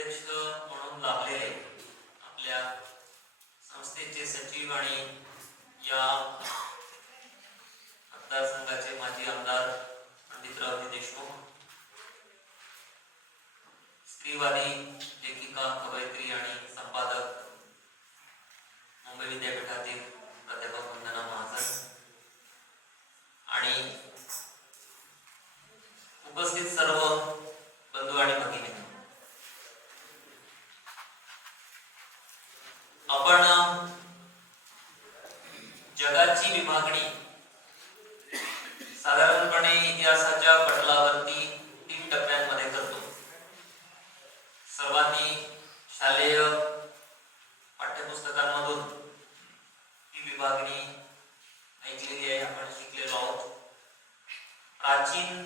अध्यक्ष म्हणून लाभलेले आपल्या संस्थेचे सचिव आणि या मतदारसंघाचे माजी आमदार पंडितराव देशमुख, स्त्रीवादी लेखिका, कवयित्री आणि संपादक मुंबई विद्यापीठातील प्राध्यापक वंदना महाजन आणि उपस्थित सर्व बंधू आणि भगिनी, आपण जगाची विभागणी साधारणपणे इतिहासाच्या पटलावरती 3 टप्प्यांमध्ये करतो. सर्वांनी शालेय पाठ्यपुस्तकांमधून ही विभागणी ऐकलेली आहे, आपण शिकलेलो आहोत. प्राचीन,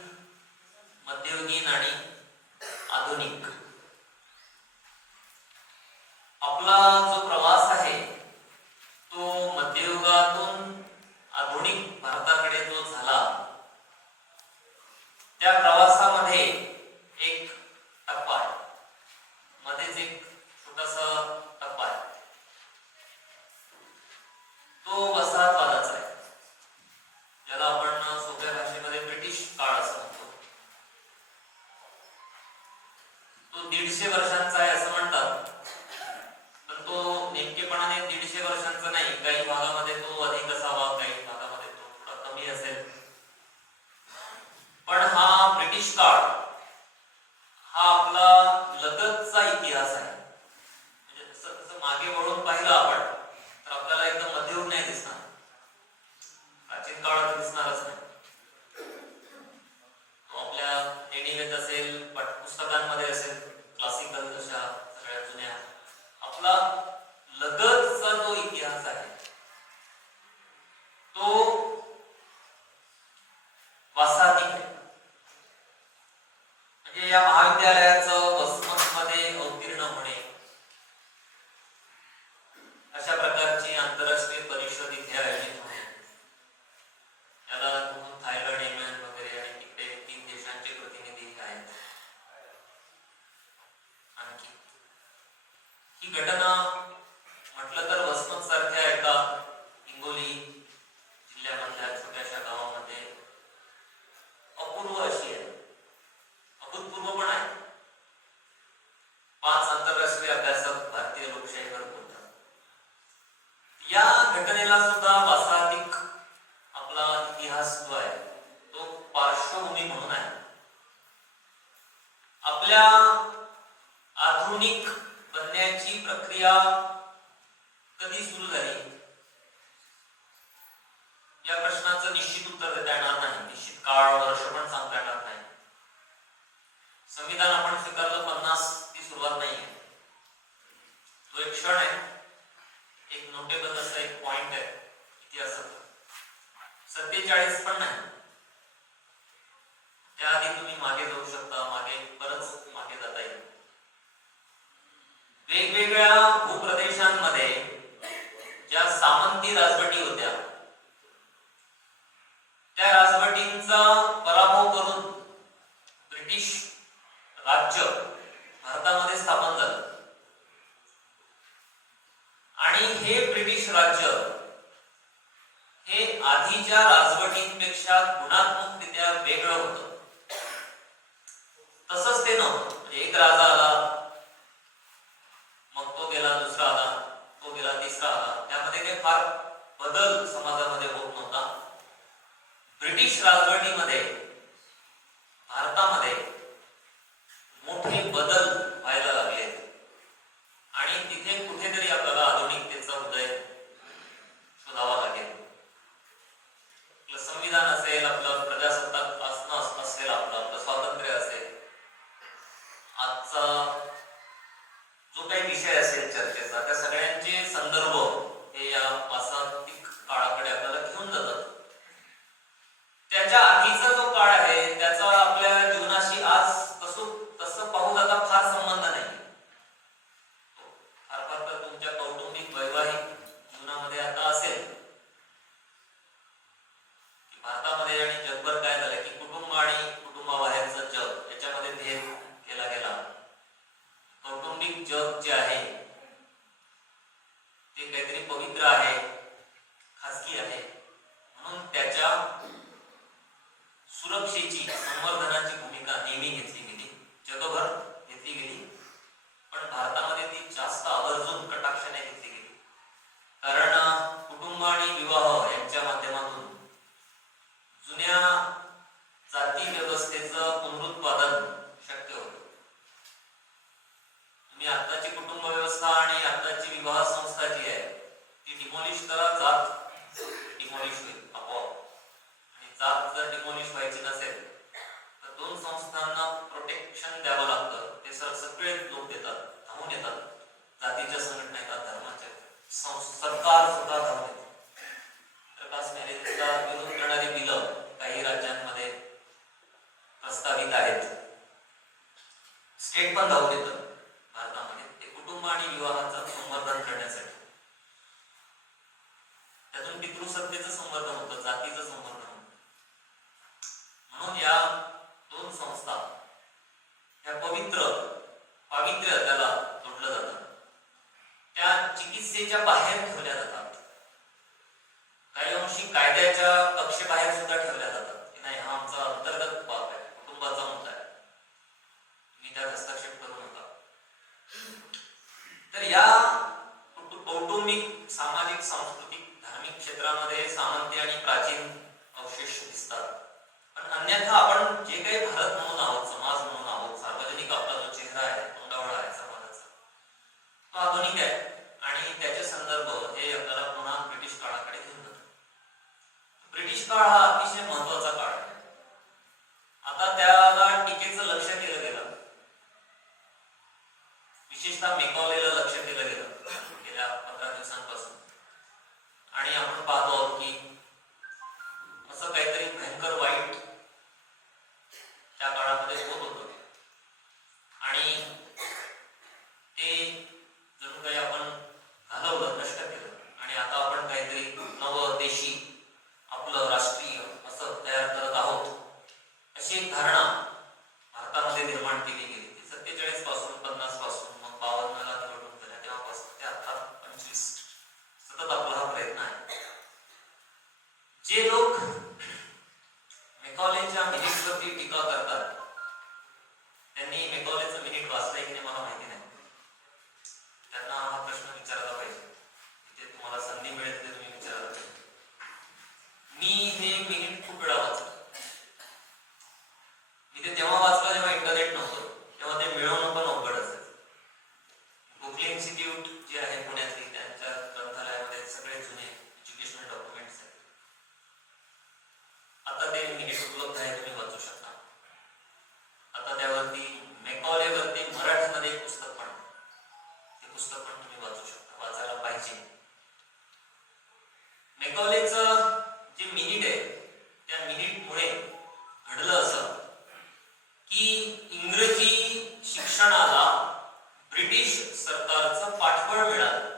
मध्ययुगीन आणि आधुनिक. आपला जो प्रवास आहे तो मध्ययुगातून आधुनिक भारताकडे जो झाला, त्या प्रवासामध्ये एक टप्पा आहे, मध्येच एक छोटासा टप्पा आहे, तो वसाहतवादाचा आहे, ज्याला आपण सोप्या भाषेमध्ये ब्रिटिश काळ असं म्हणतो. तो 150 वर्षांचा आहे असं म्हणतात, पण तो नेमकेपणाने 150 वर्षांचा नाही. काही भागामध्ये तो अधिक असावा, काही भागामध्ये तो थोडा कमी असेल. पण हा ब्रिटिश काळ हा आपला लगतचा इतिहास आहे. म्हणजे तसं मागे वळून पाहिलं आपण तर आपल्याला एकदम मध्ययुग नाही दिसणार, प्राचीन काळात दिसणारच नाही. तो आपल्या लेणीवेत असेल, पाठ्यपुस्तकांमध्ये असेल, क्लासिकल अशा सगळ्या जुन्या. आपला लगतचा जो इतिहास आहे तो वासाधिक आहे. म्हणजे या महाविद्यालयाचं वसमतमध्ये अवतीर्ण होणे, अशा प्रकारची आंतरराष्ट्रीय परिषद इथे आयोजित होणे, याला थायलंड, येमेन वगैरे आणि तिकडे 3 देशांचे प्रतिनिधी आहेत. आणखी ही घटना म्हटलं तर वसमत सारख्या एका हिंगोली जिल्ह्यामधल्या छोट्याशा गावामध्ये अपूर्व अशी आहे, अभूतपूर्व पण आहे. 5 आंतरराष्ट्रीय अभ्यासक भारतीय लोकशाहीवर बोलतात. या घटनेला सुद्धा वासाधिक आपला इतिहास जो आहे तो पार्श्वभूमी म्हणून आहे. आपल्या आधुनिक बनण्याची प्रक्रिया कधी सुरू झाली या प्रश्नाचं निश्चित उत्तर देता येणार नाही. निश्चित काळ, वर्ष पण सांगता येणार नाही. संविधान आपण स्वीकारलं 50 ती सुरुवात नाही आहे, तो एक क्षण आहे, एक नोटेबल असा एक पॉइंट आहे इतिहासाचा. 47 पण नाही. त्याआधी तुम्ही मागे जाऊ शकता, मागे बरंच मागे जाता येईल. वेगवेगळ्या भूप्रदेशांमध्ये ज्या सामंती राजवटी होत्या, त्या राजवटींचा पराभव करून ब्रिटिश राज्य भारतामध्ये स्थापन झालं. आणि हे ब्रिटिश राज्य हे आधीच्या राजवटींपेक्षा गुणात्मकरित्या वेगळं होतं. तसंच ते नव्हतं. एक राजा आला, मग तो गेला, दुसरा आला, तो गेला, तिसरा आला. त्यामध्ये काही फार बदल समाजामध्ये होत नव्हता. ब्रिटिश राजवटीमध्ये, भारतामध्ये मोठे बदल व्हायला लागले आणि तिथे कुठेतरी आपल्याला आधुनिकतेचा उदय शोधावा लागेल. आपलं संविधान असेल, आपलं प्रजासत्ताक असेल, आपलं स्वातंत्र्य असेल, आजचा जो काही विषय असेल चर्चेचा, त्या सगळ्यांचे संदर्भ हे या वासाधिक काळाकडे आपल्याला घेऊन जातात. त्याच्या आधीचा जो काळ आहे त्याचा आपल्या जीवनाशी आज तसं पाहून आता फार संबंध नाही. फार फार तर तुमच्या कौटुंबिक वैवाहिक जीवनामध्ये आता असेल की भारतामध्ये आणि जगभर काय झालं की कुटुंब आणि कुटुंबाबाहेरचं जग याच्यामध्ये भेद केला गेला. कौटुंबिक स्टेट पण धावून येतं भारतामध्ये ते कुटुंब आणि विवाहाचं संवर्धन करण्यासाठी. त्यातून पितृसत्तेचं संवर्धन होतं, जातीचं संवर्धन होतं. म्हणून या दोन संस्था या पावित्र्य त्याला जोडलं जातं. त्या चिकित्सेच्या बाहेर ठेवल्या जातात, काही अंशी कायद्याच्या कक्षेबाहेर सुद्धा ठेवल्या जातात की नाही, हा आमचा अंतर्गत बाब आहे, कुटुंबाचा मुद्दा आहे, मी त्यात हस्तक्षेप करू नका. तर या कौटुंबिक, सामाजिक, सांस्कृतिक, धार्मिक क्षेत्रामध्ये सामंती आणि प्राचीन अवशेष दिसतात. पण अन्यथा आपण जे काही भारत म्हणून आहोत, समाज म्हणून आहोत, सार्वजनिक आपला जो चेहरा आहे, तोंडावळा आहे समाजाचा, तो आधुनिक आहे आणि त्याचे संदर्भ हे आपल्याला पुन्हा ब्रिटिश काळाकडे घेऊन जातात. ब्रिटिश काळ हा अतिशय महत्वाचा काळ आहे. आता त्याला टीकेचं लक्ष केलं गेलं, विशेषतः मेकॉलेला लक्ष केलं गेलं गेल्या 15 दिवसांपासून. आणि आपण पाहतो आहोत की असं काहीतरी भयंकर वाईट त्या काळामध्ये होत होतं आणि ते जणू काही आपण घालवलं, नष्ट केलं आणि आता आपण काहीतरी नवं देशी आपलं राष्ट्रीय असं तयार करत आहोत, अशी एक धारणा भारतामध्ये निर्माण केली गेली. 47 पासून, 50 पासून, मग 52 ला निवडून झाल्या तेव्हापासून ते आता 25 सतत आपला हा प्रयत्न आहे. जे लोक मेकॉलेच्या मिनिट्सवरती टीका करतात त्यांनी मेकॉलेचं मिनिट वाचलंय की नाही मला माहिती नाही. त्यांना हा प्रश्न विचारला पाहिजे. तिथे तुम्हाला संधी मिळेल ते तुम्ही विचारला पाहिजे. मी हे मिनिट खूप वेळा वाचलं. मी ते तेव्हा वाचलं जेव्हा इंटरनेट नव्हतं, तेव्हा ते मिळवणं पण अवघड असायचं. गोखले इन्स्टिट्यूट जे आहे पुण्यातली, त्यांच्या ग्रंथालयामध्ये सगळे जुने एज्युकेशनल डॉक्युमेंट्स आहेत. आता ते मिनिट उपलब्ध आहे, तुम्ही वाचू शकता. आता त्यावरती मेकॉलेवरती मराठीमध्ये एक पुस्तक पण, ते पुस्तक पण तुम्ही वाचू शकता, वाचायला पाहिजे. मेकॉलेचं जे मिनिट आहे त्या मिनिटमुळे घडलं असं की इंग्रजी शिक्षणाला ब्रिटिश सरकारचं पाठबळ मिळालं.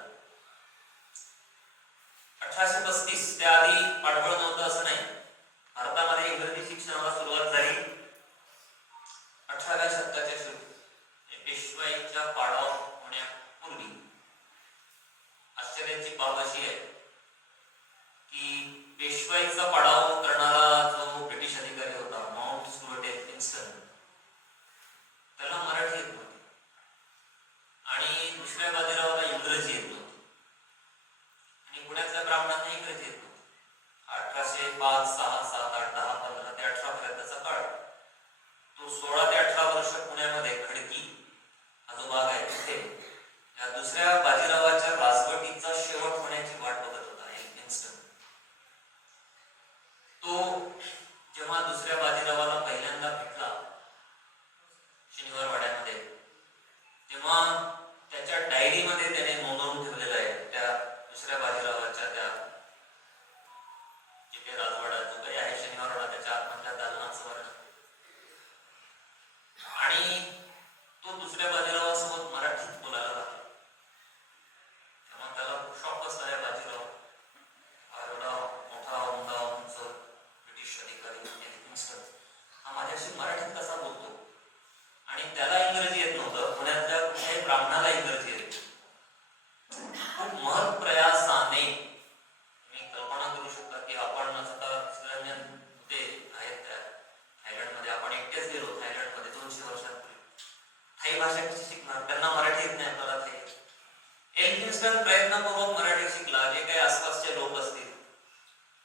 1835 त्याआधी पाठबळ नव्हतं असं नाही. भारतामध्ये इंग्रजी शिक्षणाला सुरुवात झाली 18व्या शतकाच्या सुरू, पेशवाईच्या पाडाव होण्यापूर्वी. आश्चर्याची बाब अशी आहे की पेशवाईचा पाडाव करणारा जो ब्रिटिश अधिकारी होता, माउंट स्टुअर्ट एल्फिन्स्टन, त्याला मराठी येत नव्हती आणि दुसऱ्या बाजीरावाला इंग्रजी येत नव्हती आणि पुण्यातल्या ब्राह्मणांना इंग्रजी येत नव्हती. 1805, 6, 7, 8, 10, 15 ते 18 पर्यंतचा काळ. तो 16 ते 18 वर्ष पुण्यामध्ये खडकी हा जो भाग आहे तिथे या दुसऱ्या बाजीरावाच्या राजवटीचा शेवट होण्याची वाट बघत होता एल्फिन्स्टन. तो जेव्हा दुसऱ्या बाजीरावाला पहिल्यांदा भेटला शनिवार वाड्यामध्ये, तेव्हा त्याच्या डायरीमध्ये त्याने नोंदवून ठेवलेलं आहे त्या दुसऱ्या बाजीरावाच्या त्या जे काही राजवाडा जो काही आहे शनिवार वाडा, त्याच्या आतमधल्या दालनाचं वर्णन. आणि तो दुसऱ्या बाजीरावासोबत मराठीत बोलायला लागला. तेव्हा त्याला खूप शॉक बसला. आहे बाजीराव एवढा मोठा उमदा उंच ब्रिटिश अधिकारी एल्फिन्स्टन हा माझ्याशी मराठीत कसा बोलतो? आणि त्याला इंग्रजी येत नव्हतं, पुण्यातल्या कुठल्याही ब्राह्मणाला इंग्रजी येत. खूप महत् प्रयासाने मी कल्पना करू शकता की आपण आता श्रीरंजन ते आहेत त्या थायलंडमध्ये, आपण एकटेच गेलो थायलंडमध्ये 200 वर्षांपूर्वी. थाई भाषा कशी शिकणार? त्यांना मराठी येत नाही, आपल्याला थाई. एल्फिन्स्टन प्रयत्नपूर्वक मराठी शिकला. जे काही आसपासचे लोक असतील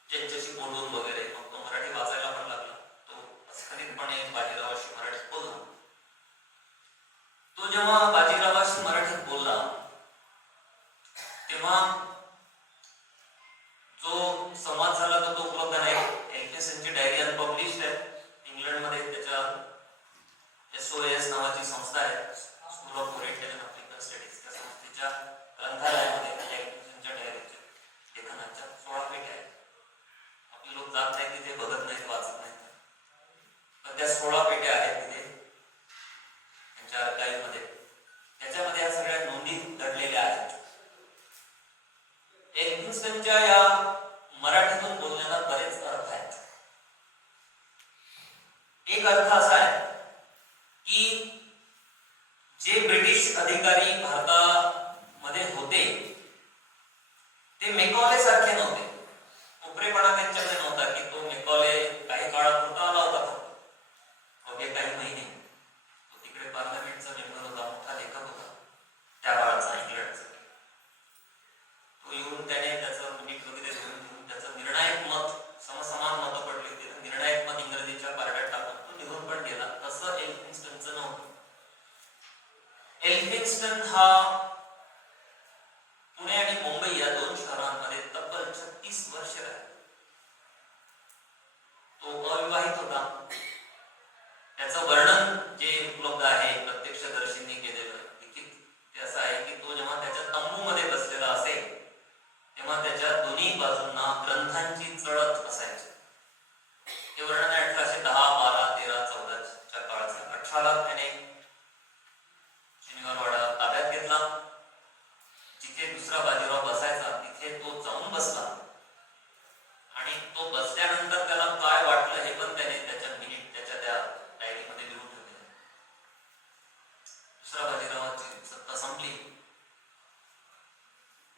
ज्यांच्याशी बोलून वगैरे, मग तो मराठी वाचायला पण लागला. तो अस्खलितपणे बाजीरावाशी मराठीत बोलला. तो जेव्हा बाजीरावाशी मराठीत बोलला तेव्हा जो संवाद झाला तो उपलब्ध नाही. एल्फिन्स्टनची डायरी अनपब्लिश्ड आहे इंग्लंडमध्ये. त्याच्या SOAS नावाची संस्था आहे, school of oriental and African studies, त्या संस्थेच्या ग्रंथालयामध्ये एल्फिन्स्टनच्या डायरीच्या लेखनाच्या 16 पेट्या आहेत. आपले लोक जात नाहीत तिथे, बघत नाहीत, वाचत नाहीत, पण त्या 16 पेट्या आहेत तिथे. त्यांच्या आर्काईव्ह मध्ये, त्याच्यामध्ये या सगळ्या नोंदी दडलेल्या आहेत. एल्फिन्स्टनच्या या मराठीतून बोलण्याला बरेच अर्थ आहेत. एक अर्थ असा आहे की जे ब्रिटिश अधिकारी भारतामध्ये होते ते मेकॉले सारखे नव्हते. उपरेपणा त्यांच्याकडे नव्हता की तो मेकॉले काही काळापुरता आला होता, काही महिने. तो तिकडे पार्लमेंटचा मेंबर होता, मोठा लेखक होता त्या काळाचा, इंग्लंडचा. तो येऊन त्याने त्याचं मिनिट वगैरे घेऊन त्याचं निर्णायक मत, समसमान मतं पडली होती, निर्णायक मत इंग्रजीच्या पारड्यात टाकून तो निघून पण गेला. तसं एल्फिन्स्टनचं नव्हतं. एल्फिन्स्टन हा पुणे आणि मुंबई या दोन शहरांमध्ये तब्बल 36 वर्ष राहिला. तो अविवाहित होता. त्याचं वर्णन जे उपलब्ध आहे प्रत्यक्षदर्शींनी केलेलं लिखित, ते असं आहे की तो जेव्हा त्याच्या तंबूमध्ये बसलेला असेल तेव्हा त्याच्या दोन्ही बाजूंना ग्रंथांची चळत असायची. हे वर्णन आहे 1810, 12, 13, 14 च्या काळाचं. 18ला त्याने शनिवारवाडा ताब्यात घेतला. जिथे दुसरा बाजीराव बसायचा तिथे तो जाऊन बसला आणि तो बसल्यानंतर त्याला काय वाटलं हे पण त्याने त्याच्या मिनिट त्याच्या त्या डायरीमध्ये लिहून ठेवले. दुसरा बाजीरावाची सत्ता संपली.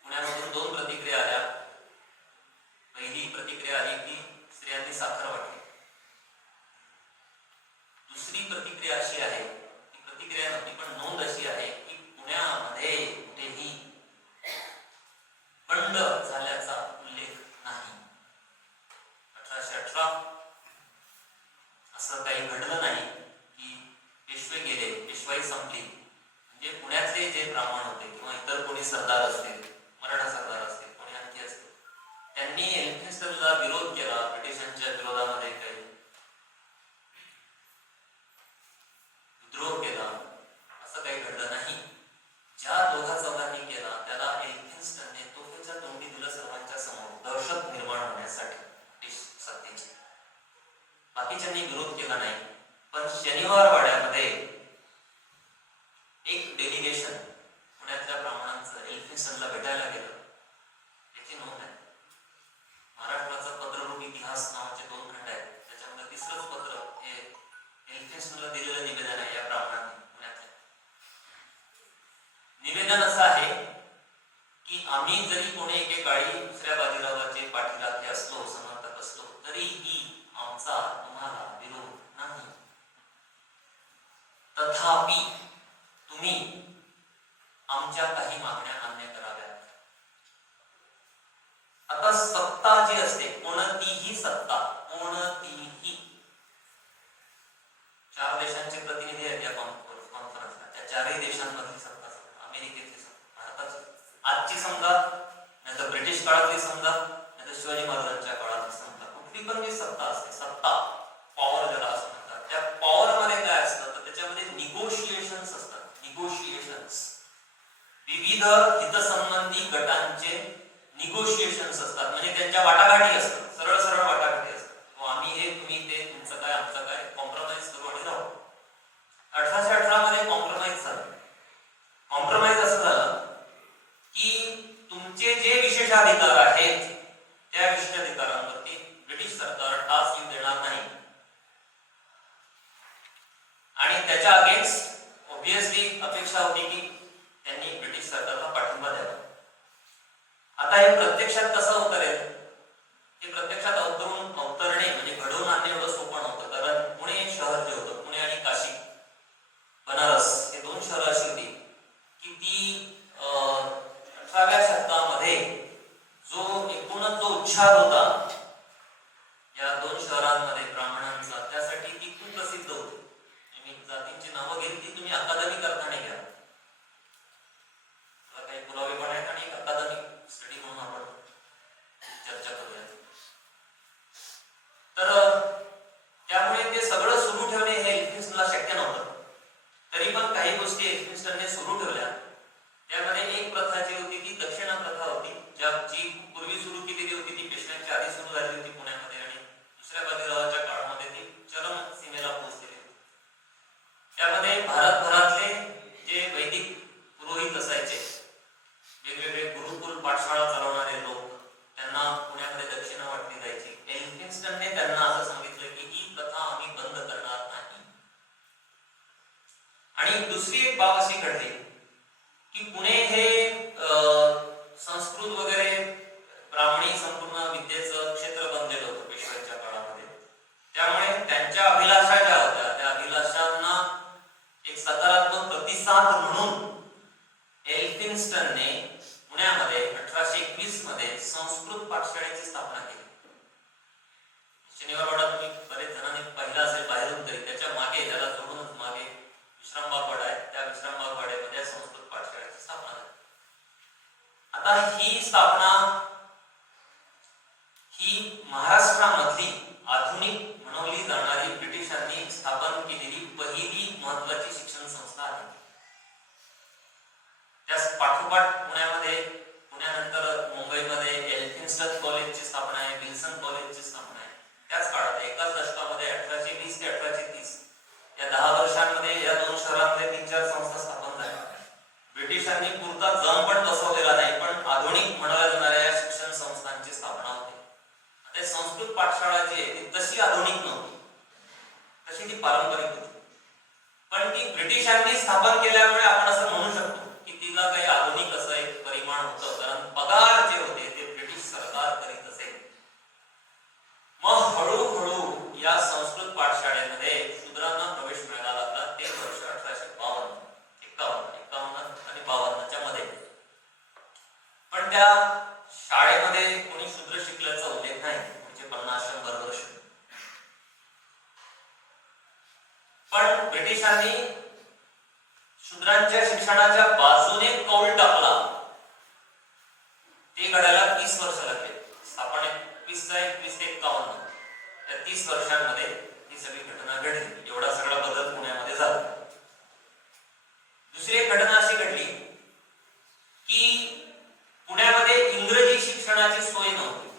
पुण्यामधून 2 प्रतिक्रिया आल्या. पहिली प्रतिक्रिया आली की स्त्रियांनी साखर वाटली. दुसरी प्रतिक्रिया अशी आहे, ती प्रतिक्रिया नव्हती पण नोंद अशी आहे की पुण्यामध्ये कुठेही बंड झाल्याचा उल्लेख नाही. 1818 असं काही घडलं नाही की पेशवे गेले, पेशवाई संपली. म्हणजे पुण्यातले जे ब्राह्मण होते किंवा इतर कोणी सरदार असतील, मराठा सरदार असतील, कोणी आणखी असतील, त्यांनी एल्फिन्स्टनला विरोध केला. ब्रिटिशांच्या विरोधामध्ये काही विद्रोह केला असं काही घडलं नाही. ज्या दोघा चौघांनी केला त्याला एल्फिन्स्टनने तोफेच्या तोंडी दिलं सर्वांच्या समोर, दहशत निर्माण होण्यासाठी ब्रिटिश सत्तेची. बाकीच्यांनी विरोध केला नाही. पण शनिवारवाड्यामध्ये एक डेलिगेशन पुण्यातल्या ब्राह्मणांचं एल्फिन्स्टनला भेटायला गेलं, याची नोंद आहे. महाराष्ट्राचा पत्ररूप इतिहास नावाचे 2 खंड आहेत. त्याच्यामध्ये 3रंच पत्र हे एल्फिन्स्टनला दिलेलं निवेदन आहे या ब्राह्मणांनी पुण्यातल्या. निवेदन असं आहे की आम्ही जरी कोणी एकेकाळी दुसऱ्या बाजीरावाचे पाठीराखे असलो, समर्थक असलो, तरीही आमचा तुम्हाला विरोध नाही. तथापि तुम्ही आमच्या काही मागण्या मान्य कराव्यात. आता सत्ता जी असते, कोणतीही सत्ता, कोणतीही, 4 देशांचे प्रतिनिधी आहेत या कॉन्फरन्सला. त्या 4ही देशांमधली सत्ता, अमेरिकेची सत्ता, भारताची आजची समजा, नाही तर ब्रिटिश काळातली समजा, नाही तर शिवाजी महाराजांच्या काळातली समजा, कुठली पण जी सत्ता असते, सत्ता, पॉवर ज्याला असं म्हणतात, त्या पॉवर मध्ये काय असतं तर त्याच्यामध्ये निगोशिएशन्स असतात. निगोशिएशन्स, विविध हितसंबंधी गटांचे निगोशिएशन्स असतात. म्हणजे त्यांच्या वाटाघाटी असतात, सरळ सरळ वाटाघाटी असतात. आम्ही हे, तुम्ही ते, तुमचं काय आमचं काय, कॉम्प्रोमाइज करू आणि राहू. 1818 मध्ये कॉम्प्रोमाइज झालं. कॉम्प्रोमाइज असं झालं की तुमचे जे विशेषाधिकार आहेत त्या विशेषाधिकारांवरती ब्रिटिश सरकार टाच येऊ देणार नाही आणि त्याच्या अगेन्स्ट ऑब्वियसली अपेक्षा होती की त्यांनी ब्रिटिश सरकारला पाठिंबा द्यावा. आता हे प्रत्यक्षात कसं उतरेल, हे प्रत्यक्षात अवतरणे म्हणजे घडवून आणणे एवढं सोपं नव्हतं. कारण पुणे शहर जे होतं, पुणे आणि काशी, बनारस, हे 2 शहरं अशी होती की ती 18व्या शतकामध्ये जो एकूणच जो उच्छाद होता या 2 शहरांमध्ये ब्राह्मणांचा, त्यासाठी ती खूप प्रसिद्ध होती. मी जातींची नावं घेतली ती तुम्ही अकादमिक अर्थाने घ्या, काही पुरावे पण आहेत आणि एक अकादमिक स्टडी म्हणून आपण चर्चा करूया. तर त्यामुळे ते सगळं सुरू ठेवणे हे एल्फिन्स्टनला शक्य नव्हतं. तरी पण काही गोष्टी एल्फिन्स्टनने सुरू ठेवल्या. त्यामध्ये एक प्रथा जी होती ती दक्षिणा प्रथा होती, जी पूर्वी सुरू केलेली होती, ती पेशव्यांच्या आधी सुरू झाली होती पुण्यामध्ये आणि दुसऱ्या बाजीरावाच्या काळामध्ये ती चरम सीमेला पोहोचलेली होती. त्यामध्ये भारतभरातले बाब अशी घडली की पुणे हे संस्कृत वगैरे ब्राह्मणी संपूर्ण विद्येचं क्षेत्र बनलेलं होतं पेशव्यांच्या काळामध्ये. त्यामुळे त्यांच्या अभिलाषा ज्या होत्या त्या अभिलाषांना एक सकारात्मक प्रतिसाद म्हणून एल्फिन्स्टनने पुण्यामध्ये 1821 मध्ये संस्कृत पाठशाळेची स्थापना केली. शनिवार वाडा तुम्ही बरेच जणांनी पाहिला असेल बाहेरून तरी, त्याच्या मागे त्याला जोडूनच मागे विश्रामबाग वाडा आहे. त्या विश्रामबाग वाड्यामध्ये संस्कृत पाठशाळेची स्थापना झाली. आता ही स्थापना ही महाराष्ट्रामधली आधुनिक म्हणवली जाणारी ब्रिटिशांनी स्थापन केलेली पहिली महत्वाची शिक्षण संस्था आहे. त्याच पाठोपाठ पुण्यानंतर मुंबईमध्ये एल्फिन्स्टन कॉलेजची स्थापना आहे, विल्सन कॉलेजची स्थापना आहे. त्याच काळात एकाच दशकामध्ये 1820 ते 1830 या 10 वर्षांमध्ये या दोन शहरांमध्ये 3-4 संस्था स्थापन झाल्या. ब्रिटिशांनी पुरता जम पण बसवलेला नाही, पण आधुनिक म्हणल्या जाणाऱ्या या शिक्षण संस्थांची स्थापना होते. आता संस्कृत पाठशाळा जी आहे ती तशी आधुनिक नव्हती, तशी ती पारंपरिक होती. पण ती ब्रिटिशांनी स्थापन केल्यामुळे आपण असं म्हणू शकतो की तिला काही आधुनिक असं एक परिमाण होतं, कारण पगार जे होते ते ब्रिटिश सरकार करीत असे. मग हळूहळू या संस्कृत पाठशाळेमध्ये शूद्रांना प्रवेश मिळायला लागला. ते वर्ष 1852, 51 आणि 52च्या मध्ये. पण त्या शाळेमध्ये कोणी शूद्र शिकल्याचा उल्लेख नाही, म्हणजे 50-100 वर्ष. पण ब्रिटिशांनी शूद्रांच्या शिक्षणाच्या बाजूने कौल टाकला ते घडायला 30 वर्ष लागले. स्थापना 21 ते 51 या 30 वर्षांमध्ये ही सगळी घटना घडली. एवढा सगळा बदल पुण्यामध्ये झाला. दुसरी एक घटना अशी घडली की पुण्यामध्ये इंग्रजी शिक्षणाची सोय नव्हती.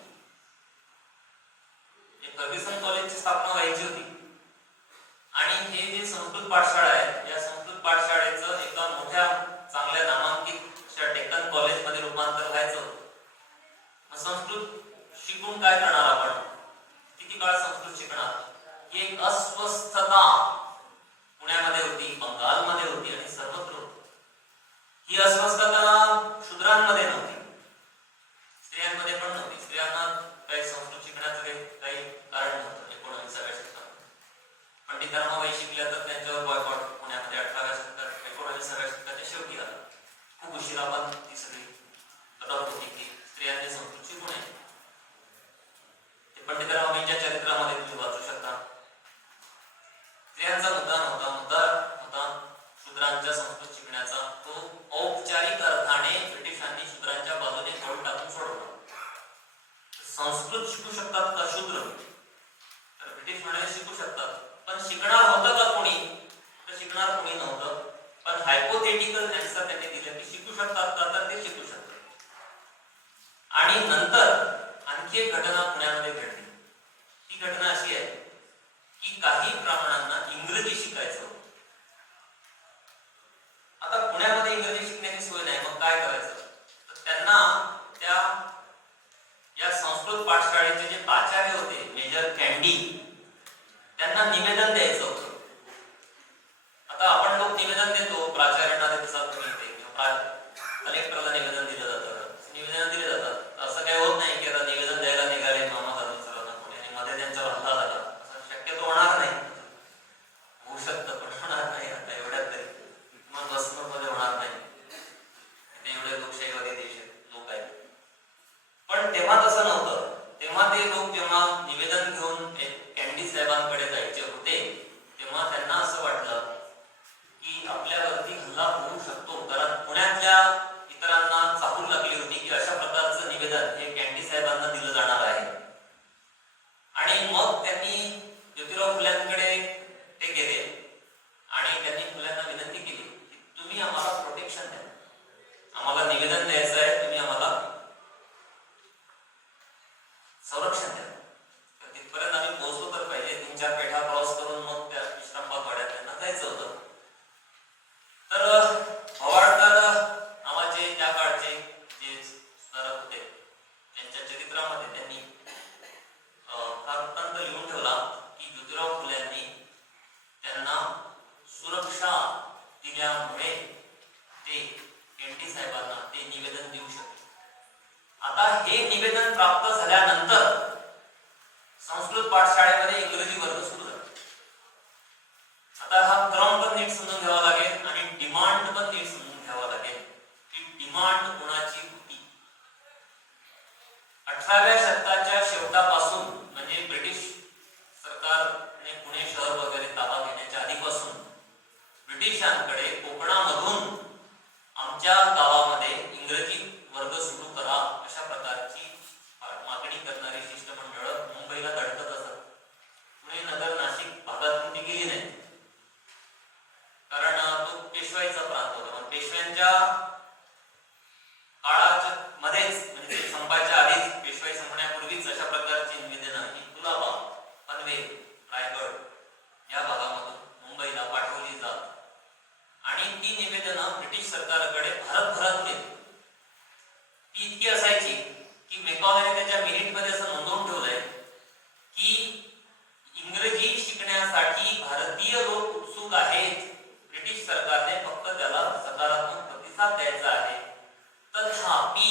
फर्ग्युसन कॉलेजची स्थापना व्हायची होती आणि हे जे संस्कृत पाठशाळा आहे या संस्कृत पाठशाळेचं एका मोठ्या चांगल्या नामांकित डेक्कन कॉलेजमध्ये रूपांतर व्हायचं. संस्कृत शिकून काय करणार आपण, किती काळ संस्कृत शिकणार, ही एक अस्वस्थता पुण्यामध्ये होती, बंगालमध्ये होती आणि सर्वत्र होती. ही अस्वस्थता शूद्रांमध्ये नव्हती, स्त्रियांमध्ये पण नव्हती. स्त्रियांना काही संस्कृत शिकण्याचं काही कारण नव्हतं 19व्या शतकात. पंडित रमाबाई शिकल्या तर त्यांच्यावर बॉयकॉट पुण्यामध्ये 18व्या शतकात 19व्या शतकाच्या शेवटी आला. खूप उशिरा पण ती सगळी कटऑफ होती की स्त्रियांनी संस्कृत शिकू नये. ते पंडित रमाबाईंच्या चरित्रामध्ये तुम्ही वाचू शकता. स्त्रियांचा मुद्दा नव्हता, मुद्दा होता शूद्रांच्या संस्कृत शिकण्याचा. तो औपचारिक अर्थाने ब्रिटिशांनी शूद्रांच्या बाजूने कौल टाकून सोडवला. संस्कृत शिकू शकतात का शूद्र, तर ब्रिटिश म्हणाले शिकू शकतात, पण शिकणार होतं का कोणी, तर शिकणार कोणी नव्हतं. पण हायपोथेटिकल आन्सर त्यांनी दिलं की शिकू शकतात का, तर ते शिकू शकतात. आणि नंतर आणखी एक घटना पुण्यामध्ये घडली. ती घटना अशी आहे की काही ब्राह्मणांना इंग्रजी शिकायचं होतं. आता पुण्यामध्ये इंग्रजी शिकण्याची सोय नाही, मग काय करायचं, तर त्यांना त्या या संस्कृत पाठशाळेचे जे प्राचार्य होते मेजर कॅन्डी, त्यांना निवेदन द्यायचं होतं. आता आपण लोक निवेदन देतो, प्राचार्यांना देतात, तुम्ही कलेक्टरला निवेदन दिलं जातं, निवेदन दिले जातात. असं काही होत नाही की आता निवेदन द्यायला निघाले मामा दादा सरांना कोणी आणि मध्ये त्यांचा हल्ला झाला, असं शक्यतो होणार नाही. ते एनटी साहेबांना ते निवेदन देऊ शकले. आता हे निवेदन प्राप्त झाल्यानंतर संस्कृत पाठशाळेमध्ये इंग्रजी वर्ग सुरू झाले. आता हा क्रम पण नीट समजून घ्यावा लागेल आणि डिमांड पण नीट समजून घ्यावा लागेल की डिमांड कोणाची होती. 18व्या शतकाच्या शेवटापासून म्हणजे ब्रिटिश सरकारने पुणे शहर वगैरे ताबा घेण्याच्या आधीपासून ब्रिटिशांकडे कोकणामधून आमच्या गावामध्ये इंग्रजी वर्ग सुरू करा अशा प्रकारची मागणी करणारी शिष्टमंडळ मुंबईला धडकत असत. पुणे नगर नाशिक भागातून ती गेली नाही, कारण तो पेशवाईचा प्रांत होता. पण पेशव्यांच्या काळाच्या मध्येच म्हणजे संपायच्या आधीच, पेशवाई संपण्यापूर्वीच अशा प्रकारची निवेदनं ही कुलाबा, पनवेल, रायगड या भागामधून मुंबईला पाठवली जात आणि ती निवेदनं ब्रिटिश सरकारकडे भारतभरातून येत. ती इतकी असायची की मेकॉलेने त्याच्या मिनिटमध्ये असं नोंदवून ठेवलंय की इंग्रजी शिकण्यासाठी भारतीय लोक उत्सुक आहेत, ब्रिटिश सरकारने फक्त त्याला सकारात्मक प्रतिसाद द्यायचा आहे. तथापि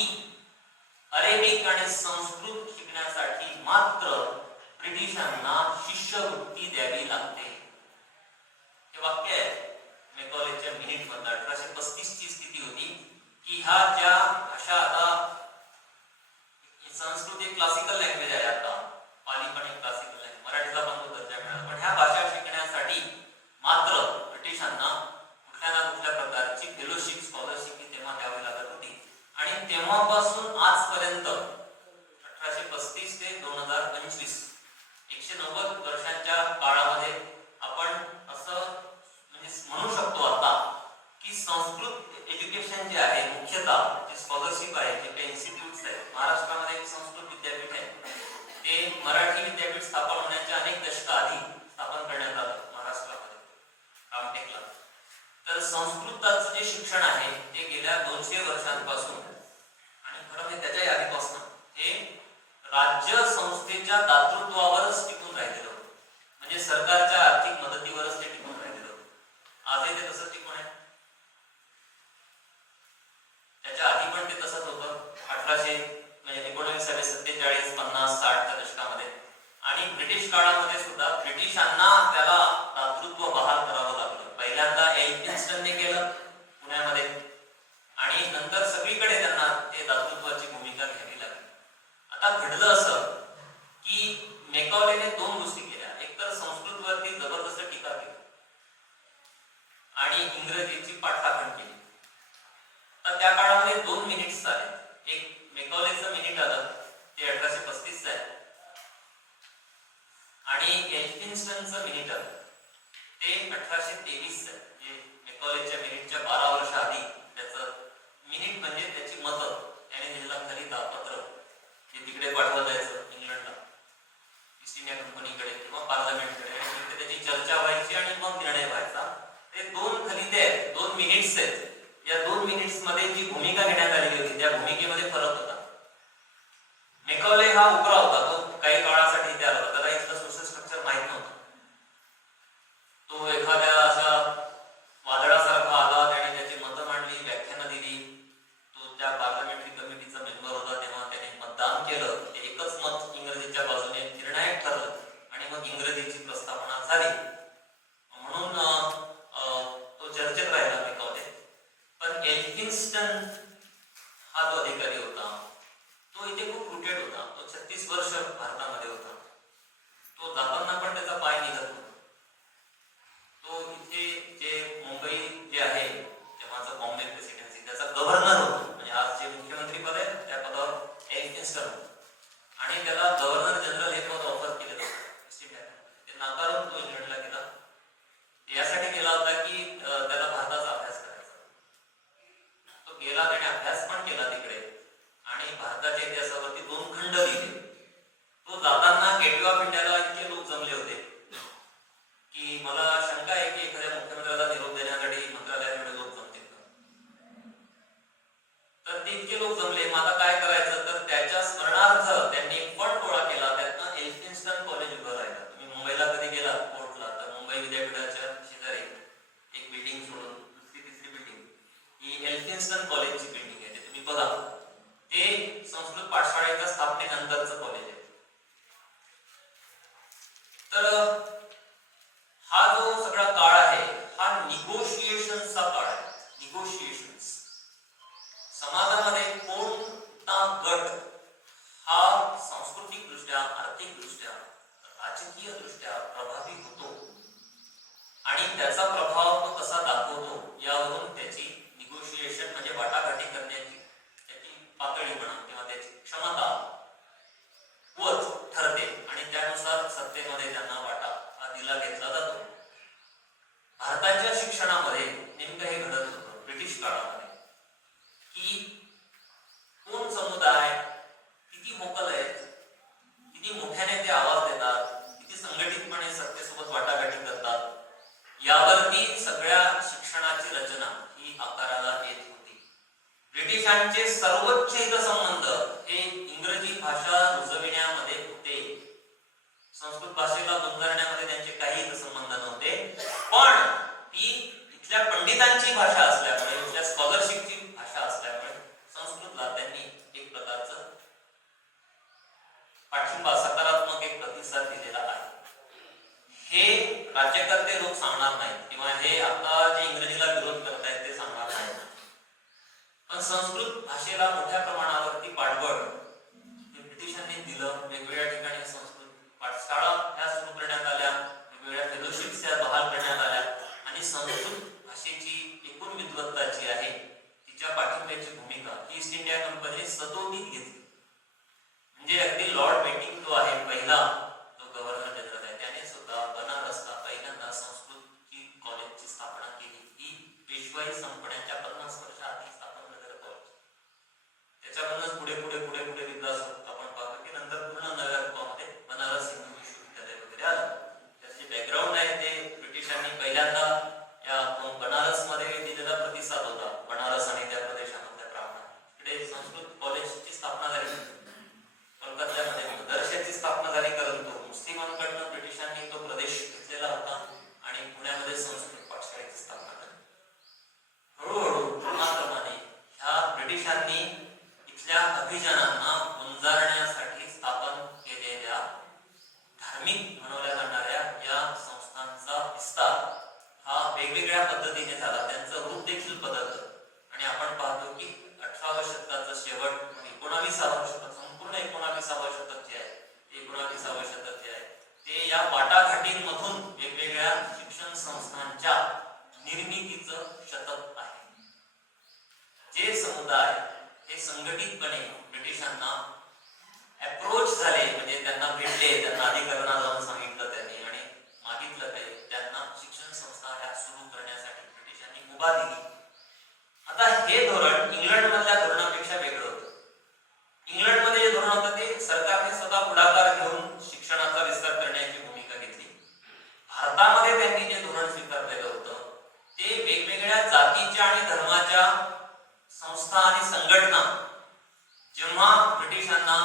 अरेबिक आणि संस्कृत शिकण्यासाठी मात्र ब्रिटिशांना शिष्यवृत्ती द्यावी लागते. हे वाक्य आहे मेकॉलेच्या मिनिट मधलं. 1835 ची स्थिती होती की ह्या ज्या भाषा, आता संस्कृत एक क्लासिकल लँग्वेज आहे, आता पाली पण एक क्लासिकल लँग्वेज, मराठीला पण तो दर्जा मिळाला, पण ह्या भाषा शिकण्यासाठी मात्र ब्रिटिशांना कुठल्या ना कुठल्या प्रकारची फेलोशिप, स्कॉलरशिप ही तेव्हा द्यावी लागत होती. आणि तेव्हापासून आजपर्यंत 1835 ते 2025 190 वर्षांच्या काळामध्ये आपण असं म्हणजे म्हणू शकतो आता की संस्कृत एज्युकेशन जे आहे, मुख्यतः जे स्कॉलरशिप आहे, जे काही इन्स्टिट्यूट्स आहेत, महाराष्ट्रामध्ये एक संस्कृत विद्यापीठ आहे, ते मराठी विद्यापीठ स्थापन होण्याच्या अनेक दशका आधी स्थापन करण्यात आलं महाराष्ट्रामध्ये रामटेकला. तर संस्कृताचं जे शिक्षण आहे ते गेल्या 200 वर्षांपासून आणि खरं म्हणजे त्याच्याही आधीपासून हे राज्य संस्थेच्या दातृत्वावरच टिकून राहिलेलं होतं. म्हणजे सरकारच्या आर्थिक मदतीवरच ते टिकून राहिलेलं होतं. आजही ते तसंच टिकून आहे. त्याच्या आधी पण ते तसंच होतं. 1947, 50, 60च्या दशकामध्ये आणि ब्रिटिश काळामध्ये सुद्धा ब्रिटिशांना त्याला दातृत्व बहाल करावं लागलं. पहिल्यांदा एल्फिन्स्टनने केलं पुण्यामध्ये आणि नंतर सगळीकडे त्यांना ते दातृत्वाची भूमिका घ्यावी लागली. आता घडलं असं की मेकॉलेने दोन गोष्टी केल्या. एक तर संस्कृतवरती जबरदस्त टीका केली आणि इंग्रजीची पाठराखण केली. तर त्या काळामध्ये 2 मिनिट्स आले. एक मेकॉलेचं मिनिट आलं, ते 1835 आहे आणि एल्फिन्स्टनचं मिनिट आलं, ते 1823 आहे. म्हणजे मेकॉलेच्या मिनिटच्या 12 वर्ष आधी त्याचं मिनिट म्हणजे त्याची मतं त्याने दिलेला खलिता पत्र जे तिकडे पाठवलं जायचं इंग्लंडला, ईस्ट इंडिया कंपनीकडे किंवा पार्लमेंटकडे, आणि त्याची चर्चा व्हायची आणि मग निर्णय व्हायचा. ते 2 खलिते आहेत, 2 मिनिट्स आहेत. या 2 मिनिट्स मध्ये जी भूमिका घेण्यात आलेली होती त्या भूमिकेमध्ये फरक होता. मेकॉले हा उपरा होता, तो काही काळासाठी इथे आला होता, त्याला इथलं सोशल स्ट्रक्चर माहित नव्हतं. तो एखाद्या अशा वादळासारखा आला, त्याने त्याची मतं मांडली, व्याख्यानं दिली. तो त्या पार्लमेंटरी कमिटीचा मेंबर होता, तेव्हा त्याने मतदान केलं. ते एकच मत इंग्रजीच्या बाजूने निर्णायक ठरलं आणि मग इंग्रजीची प्रस्थापना झाली. म्हणून तो चर्चेत राहिला मेकॉले. पण एल्फिन्स्टन हा जो अधिकारी होता तो इथे खूप रुटेड होता. तो 36 वर्ष भारतामध्ये होता. तो जाताना पण त्याचा पाय निघत होता. तो इथे जे मुंबई जे आहे तेव्हाचा बॉम्बे प्रेसिडेन्सी त्याचा गव्हर्नर होता. म्हणजे आज जे मुख्यमंत्री पद आहे त्या पदावर एल्फिन्स्टन होता आणि त्याला गव्हर्नर जनरल हे पद ऑफर केलं होतं. ते नाकारून तो इंग्लंडला गेला. यासाठी गेला होता की त्याला भारताचा अभ्यास करायचा. तो गेला, त्याने अभ्यास पण केला तिकडे आणि भारताच्या इतिहासावरती 2 खंड लिहिले. तो जाताना गेटवे ऑफ इंडियाला इतके लोक जमले होते एल्फिन्स्टन कॉलेजची बिल्डिंग आहे, ते तुम्ही बघा. ते संस्कृत पाठशाळेच्या स्थापनेनंतरचं कॉलेज आहे. तर हा जो सगळा काळ आहे हा निगोशिएशनचा काळ आहे. निगोशिएशन्स. समाजामध्ये कोणता गट हा सांस्कृतिक दृष्ट्या, आर्थिक दृष्ट्या, राजकीय दृष्ट्या प्रभावी होतो आणि त्याचा प्रभाव तो कसा दाखवतो यावरून त्याची निगोशिएशन म्हणजे वाटाघाटी करण्याची त्याची पातळी म्हणा किंवा त्याची क्षमता वच ठरते आणि त्यानुसार सत्तेमध्ये त्यांना वाटा हा दिला घेतला जातो. भारताच्या शिक्षणामध्ये नेमकं हे घडत होतं ब्रिटिश काळामध्ये की कोण समुदाय किती मोकल आहेत, किती मोठ्याने ते आवाज देतात, किती संघटितपणे सत्तेसोबत वाटाघाटी करतात, यावरती सगळ्या शिक्षणाची रचना ही आकाराला येत होती. ब्रिटिशांचे सर्वोच्च हितसंबंध हे इंग्रजी भाषा रुजविण्यामध्ये होते. संस्कृत भाषेला गुंजारण्यामध्ये त्यांचे काही हितसंबंध नव्हते, पण ती इथल्या पंडितांची भाषा असल्यामुळे, इथल्या स्कॉलरशिपची भाषा असल्यामुळे संस्कृतला त्यांनी एक प्रकारचं पाठिंबा, सकारात्मक एक प्रतिसाद दिलेला आहे. हे राज्यकर्ते लोक सांगणार नाहीत किंवा हे आता जे इंग्रजीला विरोध करतायत ते सांगणार नाहीत, पण संस्कृत भाषेला मोठ्या प्रमाणावरती पाठबळ ब्रिटिशांनी दिलं. वेगवेगळ्या ठिकाणी संस्कृत पाठशाळा ह्या सुरू करण्यात आल्या, वेगवेगळ्या फेलोशिप्स ह्या बहाल करण्यात आल्या आणि संस्कृत भाषेची एकूण विद्वत्ता जी आहे तिच्या पाठिंब्याची भूमिका ही ईस्ट इंडिया कंपनी सदोदित घेतली. म्हणजे अगदी लॉर्ड बेंटिंग जो आहे पहिला जो गव्हर्नर जनरल आहे त्याने सुद्धा बनारसला पहिल्यांदा संस्कृत कॉलेजची स्थापना केली. ही पेशवाई संपण्याच्या 50 वर्षाआधी स्थापन झालेलं कॉलेज. त्याच्यावरूनच पुढे पुढे पुढे पुढे विकास आपण पाहतो की नंतर पूर्ण नव्या रूपामध्ये बनारस हिंदू विश्वविद्यालय वगैरे आलं. त्याचे बॅकग्राऊंड आहे ते ब्रिटिशांनी पहिल्यांदा या बनारसमध्ये दिलेला प्रतिसाद होता. बनारस आणि त्या प्रदेशामधल्या ब्राह्मणांनी इकडे संस्कृत कॉलेजची स्थापना झाली. कोलकात्यामध्ये मदरशाची स्थापना झाली, परंतु मुस्लिमांकडनं ब्रिटिशांनी तो प्रदेश घेतलेला होता आणि पुण्यामध्ये संस्कृत पाठशाळेची स्थापना झाली. हळूहळू क्रमाक्रमाने ह्या ब्रिटिशांनी इथल्या अभिजनांना गुंजारण्यासाठी स्थापन केलेल्या धार्मिक म्हणवल्या जाणाऱ्या या संस्थांचा विस्तार हा वेगवेगळ्या पद्धतीने झाला. त्यांचं रूप देखील बदललं आणि आपण पाहतो की 18व्या शतकाचा शेवट, 19व्या शतक, संपूर्ण 19व्या शतक जे आहे, 19व्या शतक जे आहे ते या वाटाघाटींमधून वेगवेगळ्या शिक्षण संस्थांच्या निर्मितीचं शतक आहे. जे समुदाय हे संघटितपणे ब्रिटिशांना अप्रोच झाले, म्हणजे त्यांना भेटले, त्यांना अधिकाऱ्यांना जाऊन सांगितलं त्यांनी आणि मागितलं काही, त्यांना शिक्षण संस्था ह्या सुरू करण्यासाठी ब्रिटिशांनी मुभा दिली. आता हे धोरण इंग्लंडमधल्या धोरणापेक्षा वेगळं होतं. इंग्लंडमध्ये जे धोरण होतं ते सरकारने स्वतः पुढाकार घेऊन शिक्षणाचा विस्तार करण्याची भूमिका घेतली. भारतामध्ये त्यांनी जे धोरण स्वीकारलेलं होतं ते वेगवेगळ्या जातीच्या आणि धर्माच्या संस्था आणि संघटना जेव्हा ब्रिटिशांना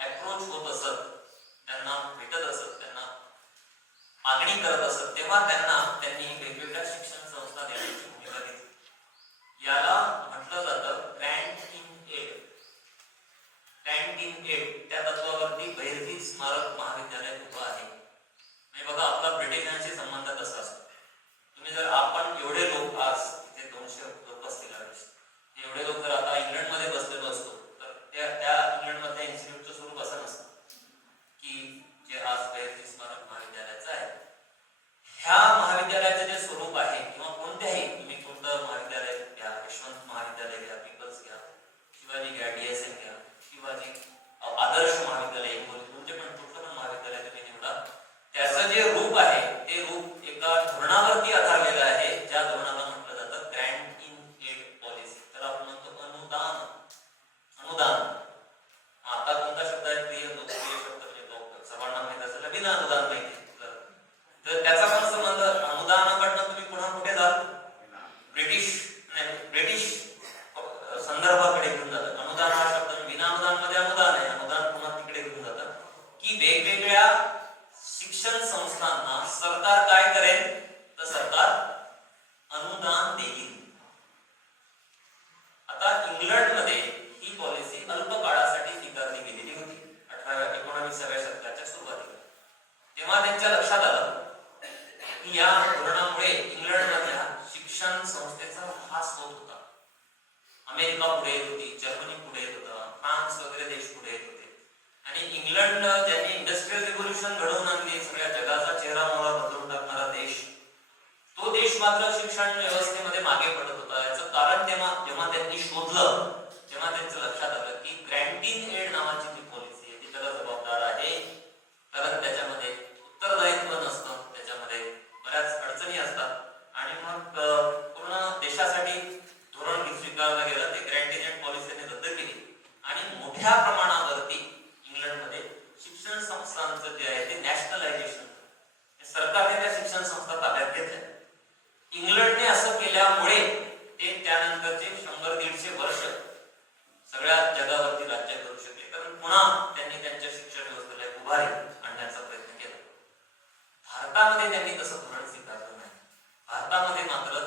अप्रोच होत असत, त्यांना भेटत असत, त्यांना मागणी करत असत, तेव्हा त्यांनी वेगवेगळ्या शिक्षण संस्था देण्याची भूमिका घेतली. याला म्हटलं जातं grant in aid. Grant in aid त्या तत्वावरती बहिर्जी स्मारक महाविद्यालय उभं आहे. म्हणजे बघा आपला ब्रिटिशांशी संबंध कसा असतो. तुम्ही जर आपण एवढे लोक आज इथे 200 लोक असतील, एवढे लोक जर आता इंग्लंडमध्ये बसलेलो असतो तर त्या इंग्लंडमधल्या इन्स्टिट्यूटचं स्वरूप असं नसतं की जे आज बहिर्जी स्मारक महाविद्यालयाचं आहे. ह्या महाविद्यालयाचं जे अमेरिका पुढे येत होती, जर्मनी पुढे येत होता, फ्रान्स वगैरे देश पुढे येत होते. आणि इंग्लंड ज्यांनी इंडस्ट्रियल रिव्होल्यूशन घडवून आणली, सगळ्या जगाचा चेहरा मोहरा बदलून टाकणारा देश, तो देश मात्र शिक्षण व्यवस्थेमध्ये मागे पडत होता. याचं कारण जेव्हा त्यांनी शोधलं तेव्हा त्यांचं लक्षात आलं की ग्रँट इन एड नावाची जी पॉलिसी आहे ती त्याला जबाबदार आहे. कारण त्याच्यामध्ये उत्तरदायित्व नसतं, त्याच्यामध्ये बऱ्याच अडचणी असतात आणि मग पूर्ण देशासाठी धोरण स्वीकारलं गेलं. ते ग्रँट इन एड पॉलिसीने रद्द केली आणि मोठ्या प्रमाणावरती इंग्लंडमध्ये शिक्षण संस्थांचं जे आहे ते नॅशनलायझेशन, सरकारने त्या शिक्षण संस्था ताब्यात घेतल्या. इंग्लंडने असं केल्यामुळे ते त्यानंतरचे 100-150 वर्ष सगळ्या जगावरती राज्य करू शकले. कारण पुन्हा त्यांनी त्यांच्या शिक्षण व्यवस्थेला एक उभारी आणण्याचा प्रयत्न केला. भारतामध्ये त्यांनी तसं धोरण स्वीकारलं नाही. भारतामध्ये मात्र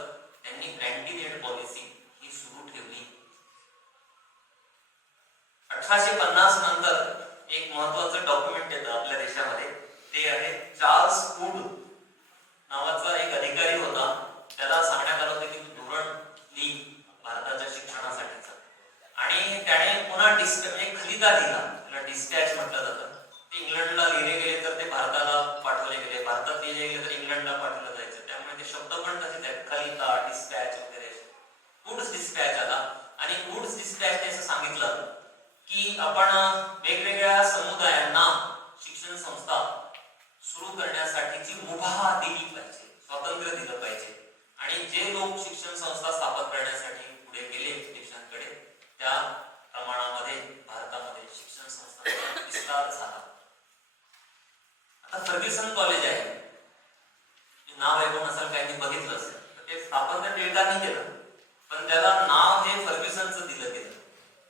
त्यांनी ग्रँट इन एड पॉलिसी ही सुरू ठेवली. 1850 नंतर एक महत्वाचं डॉक्युमेंट येतं आपल्या देशामध्ये, ते आहे चार्ल्स वूड नावाचा एक अधिकारी होता. त्याला सांगण्यात आलं होतं की तू धोरण लिही भारताच्या शिक्षणासाठीचं, आणि त्याने पुन्हा खलिता लिहिला, त्याला डिस्पॅच म्हटलं जातं. ते इंग्लंडला लिहिले गेले तर ते भारताला पाठवले गेले, भारतात लिहिले गेले तर इंग्लंडला पाठवलं जायचं. त्यामुळे ते शब्द पण तसेच आहेत, खलिता, डिस्पॅच वगैरे. वुड्स डिस्पॅच आला आणि वुड्स डिस्पॅचने असं सांगितलं की आपण वेगवेगळ्या समुदायांना शिक्षण संस्था सुरू करण्यासाठीची मुभा दिली पाहिजे, स्वातंत्र्य दिलं पाहिजे. आणि जे लोक शिक्षण संस्था स्थापन करण्यासाठी पुढे गेले देशांकडे, त्या प्रमाणामध्ये भारतामध्ये शिक्षण संस्थांचा विस्तार झाला. आता फर्ग्युसन कॉलेज आहे, नाव ऐकून असाल काही बघितलं असेल. ते स्थापन तर टिळकांनी केलं, पण त्याला नाव हे फर्ग्युसनचं दिलं गेलं.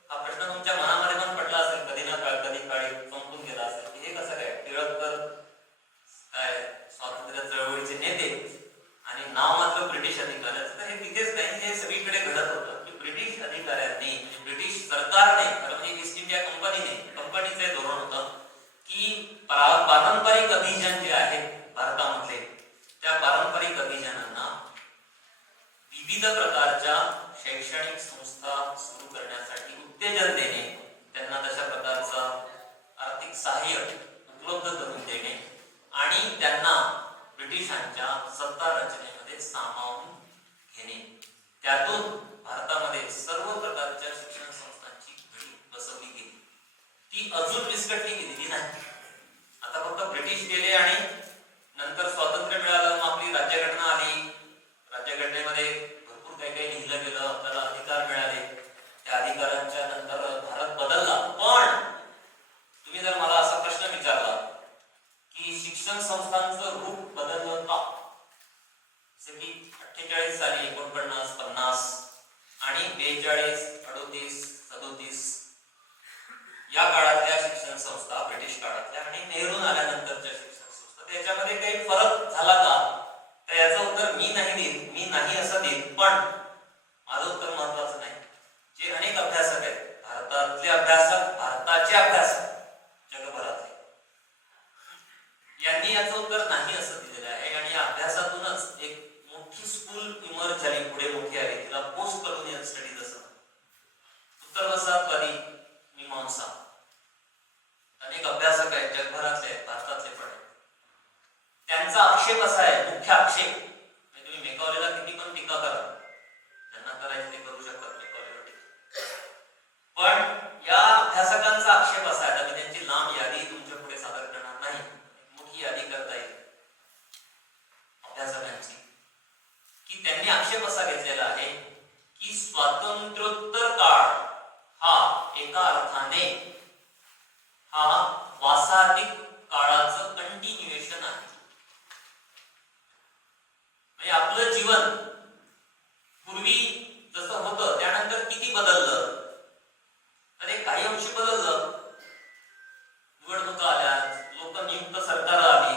हा प्रश्न तुमच्या मनामध्ये पण पडला असेल कधी ना कधी काळी संपून गेला असेल की हे कसं काय, टिळक तर काय स्वातंत्र्य चळवळीचे नेते आणि नाव मात्र ब्रिटिश अधिकाऱ्याचं. तर हे तिथेच नाही, हे सगळीकडे घडत होतं की ब्रिटिश अधिकाऱ्यांनी, ब्रिटिश सरकारने, म्हणजे ईस्ट इंडिया कंपनीचे धोरण होतं की पारंपरिक अभियान जे आहे भारतामधले, त्या पारंपरिक अभियानांना विविध प्रकारच्या शैक्षणिक संस्था सुरू करण्यासाठी उत्तेजन देणे, त्यांना तशा प्रकारचं आर्थिक सहाय्य उपलब्ध करून देणे आणि त्यांना ब्रिटिशांच्या सत्ता रचनेमध्ये सामावून घेणे. त्यातून भारतामध्ये सर्व प्रकारच्या शिक्षण संस्थांची घडी बसवली गेली. ती अजून विस्कटली गेलेली नाही. आता फक्त ब्रिटिश गेले आणि नंतर स्वातंत्र्य मिळालं, मग आपली राज्यघटना आली. राज्यघटनेमध्ये भरपूर काही काही लिहिलं गेलं, आपल्याला अधिकार मिळाले. त्या अधिकारांच्या नंतर भारत बदलला. पण तुम्ही जर मला असा प्रश्न विचारला की शिक्षण संस्थांचं रूप बदललं का, जसे की 48 साली 49, 50 आणि 42, 38, 37 या काळातल्या शिक्षण संस्था, ब्रिटिश काळातल्या आणि नेहरू आल्यानंतरच्या शिक्षण संस्था, त्याच्यामध्ये काही फरक झाला का, तर याचं उत्तर मी नाही असं देईन. पण माझं उत्तर महत्वाचं नाही. जे अनेक अभ्यासक आहेत, भारतातले अभ्यासक, भारताचे अभ्यासक, जगभरातले, यांनी याचं उत्तर नाही असं दिलेलं आहे. आणि या अभ्यासातूनच एक मोठी स्कूल इमर्ज झाली, पुढे मोठी आली, तिला पोस्ट कॉलोनियल स्टडीज असं, उत्तरवसाहतवादी मीमांसा. अनेक अभ्यासक आहेत, जगभरातले आहेत, भारतातले पण आहेत. त्यांचा आक्षेप असा आहे, मुख्य आक्षेप, तुम्ही मेकॉलेला किती पण टीका करा, ज्यांना करायचे ते करू शकतात मेकॉलेवर टीका, पण या अभ्यासकांचा आक्षेप असा आहे, मी त्यांची लांब यादी तुमच्या पुढे सादर करणार नाही, मोठी यादी करता येईल अभ्यासकांची, की त्यांनी आक्षेप असा घेतलेला आहे की स्वातंत्र्योत्तर काळ हा एका अर्थाने हा वासाहतिक काळाचं कंटिन्युएशन आहे. म्हणजे आपलं जीवन पूर्वी जसं होतं त्यानंतर किती बदललं, तर हे काही अंशी बदललं. निवडणुका आल्या, लोक नियुक्त सरकार आली,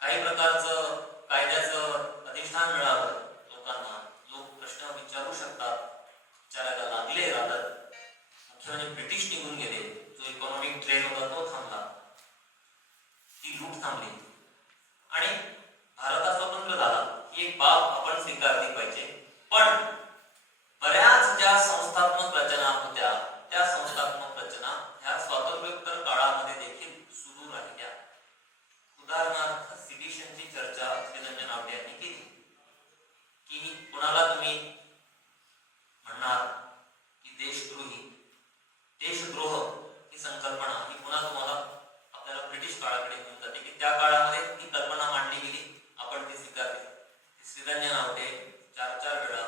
काही प्रकारचं कायद्याचं अधिष्ठान मिळालं लोकांना, लोक प्रश्न विचारू शकतात, विचारायला लागले. राहतात मुख्य म्हणजे ब्रिटिश निघून गेले, जो इकॉनॉमिक ट्रेंड होता तो थांबला, ती लूट थांबली आणि भारत स्वतंत्र झाला. ही एक बाब आपण स्वीकारली पाहिजे. पण कोणाला तुम्ही म्हणणार की देशद्रोह ही संकल्पना ही पुन्हा तुम्हाला आपल्याला ब्रिटिश काळाकडे घेऊन जाते की त्या काळामध्ये ती कल्पना मांडली गेली, आपण ती स्वीकारली. श्रीधन्य नावटे 4 वेळा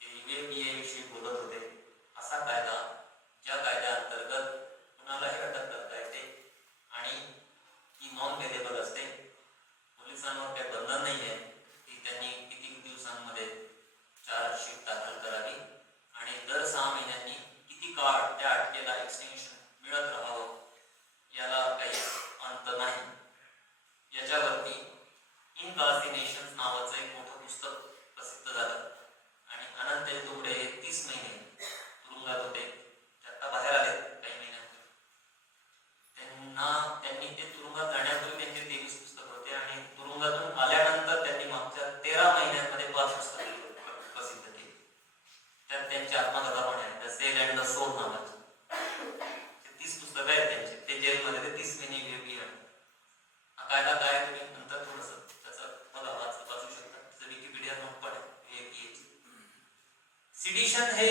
UAPA विषयी बोलत होते. असा कायदा ज्या कायद्याअंतर्गत कुणालाही अटक करता येते आणि ती नॉन व्हेरिएबल असते, पोलिसांवर काही बंधन नाही आहे की त्यांनी किती दिवसांमध्ये चार्जशीट दाखल करावी आणि दर 6 महिन्यांनी किती काळ त्या अटकेला एक्सटेन्शन मिळत राहावं, याला काही अंत नाही. याच्यावरती इनकार्सिनेशन नावाचं एक मोठं पुस्तक प्रसिद्ध झालं आणि अनंत तेलतुंबडे 30 महिने तुरुंगात होते. आता बाहेर आले काही महिन्यात. त्यांनी ते तुरुंगात जाण्यापूर्वी त्यांचे 23 पुस्तक होते आणि तुरुंगातून आल्यानंतर त्यांनी मागच्या 13 महिन्यांमध्ये 5 पुस्तके प्रसिद्ध केली. त्यात त्यांची आत्मकथा पण आहे, the cell and the soul नावाची. 30 पुस्तकं आहेत त्यांची. ते जेलमध्ये ते 30 महिने UAPA. हा कायदा काय तुम्ही नंतर थोडंसं त्याचं बघा, वाचू शकता. त्याचं विकिपीडिया नोट पण आहे UAPA ची. सिडिशन हे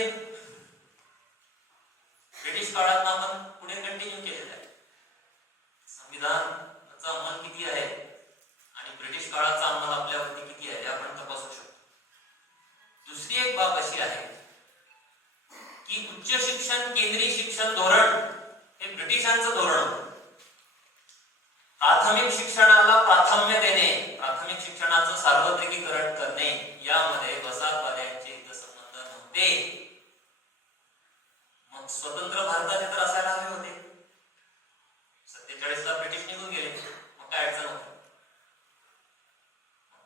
ब्रिटिश काळात आपण पुढे कंटिन्यू केलेलं आहे. संविधानाचा अंमल किती आहे आणि ब्रिटिश काळाचा अंमल आपल्यावरती किती आहे हे आपण तपासू शकतो. दुसरी एक बाब अशी आहे की उच्च शिक्षण केंद्रीय शिक्षण धोरण हे ब्रिटिशांचं धोरण होतं. प्राथमिक शिक्षणाला प्राधान्य देणे, प्राथमिक शिक्षणाचं सार्वत्रिकीकरण करणे, यामध्ये वसाहतवाद्यांचे हितसंबंध नव्हते. मग स्वतंत्र भारताचे तर असायला हवे होते. 47 ला ब्रिटिश निघून गेले, मग काय अडचण होती.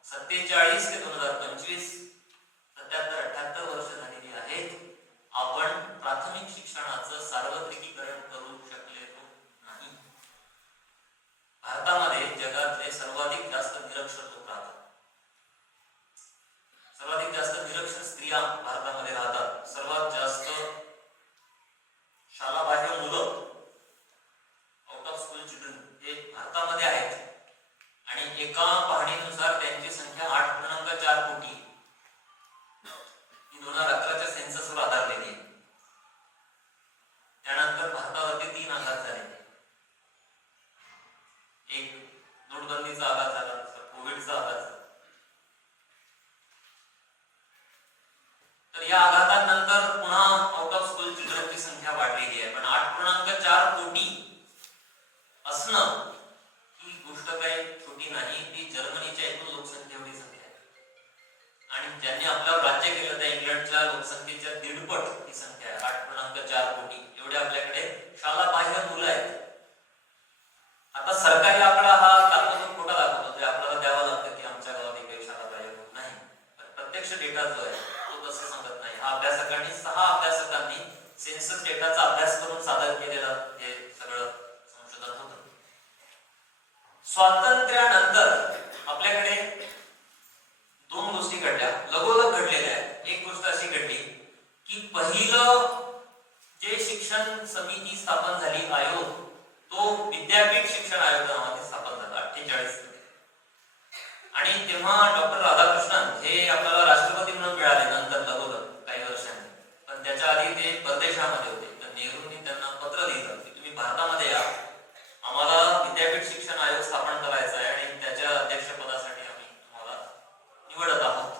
47 ते 2025 77-78 वर्ष झालेली आहेत. आपण प्राथमिक शिक्षणाचं सार्वत्रिकीकरण करू शकलेलो नाही. भारतामध्ये जगातले सर्वाधिक जास्त निरक्षर लोक राहतात. सर्वाधिक जास्त निरक्षर स्त्रिया भारतामध्ये राहतात. सर्वात जास्त शालाबाह्य मुलं, आउट ऑफ स्कूल चिल्ड्रन, हे भारतामध्ये आहेत आणि एका पाहणीनुसार त्यांची संख्या 8.4 कोटी ही 2011च्या सेन्ससवर आधारलेली आहे. त्यानंतर भारतावरती 3 आघात झाले. एक नोटबंदीचा आघात झाला, दुसरा कोविडचा आघात झाला. तर या आघातानंतर पुन्हा आउट ऑफ स्कूल चिल्ड्रनची संख्या वाढलेली आहे. पण 8.4 कोटी असणं ही गोष्ट काही छोटी नाही. ती जर्मनीच्या एकूण लोकसंख्येएवढी संख्या आहे आणि ज्यांनी आपल्यावर राज्य केलं त्या इंग्लंडच्या लोकसंख्येच्या 1.5 पट ही संख्या आहे. 8.4 कोटी एवढे आपल्याकडे शालाबाह्य मुलं आहेत. आता सरकारी आकडा हा दाखवतो, खोटा दाखवतो, ते आपल्याला द्यावा लागतं की आमच्या गावात एकही शालाबाह्य मुलं नाही. प्रत्यक्ष डेटा जो आहे तो तसं सांगत नाही. हा अभ्यासकांनी 6 अभ्यासकांनी सेन्सस डेटाचा अभ्यास करून सादर केलेलं हे सगळं संशोधन होतं. स्वातंत्र्यानंतर आपल्याकडे 2 गोष्टी घडल्या, लगोलग घडलेल्या आहेत. एक गोष्ट अशी घडली की पहिलं जे शिक्षण समिती स्थापन झाली, आयोग, तो विद्यापीठ शिक्षण आयोग नावाने स्थापन झाला 48 मध्ये. आणि तेव्हा डॉक्टर राधाकृष्णन हे आपल्याला राष्ट्रपती म्हणून मिळाले नंतर लगोलग काही वर्षांनी. पण त्याच्या आधी ते परदेशामध्ये होते. तर नेहरूंनी त्यांना पत्र लिहिलं की तुम्ही भारतामध्ये या, आम्हाला विद्यापीठ शिक्षण आयोग स्थापन करायचा आहे आणि त्याच्या अध्यक्षपदासाठी आम्ही तुम्हाला निवडत आहोत.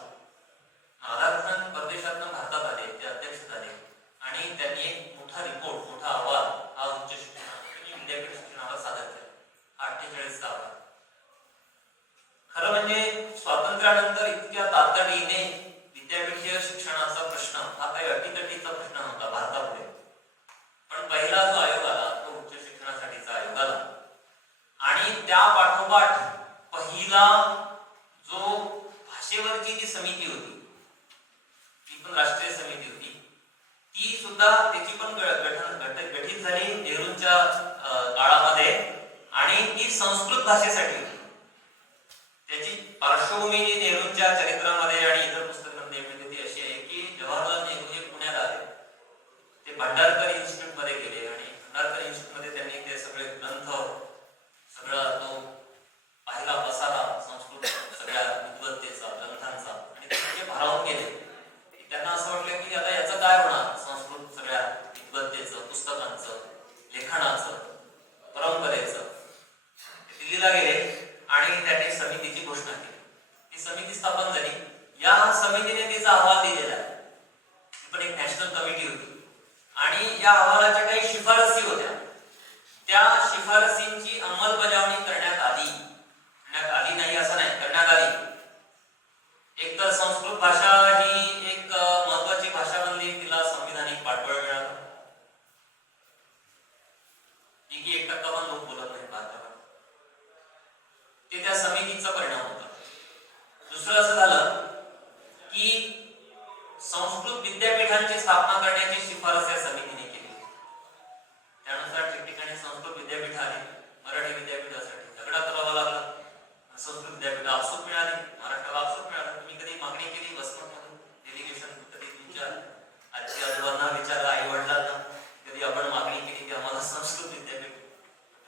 राधाकृष्णन परदेशातून भारतात आले, ते अध्यक्ष झाले आणि त्यांनी एक मोठा रिपोर्ट, मोठा अहवाल हा उच्च शिक्षण आणि विद्यापीठ शिक्षणावर सादर केला. 48 चा अहवाल. खरं म्हणजे स्वातंत्र्यानंतर इतक्या तातडीने विद्यापीठीय शिक्षणाचा प्रश्न हा काही अटीतटीचा प्रश्न नव्हता भारतापुढे. पण पहिला जो आयोग आला तो उच्च शिक्षणासाठीचा आयोग आला आणि त्या पाठोपाठ पहिला जो भाषेवरची जी समिती होती, ती पण राष्ट्रीय समिती होती, ती सुद्धा त्याची पण गठीत झाली नेहरूंच्या काळामध्ये आणि ती संस्कृत भाषेसाठी होती. त्याची पार्श्वभूमी जी नेहरूंच्या चरित्रामध्ये आणि इतर पुस्तकांमध्ये ती अशी आहे की जवाहरलाल नेहरू हे पुण्यात आले, ते भंडारकर इन्स्टिट्यूट मध्ये गेले आणि भंडारकर इन्स्टिट्यूट मध्ये त्यांनी ते सगळे ग्रंथ, सगळा तो पाहिला पसारा संस्कृत सगळ्या विद्वत्तेचा, ग्रंथांचा, आणि ते भारावून गेले. आणि या अहवालाच्या काही शिफारसी होत्या. त्या शिफारसींची अंमलबजावणी करण्यात आली नाही असं नाही, करण्यात आली. एक तर संस्कृत भाषा ही एक महत्वाची भाषा बनली, तिला संविधानिक पाठबळ मिळालं. जी की 1% पण लोक बोलत नाही भारतावर. ते त्या समितीचा परिणाम होता. दुसरं असं झालं की संस्कृत विद्यापीठांची स्थापना करण्याची शिफारस या समितीने केली. त्यानुसार ठिकठिकाणी संस्कृत विद्यापीठ आली. मराठी विद्यापीठासाठी झगडा करावा लागला. संस्कृत विद्यापीठ आपसूक मिळाली, महाराष्ट्राला आपसूक मिळालं. तुम्ही कधी मागणी केली वसमतमधून डेलिगेशन, कधी तुमच्या आजी आजोबांना विचारलं, आई वडिलांना कधी आपण मागणी केली की आम्हाला संस्कृत विद्यापीठ?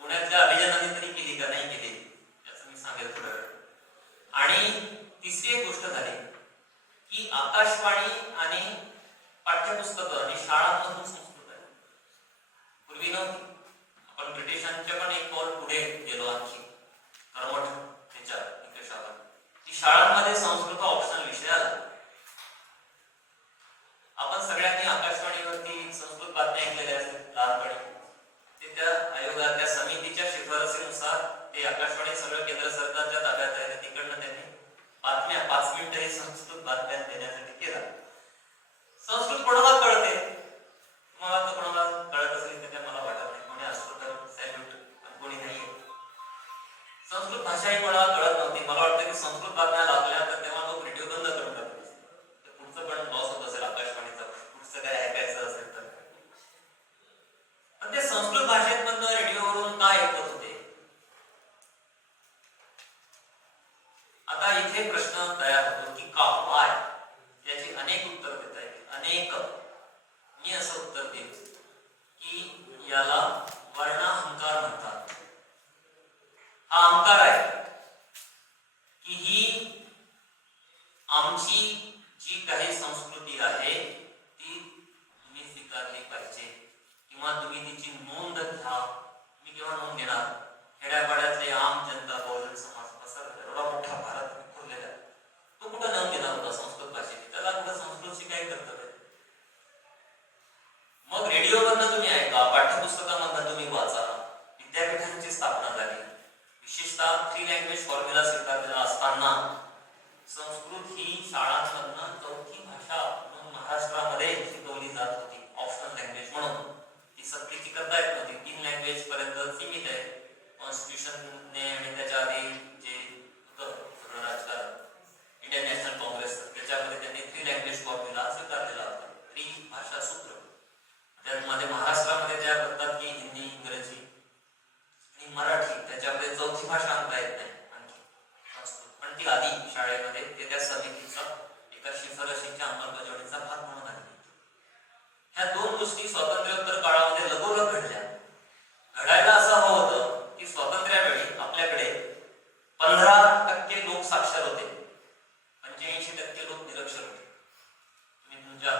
पुण्यातल्या अभिजातांनी तरी केली का? नाही केली, याचं मी सांगेल थोड्या वेळ. आणि तिसरी एक गोष्ट झाली की आकाशवाणी आणि पाठ्यपुस्तकं आणि शाळांमधून संस्कृत आहे. पूर्वी नव्हती. आपण ब्रिटिशांच्या पण एक पाऊल पुढे गेलो आणखी कर्मठ त्याच्या निकषावर, की शाळांमध्ये संस्कृत ऑप्शनल विषय आला. आपण सगळ्यांनी आकाशवाणीवरती संस्कृत बातम्या ऐकलेल्या असतील लहानपणी. ते त्या आयोगात, त्या समितीच्या शिफारसीनुसार ते आकाशवाणी सगळं केंद्र सरकारच्या ताब्यात आहे. तिकडनं त्यांनी बातम्या 5 मिनिटं हे संस्कृत बातम्या देण्यासाठी केला. संस्कृत कोणाला कळते? मला तर कोणाला कळत असेल तर काय मला वाटत नाही. कोणी असतं तर सॅल्यूट, पण कोणी नाहीये. संस्कृत भाषा ही कोणाला कळत नव्हती. मला वाटतं की संस्कृत बातम्या लागल्या तर तेव्हा लोक रेडिओ बंद करून टाकले. पुढचं पण लॉस होत असेल आकाशवाणीचा, पुढचं काय ऐकायचं असेल तर. पण ते संस्कृत भाषेत मधनं रेडिओवरून काय ऐकत होते? आता इथे प्रश्न तयार होतो की का, वाय? याची अनेक उत्तर देता येतील, अनेक. मी असं उत्तर देईन की याला वर्णाहंकार म्हणतात. हा अहंकार आहे की ही आमची जी काही संस्कृती आहे ती तुम्ही स्वीकारली पाहिजे, किंवा तुम्ही तिची नोंद घ्या. मी केव्हा नोंद घेणार? खेड्यापाड्यातले आम जनता, बहुजन समाज पसरला एवढा मोठा भारत विखुरलेला, तो कुठं नोंद घेणार होता संस्कृत भाषेची? त्याला कुठं संस्कृत शिकायचं कर्तव्य? मग रेडिओवरनं तुम्ही ऐका, पाठ्यपुस्तकामधनं तुम्ही वाचा. विद्यापीठांची स्थापना झाली. विशेषतः 3 लँग्वेज फॉर्म्युला स्वीकारलेला असताना संस्कृत ही शाळांमधनं 4थी भाषा म्हणून महाराष्ट्रामध्ये शिकवली जात होती, ऑप्शनल लँग्वेज म्हणून. ती सक्तीची करता येत नव्हती. 3 लँग्वेज पर्यंत सीमित आहे. कॉन्स्टिट्यूशनने आणि त्याच्या आधी जे होतं सगळं राजकारण, इंडियन नॅशनल काँग्रेस, त्याच्यामध्ये त्यांनी 3 लँग्वेज फॉर्म्युला स्वीकारलेला होता. 3 भाषा सूत्र. त्यामध्ये महाराष्ट्रामध्ये त्या म्हणतात की हिंदी, इंग्रजी आणि मराठी, त्याच्यामध्ये 4थी भाषा आणता येत नाही आणखी संस्कृत. पण ती आधी शाळेमध्ये ते त्या समितीचा एका शिफारशीच्या अंमलबजावणीचा भाग म्हणून आली. ह्या 2 गोष्टी स्वातंत्र्योत्तर काळामध्ये लगोलग घडल्या. घडायला असं हवं होतं की स्वातंत्र्यावेळी आपल्याकडे 15% लोक साक्षर होते, 85% लोक निरक्षर होते. तुम्ही तुमच्या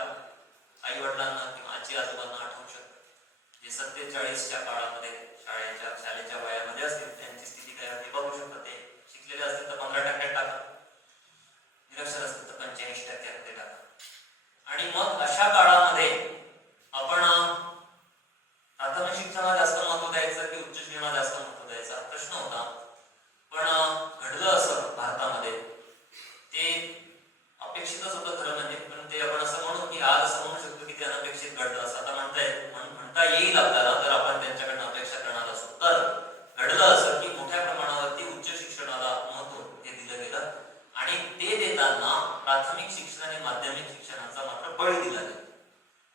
आई वडिलांना किंवा आजी आजोबांना आठवू शकता, जे 47च्या काळामध्ये शाळेच्या वयामध्ये असतील, त्यांची स्थिती काय होती बघू शकता. ते शिकलेले असतील तर 15% टाका, निरक्षर असतील तर 85% टाका. आणि मग अशा काळामध्ये आपण प्राथमिक शिक्षणाला जास्त महत्व द्यायचं की उच्च शिक्षणाला जास्त महत्व द्यायचा प्रश्न होता. पण घडलं असं भारतामध्ये, ते अपेक्षितच होतं खरं म्हणजे. पण ते आपण असं म्हणू की आज असं म्हणू शकतो की ते अनपेक्षित घडलं असं आता म्हणता येईल आपल्याला, जर आपण त्यांच्याकडनं अपेक्षा करणार असू तर. घडलं असं की मोठ्या प्रमाणावरती उच्च शिक्षणाला महत्व हे दिलं गेलं, आणि ते देताना प्राथमिक शिक्षण आणि माध्यमिक शिक्षणाचा मात्र बळी दिला गेला.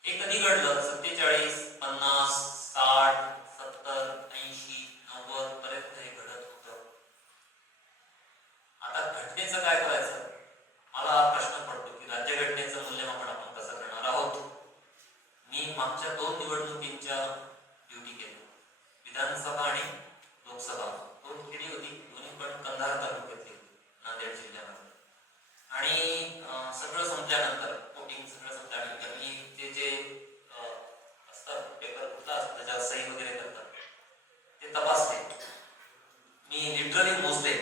हे कधी घडलं? 47, 50, 60, 70, 80, 90 पर्यंत हे घडत होतं. आता घटनेचं काय करायचं? मला हा प्रश्न पडतो की राज्यघटनेचं मूल्यमापन आपण कसं करणार आहोत. मी मागच्या 2 निवडणुकींच्या ड्युटी केल्या, विधानसभा आणि लोकसभा. 2 खेडी होती, दोन्ही पण कंधार तालुक्यातली, नांदेड जिल्ह्यामध्ये. आणि सगळं संपल्यानंतर, वोटिंग सगळं संपल्यानंतर मी ते जे असतात पेपर कुठला असतो त्याच्यावर सही वगैरे करतात ते तपासले. मी लिटरली मोजले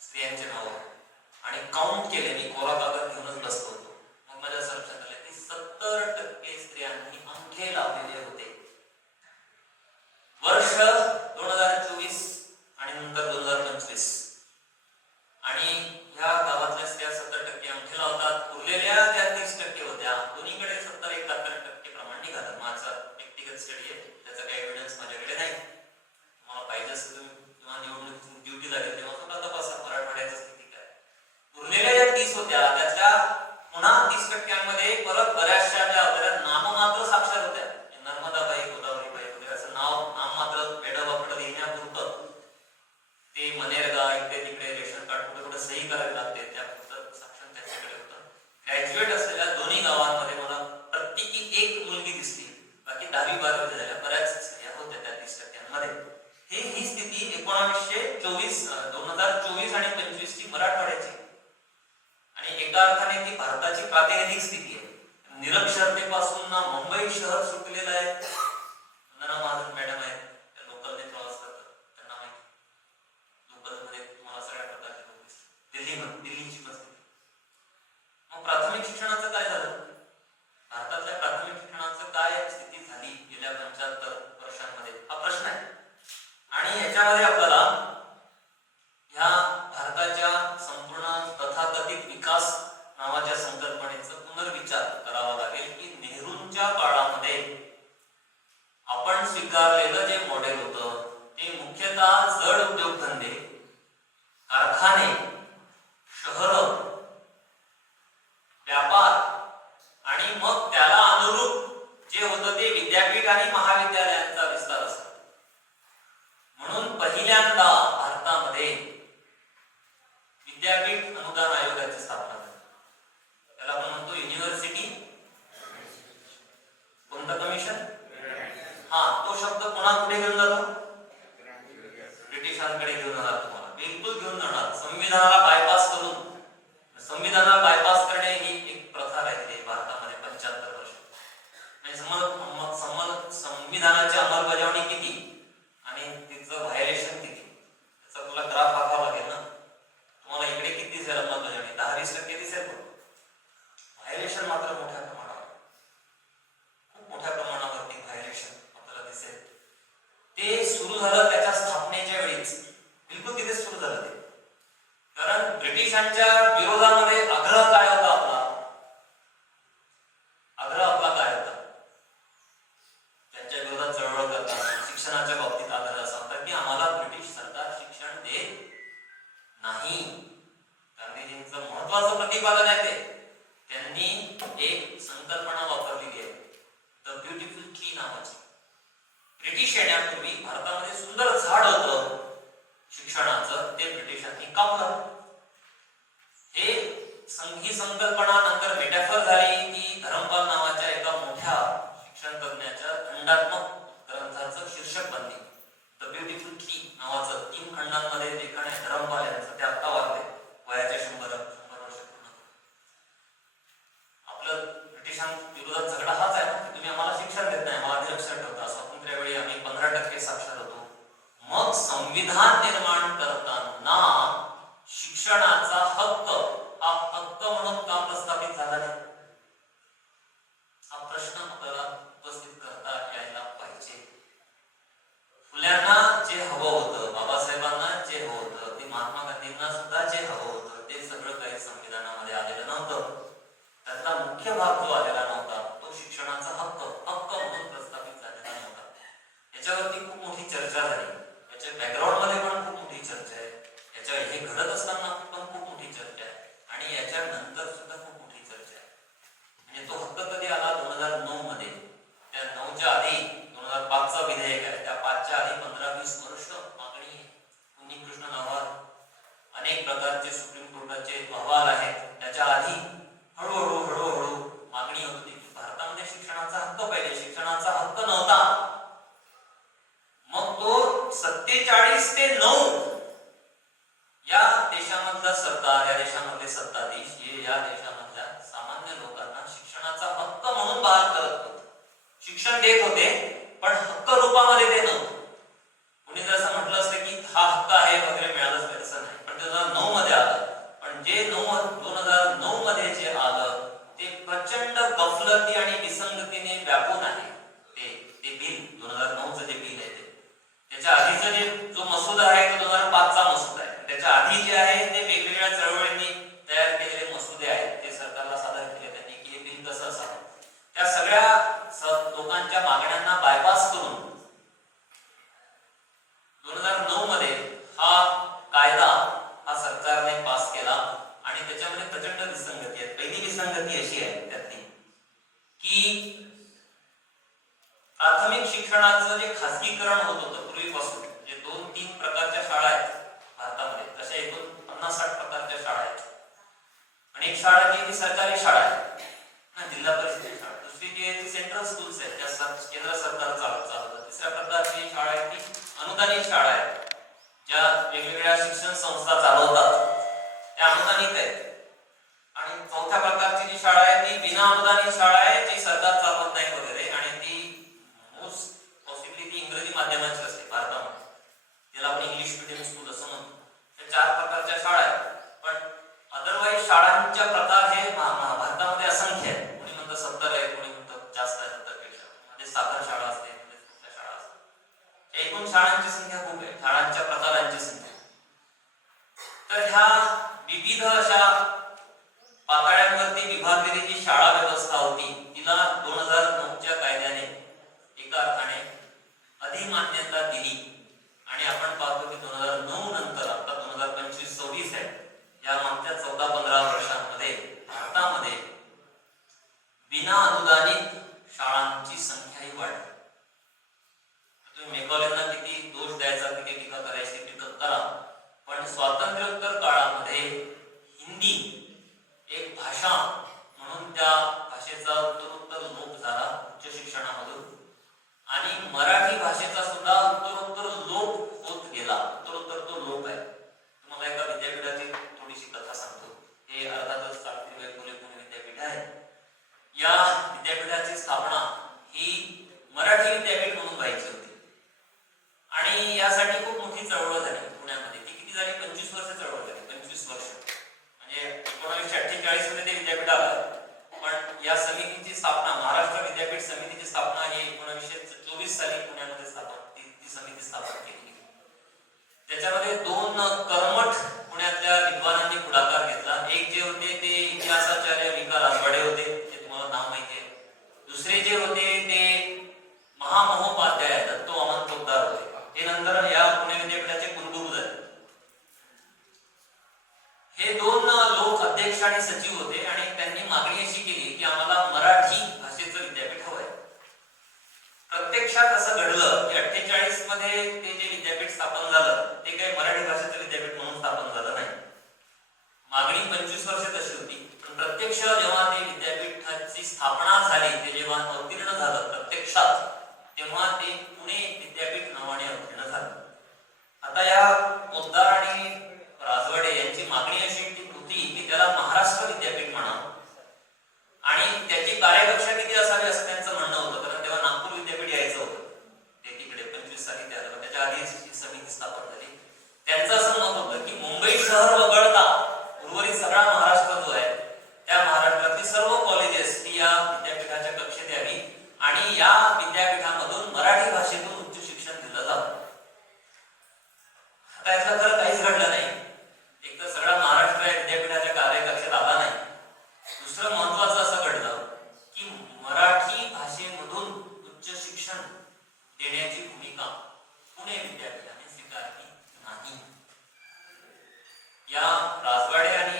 स्त्रियांचे नाव आणि काउंट केले. मी कोरा कागद घेऊनच बसलो होतो. मग माझ्या असं लक्षात आलं की 70% स्त्रियांनी अंगठे लावले निरक्षरतेपासून ना मुंबई शहर सुटलेलं आहे. वंदना महाजन मॅडम आहेत, त्या लोकलने प्रवास करतात, त्यांना माहिती. लोकलमध्ये तुम्हाला सगळ्या प्रकारचे लोक दिसतात. दिल्लीची परिस्थिती. मग प्राथमिक शिक्षणाचं काय झालं? भारतातल्या प्राथमिक शिक्षणाचं काय स्थिती झाली गेल्या 75 वर्षांमध्ये, हा प्रश्न आहे. आणि याच्यामध्ये आपल्याला ह्या भारताच्या संपूर्ण तथाकथित विकास नावाच्या संकल्पनेचा पुनर्विचार करावा लागेल की नेहरूंच्या काळामध्ये आपण स्वीकारलेलं जे मॉडेल होतं ते मुख्यतः जड उद्योगधंदे, कारखाने, शहर, व्यापार आणि मग त्याला अनुरूप जे होतं ते विद्यापीठ आणि महाविद्यालयांचा विस्तार असतो. म्हणून पहिल्यांदा भारतामध्ये विद्यापीठ अनुदान आयोगाची स्थापना झाली. त्याला आपण म्हणतो युनिव्हर्सिटी कोणतं कमिशन. तो शब्द कोणाकडे घेऊन जातो? ब्रिटिशांकडे घेऊन जाणार. तुम्हाला बिलकुल घेऊन जाणार. संविधानाला बायपास करून, संविधानाला बायपास करणे ही एक प्रथा राहिली भारतामध्ये 75 वर्ष. संविधानाची अंमलबजावणी किती आणि तिचं व्हायलेशन किती, त्याचा तुला ग्राफ आखावा लागेल ना. तुम्हाला इकडे किती दिसेल अंमलबजावणी? 10-20% दिसेल. व्हायलेशन मात्र मोठ्या प्रमाणावर, खूप मोठ्या प्रमाणावरती व्हायलेशन आपल्याला दिसेल. ते सुरू झालं त्याच्या स्थापनेच्या वेळीच, बिलकुल तिथे सुरू झालं ते. कारण ब्रिटिशांच्या विरोधामध्ये आग्रह काय होता आपला? आग्रह आपला काय होता? त्यांच्या विरोधात चळवळ करताना शिक्षणाच्या बाबतीत आग्रह असा होता की आम्हाला ब्रिटिश सरकार शिक्षण देत नाही. गांधीजींचं महत्वाचं प्रतिपादन आहे ते. त्यांनी एक संकल्पना वापरलेली आहे, द ब्युटिफुल ट्री नावाची. ब्रिटिश येण्यापूर्वी भारतामध्ये सुंदर झाड होतं शिक्षणाचं, ते ब्रिटिशांनी कापलं. ही संकल्पना नंतर मेटाफर झाली की धरमपाल नावाच्या एका मोठ्या शिक्षण तज्ञाच्या खंडात्मक ग्रंथाचं शीर्षक बनली. द ब्युटिफुल ट्री नावाचं 3 खंडांमध्ये लेखन आहे धरमपाल यांचं. ते आता वाचले वयाच्या 100 वर्ष पूर्ण. आपलं ब्रिटिशांविरोधात झगडा हाच आहे ना की तुम्ही आम्हाला शिक्षण देत नाही, आम्हाला निरक्षर ठेवता. स्वातंत्र्यावेळी आम्ही 15% साक्षर होतो. मग संविधान निर्माण करताना शिक्षणाचा हक्क हा हक्क म्हणून का प्रस्थापित झाला नाही, हा प्रश्न आपल्याला उपस्थित करता यायला पाहिजे. फुल्यांना जे हवं होतं, बाबासाहेबांना जे हवं होतं, ते महात्मा गांधींना सुद्धा जे हवं होतं, ते सगळं काही संविधानामध्ये आलेलं नव्हतं. त्यातला मुख्य भाग जो आलेला नव्हता तो शिक्षणाचा हक्क म्हणून प्रस्थापित झालेला नव्हता. याच्यावरती खूप मोठी चर्चा झाली. याच्या बॅकग्राऊंड मध्ये पण खूप मोठी चर्चा आहे. याच्या हे घडत असताना पण खूप मोठी चर्चा आहे आणि याच्या नंतर सुद्धा खूप मोठी चर्चा आहे. म्हणजे तो हक्क कधी आला? 2009 मध्ये. त्या 9च्या आधी 2005चा विधेयक आहे, त्या 5च्या आधी 15-20 वर्ष मागणी आहे. उन्नीकृष्णन अहवाल, अनेक प्रकारचे सुप्रीम कोर्टाचे अहवाल आहेत. त्याच्या आधी हळूहळू मागणी होत होती की भारतामध्ये शिक्षणाचा हक्क पाहिजे. शिक्षणाचा हक्क नव्हता. मग तो 47 ते 9 या देशामधलं सरकार, या देशामधले सत्ताधीश हे या देशामधल्या सामान्य लोकांना शिक्षणाचा हक्क म्हणून बहाल करत होते. शिक्षण देत होते पण हक्क रूपामध्ये ते नव्हतं. कुणी जर असं म्हटलं असतं की हा हक्क आहे वगैरे, मिळालंच पाहिजे, असं नाही. पण 2009 मध्ये आलं. पण जे 2009 मध्ये जे आलं ते प्रचंड गफलती आणि विसंगतीने व्यापून आहे. ते बिल 2009चं जे बिल आहे त्याच्या आधीचा जो मसुदा आहे तो 2005चा मसुदा आहे. त्याच्या आधी जे आहे ते वेगवेगळ्या चळवळींनी तयार केलेले मसुदे आहेत. ते सरकारला सादर केले त्यांनी की हे बिल कसं असावं. त्या सगळ्या लोकांच्या मागण्यांना बायपास करून 2009 मध्ये हा कायदा हा सरकारने पास केला आणि त्याच्यामध्ये प्रचंड विसंगती आहेत. पहिली विसंगती अशी आहे त्यातली की प्राथमिक शिक्षणाचं जे खासगीकरण होत होतं पूर्वीपासून, जे 2-3 प्रकारच्या शाळा आहेत भारतामध्ये, तशा एकूण 50-60 प्रकारच्या शाळा आहेत. आणि एक शाळा जी ती सरकारी शाळा आहे, जिल्हा परिषदेची शाळा. दुसरी जी आहे ती सेंट्रल स्कूल्स आहेत, त्या केंद्र सरकार चालवतं. तिसऱ्या प्रकारची शाळा आहे ती अनुदानित शाळा आहे, ज्या वेगवेगळ्या शिक्षण संस्था चालवतात, त्या अनुदानित आहेत. आणि चौथ्या प्रकारची जी शाळा आहे ती विना अनुदानित शाळा आहे विना अनुदानित शाळांची संख्याही वाढली. तुम्ही मेकॉलेंना किती दोष द्यायचा, किती टीका करायची टीका करा, पण स्वातंत्र्योत्तर काळामध्ये हिंदी एक भाषा म्हणून त्या भाषेचा उत्तरोत्तर लोप झाला उच्च शिक्षणामधून, आणि मराठी भाषेचा सुद्धा उत्तरोत्तर लोप होत गेला. उत्तरोत्तर तो लोप आहे. तुम्हाला एका विद्यापीठाची थोडीशी कथा सांगतो. हे अर्थातच सावित्रीबाई फुले पुणे विद्यापीठ आहे. या विद्यापीठाची स्थापना ही मराठी विद्यापीठ म्हणून व्हायची होती, आणि यासाठी खूप मोठी चळवळ झाली पुण्यामध्ये. ती किती झाली? 25 वर्ष चळवळ झाली. 25 वर्ष म्हणजे 1948 मध्ये ते विद्यापीठ आलं, पण या समितीची स्थापना, महाराष्ट्र विद्यापीठ समितीची स्थापना ही 1924 साली पुण्यामध्ये ती समिती स्थापन केली. त्याच्यामध्ये 2 कर्मठ पुण्यातल्या विद्वानांनी पुढाकार घेतला. एक जे होते ते इतिहासाचार्य विका राजवाडे होते, ते तुम्हाला नाव माहिती आहे. दुसरे जे होते ते महामहोपाध्याय दत्तो अमन पोद्दार होते. ते नंतर या पुणे विद्यापीठाचे कुलगुरू झाले. हे 2 लोक अध्यक्ष आणि सचिव होते, आणि त्यांनी मागणी अशी केली की आम्हाला मराठी भाषेचं विद्यापीठ हवंय. प्रत्यक्षात असं घडलं की 48 मध्ये ते जे विद्यापीठ स्थापन झालं ते काही मराठी भाषेचं विद्यापीठ म्हणून स्थापन झालं नाही. मागणी 25 वर्ष तशी होती, पण प्रत्यक्ष जेव्हा ते विद्यापीठाची स्थापना झाली, ते जेव्हा अवतीर्ण झालं प्रत्यक्षात, तेव्हा ते पुणे विद्यापीठ नावाने अवतीर्ण झालं. आता या पोद्दार आणि राजवाडे यांची मागणी अशी होती की त्याला महाराष्ट्र विद्यापीठ म्हणावं, आणि त्याची कार्यकक्षा किती असावी असं त्यांचं म्हणणं होतं, कारण तेव्हा नागपूर विद्यापीठ यायचं होतं. ते तिकडे 25 साली त्या त्याच्या आधीच ही समिती स्थापन झाली. त्यांचं असं मत होतं की मुंबई शहर वगळता उर्वरित सगळा महाराष्ट्र जो आहे, त्या महाराष्ट्रातली सर्व कॉलेजेस ही या विद्यापीठाच्या कक्षेत यावी, आणि या विद्यापीठामधून मराठी भाषेतून उच्च शिक्षण दिलं जावं. आता यातलं खरं काहीच घडलं नाही. एक तर सगळा महाराष्ट्र या विद्यापीठाच्या कार्यकक्षेत आला नाही. दुसरं महत्वाचं असं घडलं की मराठी भाषेमधून उच्च शिक्षण देण्याची भूमिका पुणे विद्यापीठाने स्वीकारली नाही. या राजवाडे आणि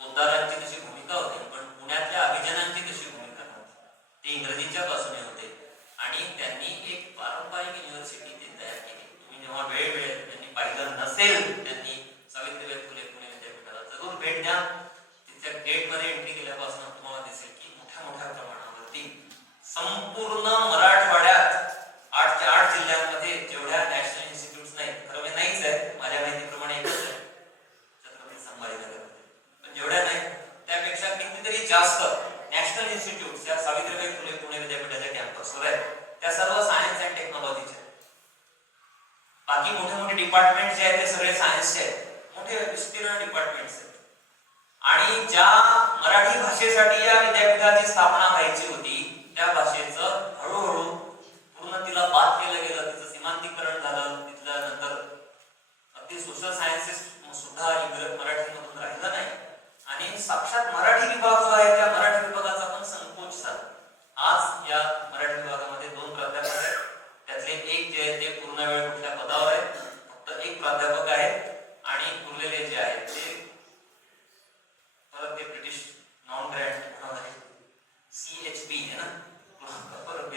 पोद्दारांची तशी भूमिका होती, पण पुण्यातल्या अभिजनांची तशी भूमिका नव्हती. ते इंग्रजीच्या बाजूने होते, आणि त्यांनी एक पारंपरिक युनिव्हर्सिटी ते तयार केली. तुम्ही जेव्हा वेळ त्यांनी पाहिलं नसेल, त्यांनी सावित्रीबाई फुले पुणे विद्यापीठाला जरूर भेट द्या. तिथल्या गेटमध्ये एंट्री केल्यापासून तुम्हाला दिसेल की मोठ्या मोठ्या प्रमाणावरती संपूर्ण मराठवाड्यात 8 ते 8 जिल्ह्यांमध्ये जेवढ्या नॅशनल इन्स्टिट्यूट्स नाहीत, खरं म्हणजे नाहीच आहे, माझ्या माहितीप्रमाणे एकच आहे छत्रपती संभाजीनगरमध्ये, पण जेवढ्या नाही त्यापेक्षा कितीतरी जास्त नॅशनल इन्स्टिट्यूट्स या सावित्रीबाई फुले पुणे विद्यापीठाच्या कॅम्पसवर आहेत. त्या सर्व सायन्स अँड टेक्नॉलॉजीचे. बाकी मोठे मोठे डिपार्टमेंट जे आहेत ते सगळे सायन्सचे आहेत, मोठे विस्तीर्ण डिपार्टमेंट्स आहेत. आणि ज्या मराठी भाषेसाठी या विद्यापीठाची स्थापना व्हायची होती, त्या भाषेचं हळूहळू पूर्ण तिला बाद केलं गेलं, तिचं सीमांतिकरण झालं. तिथल्या नंतर अगदी सोशल सायन्सेस सुद्धा मराठीमधून राहिलं नाही, आणि साक्षात मराठी विभाग जो आहे त्या मराठी विभागाचा पण संकोच झाला. आज या मराठी विभागामध्ये 2 प्राध्यापक आहेत. त्यातले एक जे आहे ते पूर्ण वेळ कुठल्या पदावर आहेत, फक्त एक प्राध्यापक आहे, आणि उरलेले जे आहेत ते परत ते ब्रिटिश नॉन ग्रँट CHP आहे ना, परत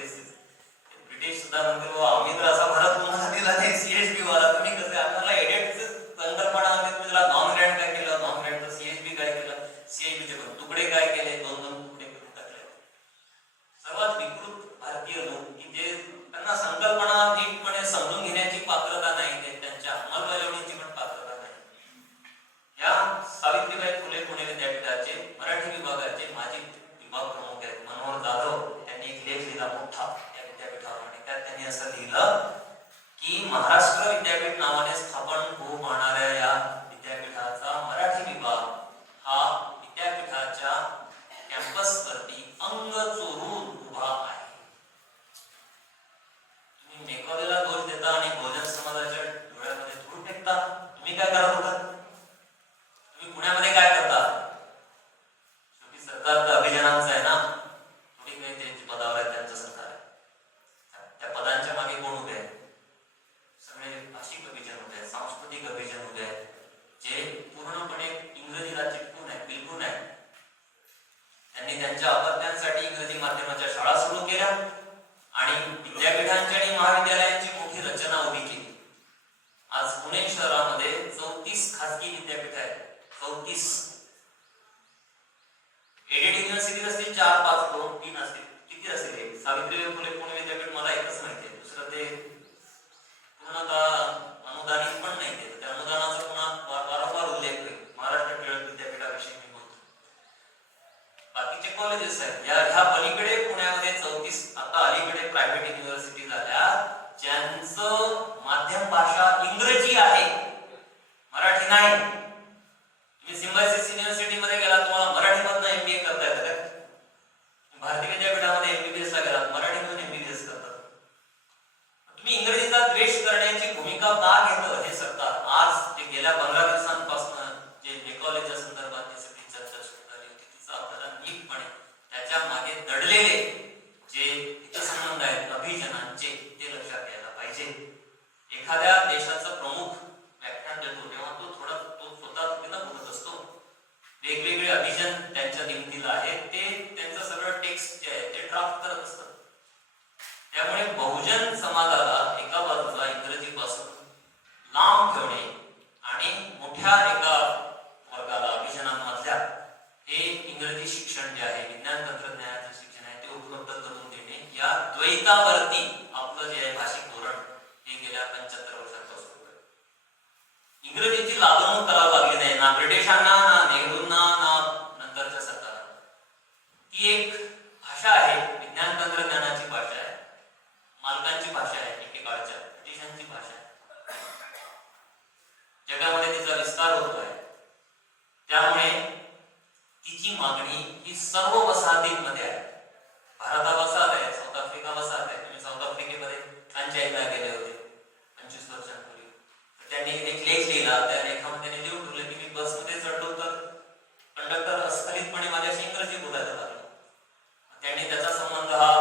त्यांनी त्यांच्या अपत्यांसाठी इंग्रजी माध्यमाच्या शाळा सुरू केल्या आणि विद्यापीठांची आणि महाविद्यालयांची मोठी रचना उभी केली. आज पुणे शहरामध्ये 34 खासगी विद्यापीठ आहेत. 34 एडेड युनिव्हर्सिटी असतील, 4, 5, 2, 3 असतील. किती असतील? सावित्रीबाई फुले पुणे विद्यापीठ मला एकच माहिती आहे, दुसरं ते पूर्णतः अनुदानित पण नाही. त्या अनुदानाचा पुन्हा वारंवार उल्लेख होईल. महाराष्ट्र टिळक विद्यापीठाविषयी मी बोलतो. बाकीचे कॉलेजेस आहेत ह्या पलीकडे पुण्यामध्ये 34 आता अलीकडे प्रायव्हेट युनिव्हर्सिटी झाल्या ज्यांचं माध्यम भाषा इंग्रजी आहे, मराठी नाही. तुम्ही सिम्बायसिस युनिव्हर्सिटी मध्ये गेला, तुम्हाला मराठीमधून एमबीए करता येतं का? भारतीय विद्यापीठामध्ये एमबीबीएस ला गेला, मराठीमधून एमबीबीएस करतात. तुम्ही इंग्रजीचा द्वेष करण्याची भूमिका का घेतं हे सरकार? आज ते गेल्या 15 दिवसांपासून जे मेकॉलेजच्या संदर्भात जी सगळी चर्चा सुरू झाली होती, तिचा आपल्याला नीटपणे त्याच्या मागे दडलेले जे हितसंबंध आहेत अभिजनांचे ते लक्षात घ्यायला पाहिजे. एखाद्या देशाचा प्रमुख व्याख्यान देतो तेव्हा तो स्वतः चुकीनं बोलत असतो. वेगवेगळे अभिजन त्यांच्या दिमतीला आहेत, ते त्यांचं सगळं टेक्स्ट जे आहे ते ड्राफ्ट करत असतात. त्यामुळे बहुजन समाजाला एका बाजूला इंग्रजीपासून लांब ठेवणे आणि मोठ्या एका वर्गाला अभिजनांमधल्या हे इंग्रजी शिक्षण जे आहे, विज्ञान तंत्रज्ञानाचे शिक्षण आहे ते उपलब्ध करून देणे, या द्वैतावरती आपलं जे आहे भाषिक धोरण हे गेल्या 75 वर्षांपासून इंग्रजीची लागवणूक करावी लागली नाही, ना ब्रिटिशांना, ना नेहरूंना, ना नंतरच्या सरकारांना. ती एक भाषा आहे, विज्ञान तंत्रज्ञानाची भाषा आहे, मालकांची भाषा आहे, एकेकाळच्या ब्रिटिशांची भाषा आहे. जगामध्ये तिचा विस्तार होतो आहे. त्यामुळे तिची मागणी ही सर्व वसाहतींमध्ये आहे. भारतात वसाहत आहे, साऊथ आफ्रिका वसाहत आहे. तुम्ही साऊथ आफ्रिकेमध्ये फ्रँचाइजला गेले होते 25 वर्षांपूर्वी, तर त्यांनी एक लेख लिहिला. त्या लेखामध्ये त्यांनी लिहून ठेवलं की मी बसमध्ये चढलो तर कंडक्टर अस्खलितपणे माझ्याशी इंग्रजी बोलायला लागला. त्यांनी त्याचा संबंध हा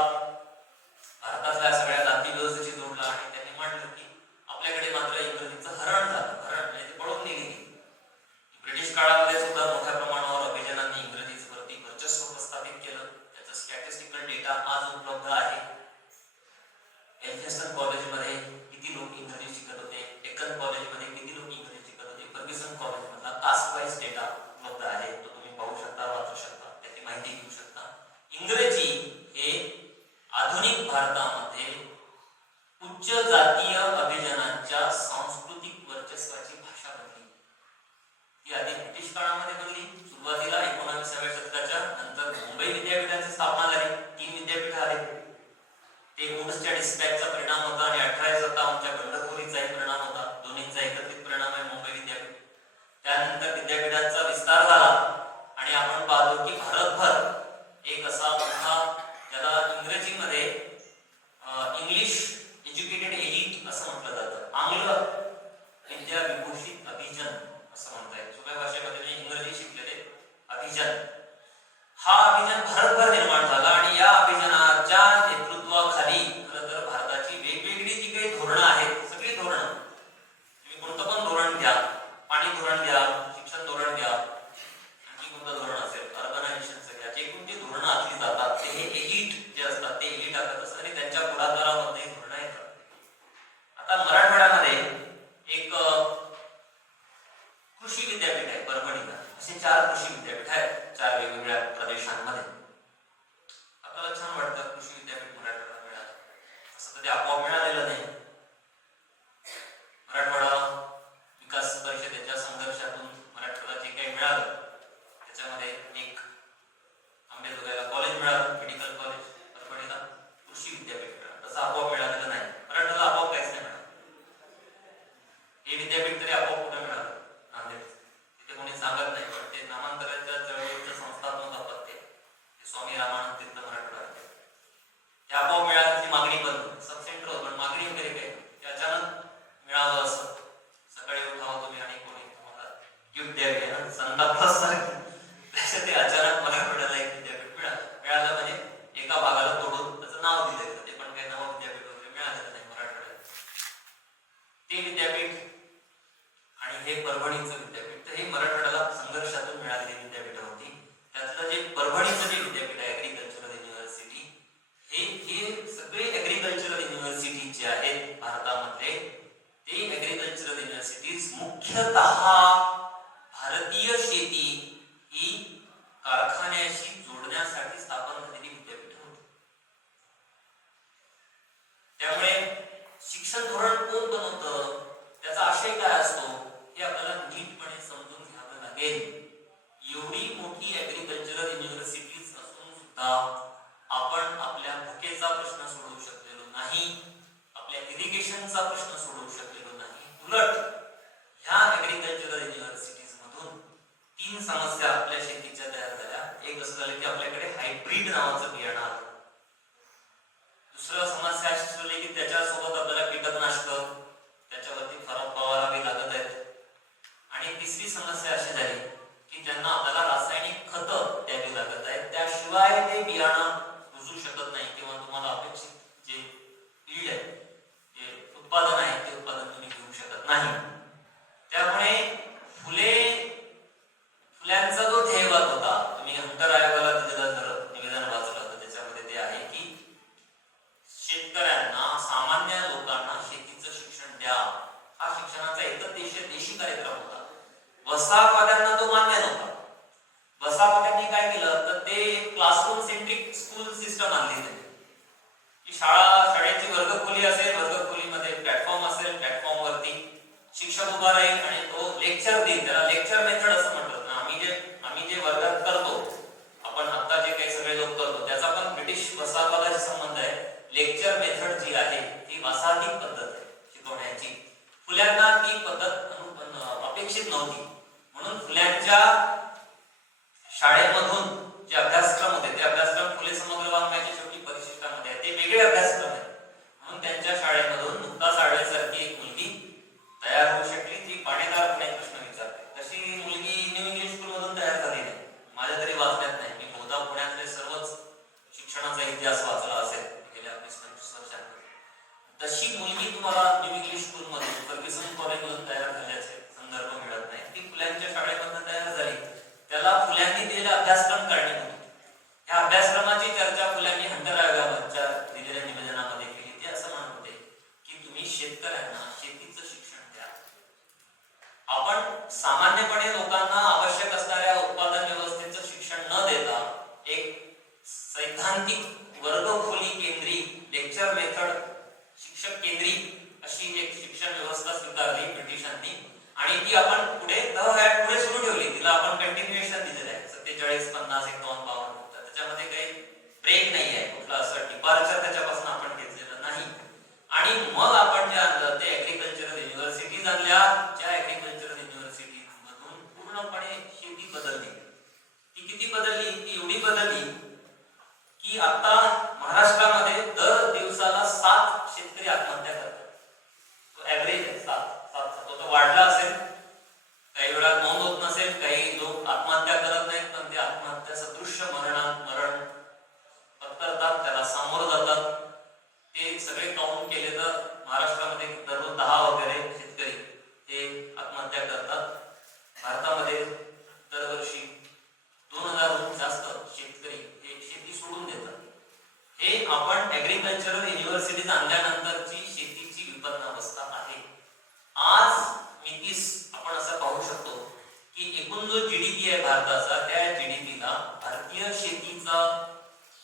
भारतातल्या सगळ्या जाती व्यवस्थेशी जोडला आणि त्यांनी मांडलं की आपल्याकडे मात्र इंग्रजीचं हरण झालं. हरण म्हणजे ते पळून निघेली. ब्रिटिश काळामध्ये सुद्धा मोठ्या प्रमाणावर अभिजनांनी इंग्रजीवरती वर्चस्व प्रस्थापित केलं. त्याचा स्टॅटिस्टिकल डेटा आज उपलब्ध आहे. एल्फिन्स्टन कॉलेजमध्ये किती लोक इंग्रजी शिकत होते, डेक्कन कॉलेजमध्ये किती लोक इंग्रजी शिकत होते, फर्ग्युसन कॉलेजमधला कास्ट वाईज डेटा उपलब्ध आहे. तो तुम्ही पाहू शकता, वाचू शकता, त्याची माहिती घेऊ शकता. इंग्रजी हे आधुनिक भारतामध्ये उच्च जातीय अभिजनांच्या सांस्कृतिक वर्चस्वाची भाषा बनली. ती आधी ब्रिटिश काळामध्ये बनली. सुरुवातीला 19व्या शतकाच्या नंतर मुंबई विद्यापीठाची स्थापना झाली. 3 विद्यापीठ आले. ते वुड्सच्या डिस्पॅचचा परिणाम होता आणि 1857च्या बंडखोरीचाही परिणाम होता. दोन्हींचा एकत्रित परिणाम आहे मुंबई विद्यापीठ. त्यानंतर विद्यापीठांचा विस्तार झाला आणि आपण पाहतो की भारतभर एक असा मोठा, ज्याला इंग्रजीमध्ये इंग्लिश एज्युकेटेड एलिट असं म्हटलं जातं, आंग्ल विद्या विभूषित अभिजन असं म्हणता येईल. सोप्या भाषेमध्ये इंग्रजी शिकलेले अभिजन, हा अभिजन भारतभर निर्माण झाला आणि या अभिजनाच्या नेतृत्वाखाली खरं तर भारताची वेगवेगळी जी काही धोरणं आहेत, सगळी धोरणं, तुम्ही कोणतं पण धोरण घ्या, पाणी धोरण घ्या, शिक्षण धोरण घ्या, आणखी कोणतं धोरण असेल, अर्बनायझेशनचं घ्या, जे कोणती धोरणं आखली जातात ते हे एलिट जे असतात ते एलिट आखत असतात आणि त्यांच्या पुढाकारामध्ये धोरणं येतात. आता मराठवाड्यामध्ये एक कृषी विद्यापीठ आहे परभणीला. असे 4 कृषी विद्यापीठ आहेत 4 वेगवेगळ्या प्रदेशांमध्ये. आपल्याला छान वाटतं कृषी विद्यापीठ मराठवाड्याला मिळालं. असं तर ते आपोआप मिळालेलं नाही. मराठवाडा विकास परिषदेच्या संघर्षातून मराठवाडा जे काही मिळालं त्याच्यामध्ये एक आंबेजोगाईला कॉलेज मिळालं, मेडिकल कॉलेज. परभणीला कृषी विद्यापीठ मिळालं. तसं आपोआप मिळालेलं नाही. मराठवाड्याला आपोआप काहीच नाही मिळालं. हे विद्यापीठ तरी आपोआप कुठे मिळालं? नांदेड. तिथे कोणी सांगत नाही, पण ते नामांतराच्या चळवळीचं संस्थात्मक अपत्य स्वामी रामानंद तीर्थ मराठवाडा ते आपोआप मिळाल्याची मागणी बंद. सब सेंटर होतं पण मागणी वगैरे काही ते अचानक मिळावं असं. सकाळी उठावं तुम्ही आणि कोणी तुम्हाला गिफ्ट द्यावी ना संतापासारखी, त्याच्या ते अचानक मराठवाड्याला एक विद्यापीठ मिळालं म्हणजे एका भागाला तोडून त्याचं नाव दिलं गेलं. ते पण काही नवं विद्यापीठ वगैरे मिळालेलं नाही मराठवाड्यात. ते विद्यापीठ आणि हे परभणीचं विद्यापीठ, तर हे मराठवाड्याला संघर्षातून मिळालेली विद्यापीठ होती. त्यातलं जे परभणीचं जे आपण आपल्या भुकेचा प्रश्न सोडवू शकलेलो नाही, आपल्या इरिगेशनचा प्रश्न सोडवू शकलेलो नाही. उलट ह्या ऍग्रिकल्चरल युनिव्हर्सिटीज मधून 3 समस्या आपल्या शेतीच्या तयार झाल्या. एक असं झालं की आपल्याकडे हायब्रिड नावाचं बियाणं आलं. दुसरं समस्या अशी झाली की त्याच्यासोबत आपल्याला कीटकनाशक त्याच्यावरती फवारावी लागत आहेत. आणि तिसरी समस्या अशी झाली की त्यांना आपल्याला रासायनिक खतं द्यावी लागत आहेत. त्याशिवाय ते बियाणं रुजू शकत नाही किंवा तुम्हाला अपेक्षित जे यील्ड आहे, जे उत्पादन आहे, ते उत्पादन तुम्ही घेऊ शकत नाही. त्यामुळे फुल्यांचा जो ध्येयवाद होता, तुम्ही हंटर आयोगाला दिलेलं जर निवेदन वाचलं तर त्याच्यामध्ये ते आहे की शेतकऱ्यांना, सामान्य लोकांना शेतीचं शिक्षण द्या. हा शिक्षणाचा एकच देशी कार्यक्रम होता. वसाहतवाद्यांना तो मान्य नव्हता. वसाहतवाद्यांनी काय केलं तर ते क्लासरूम सेंट्रिक स्कूल सिस्टम आणली त्यांनी, की शाळेची वर्गखोली असेल, वर्गखोलीमध्ये प्लॅटफॉर्म असेल, प्लॅटफॉर्मवरती शिक्षक उभा राहील आणि तो लेक्चर देईल. त्याला लेक्चर मेथड असं म्हणतात. आम्ही जे वर्गात करतो, आपण आता जे काही सगळे लोक करतो, त्याचा पण ब्रिटिश वसाहतवादाशी संबंध आहे. लेक्चर मेथड जी आहे ती वसाहती पद्धत आहे शिकवण्याची. फुल्यांना ती पद्धत अपेक्षित नव्हती. म्हणून फुल्यांच्या शाळेमधून जे अभ्यासक्रम होते ते अभ्यासक्रम फुले समग्र वाङ्मयाच्या शेवटी परिशिष्टामध्ये आहे, ते वेगळे अभ्यासक्रम आहेत. म्हणून त्यांच्या शाळेमधून नुकताच आढळल्यासारखी एक मुलगी तयार होऊ शकली जी पाणीदारपणे प्रश्न विचारते. तशी मुलगी न्यू इंग्लिश स्कूल मधून तयार झाली नाही, माझ्या तरी वाचण्यात नाही. मी बहुधा पुण्यातले सर्वच शिक्षणाचा इतिहास वाचला असेल गेल्या 20-25 वर्षांमध्ये. तशी मुलगी तुम्हाला न्यू इंग्लिश स्कूल मध्ये फर्ग्युसन कॉलेज मधून तयार झाल्याचे संदर्भ मिळत नाही. ती फुल्यांच्या शाळेमधून तयार झाली. त्याला फुल्यांनी दिलेला अभ्यासक्रम काढणे होते. या अभ्यासक्रमाची चर्चा फुल्यांनी हंटर आयोगाच्या दिलेल्या निवेदनामध्ये केली. ते असं म्हणत होते की तुम्ही शेतकऱ्यांना शेतीचं शिक्षण द्या. आपण सामान्यपणे लोकांना आवश्यक असणाऱ्या उत्पादन व्यवस्थेचं शिक्षण न देता एक सैद्धांतिक वर्गखोली केंद्री, लेक्चर मेथड, शिक्षक केंद्री अशी एक शिक्षण व्यवस्था स्वीकारली ब्रिटिशांनी आणि ती आपण पुढे सुरू ठेवली. तिला आपण कंटिन्युएशन दिलेलं आहे. 47, 50, 51, 52. त्याच्यामध्ये काही ब्रेक नाही आहे, कुठला असं डिपार्चर त्याच्यापासून आपण घेतलेलं नाही. आणि मग आपण जे आणलं ते ऍग्रिकल्चरल युनिव्हर्सिटीज आणल्या. ज्या ऍग्रिकल्चरल युनिव्हर्सिटीज मधून पूर्णपणे शेती बदलली. ती किती बदलली? ती एवढी बदलली की आता महाराष्ट्रामध्ये दर दिवसाला 7 शेतकरी आत्महत्या करतात. तो ॲव्हरेज आहे 7. तो वाढला असेल, काही वेळा नोंद होत नसेल, काही लोक आत्महत्या करत नाहीत, पण ते आत्महत्या सदृश्य मरण पत्करतात, त्याला सामोरं जातात. ते सगळे काउंट केले तर महाराष्ट्रामध्ये दररोज 10 वगैरे शेतकरी हे आत्महत्या करतात. भारतामध्ये दरवर्षी 2000हून जास्त शेतकरी हे शेती सोडून देतात. हे आपण ऍग्रिकल्चरल युनिव्हर्सिटीज आणल्यानंतरची शेतीची विपन्न अवस्था आहे. आज आपण असं पाहू शकतो की एकूण जो जीडीपी आहे भारताचा, त्या जीडीपीला भारतीय शेतीचा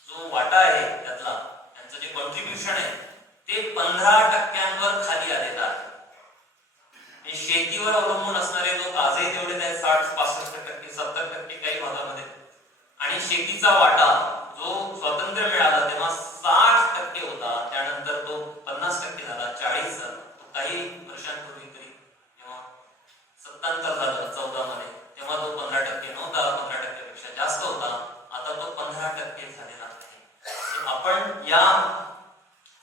जो वाटा आहे त्यातला त्यांचं जे कॉन्ट्रीब्युशन आहे ते 15% खाली आलेलं आहे. शेतीवर अवलंबून असणारे लोक आजही तेवढेच आहेत, 60-65%, 70% काही भागामध्ये. आणि शेतीचा वाटा जो स्वातंत्र्य मिळाला तेव्हा 60% होता, त्यानंतर तो 50% झाला, 40 झाला. काही वर्षांपूर्वी तरी जेव्हा 77 झालं 14 मध्ये, तेव्हा तो 15% नव्हता, 15% पेक्षा जास्त होता. आता तो 15% झालेला आहे. आपण या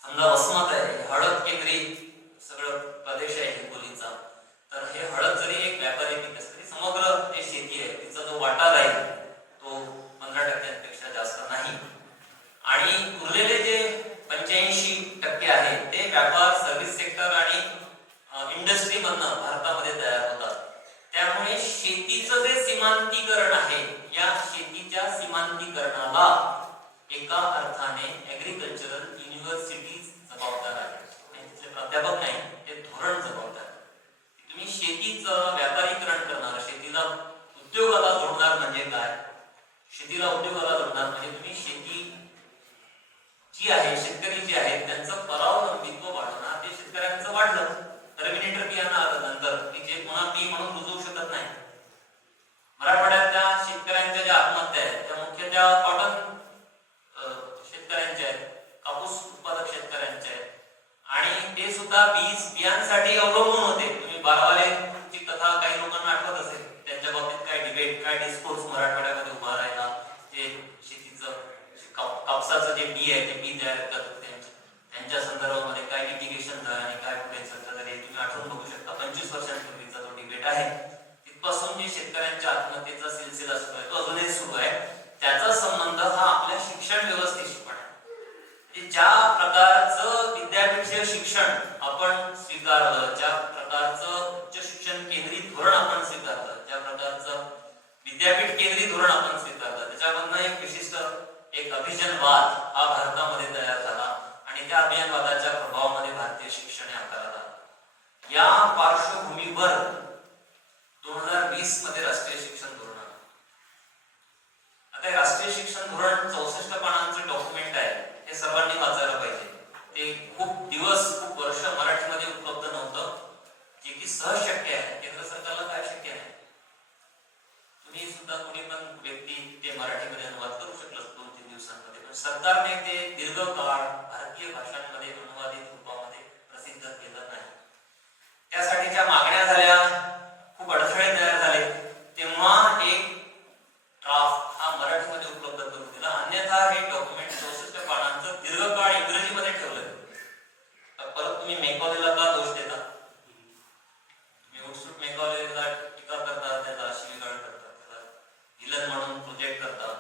समजा वसमत आहे, हळद केंद्रित सगळं प्रदेश आहे हिंगोलीचा, तर हे हळद जरी एक व्यापारी पीक असतं तरी समग्र जे शेती आहे तिचा जो वाटा राहील तो 15% जास्त नाही. आणि उरलेले जे 85% आहे ते व्यापार, सर्व्हिस सेक्टर आणि इंडस्ट्री मधनं भारतामध्ये तयार होतात. त्यामुळे शेतीचं जे सीमांतीकरण आहे, या शेतीच्या सीमांतीकरणाला एका अर्थाने ऍग्रिकल्चरल युनिव्हर्सिटीज जबाबदार आहेत. तिथले प्राध्यापक सुद्धा बियांसाठी अवलंबून होते. तुम्ही बारावालेची कथा काही लोकांना आठवत असेल, त्यांच्या बाबतीत काय डिबेट, काय डिस्कोर्स मराठवाड्यामध्ये उभा राहिला, ते शेतीचं कापसाचं जे बी आहे ते बी तयार करत होते, त्यांच्या संदर्भामध्ये काय लिटिगेशन झालं आणि काय पुढे चर्चा झाली तुम्ही आठवून बघू शकता. 25 वर्षांपूर्वीचा तो डिबेट आहे. तिथपासून जे शेतकऱ्यांच्या आत्महत्येचा सिलसिला सुरू आहे तो अजूनही सुरू आहे. त्याचा संबंध हा आपल्या शिक्षण व्यवस्थेशी पण आहे. ज्या प्रकारचं विद्यापीठीय शिक्षण आपण स्वीकारलं, ज्या प्रकारचं उच्च शिक्षण केंद्रित धोरण आपण स्वीकारलं, ज्या प्रकारचं विद्यापीठ केंद्रित धोरण आपण स्वीकारलं, त्याच्यामधनं एक विशिष्ट एक अभिजनवाद हा भारतामध्ये तयार झाला आणि त्या अभिजनवादाच्या प्रभावामध्ये भारतीय शिक्षण हे आकारात आलं. या पार्श्वभूमीवर 2020 मध्ये राष्ट्रीय शिक्षण धोरण आलं. आता राष्ट्रीय शिक्षण धोरण 64 पानांचं डॉक्युमेंट आहे, हे सर्वांनी वाचायला पाहिजे. ते खूप दिवस, खूप वर्ष मराठीमध्ये उपलब्ध नव्हतं, जे की सहज शक्य आहे. केंद्र सरकारला काय शक्य नाही, तुम्ही सुद्धा कोणी पण व्यक्ती ते मराठीमध्ये अनुवाद करू शकलं 2-3 दिवसांमध्ये. पण सरकारने ते दीर्घकाळ भारतीय भाषांमध्ये अनुवादित रूपामध्ये प्रसिद्ध केलं नाही. त्यासाठीच्या मागण्या झाल्या, खूप अडथळे तयार झाले. तेव्हा एक ड्राफ्ट हा मराठीमध्ये उपलब्ध करून दिला. अन्यथा हे डॉक्युमेंट 64 पानांचं दीर्घकाळ इंग्रजीमध्ये ठेवलंय. परत तुम्ही मेकॉलेला का दोष देता? तुम्ही उठसूट मेकॉलेला टीका करता, त्याला शिवीगाळ करता, त्याला विलन म्हणून प्रोजेक्ट करता.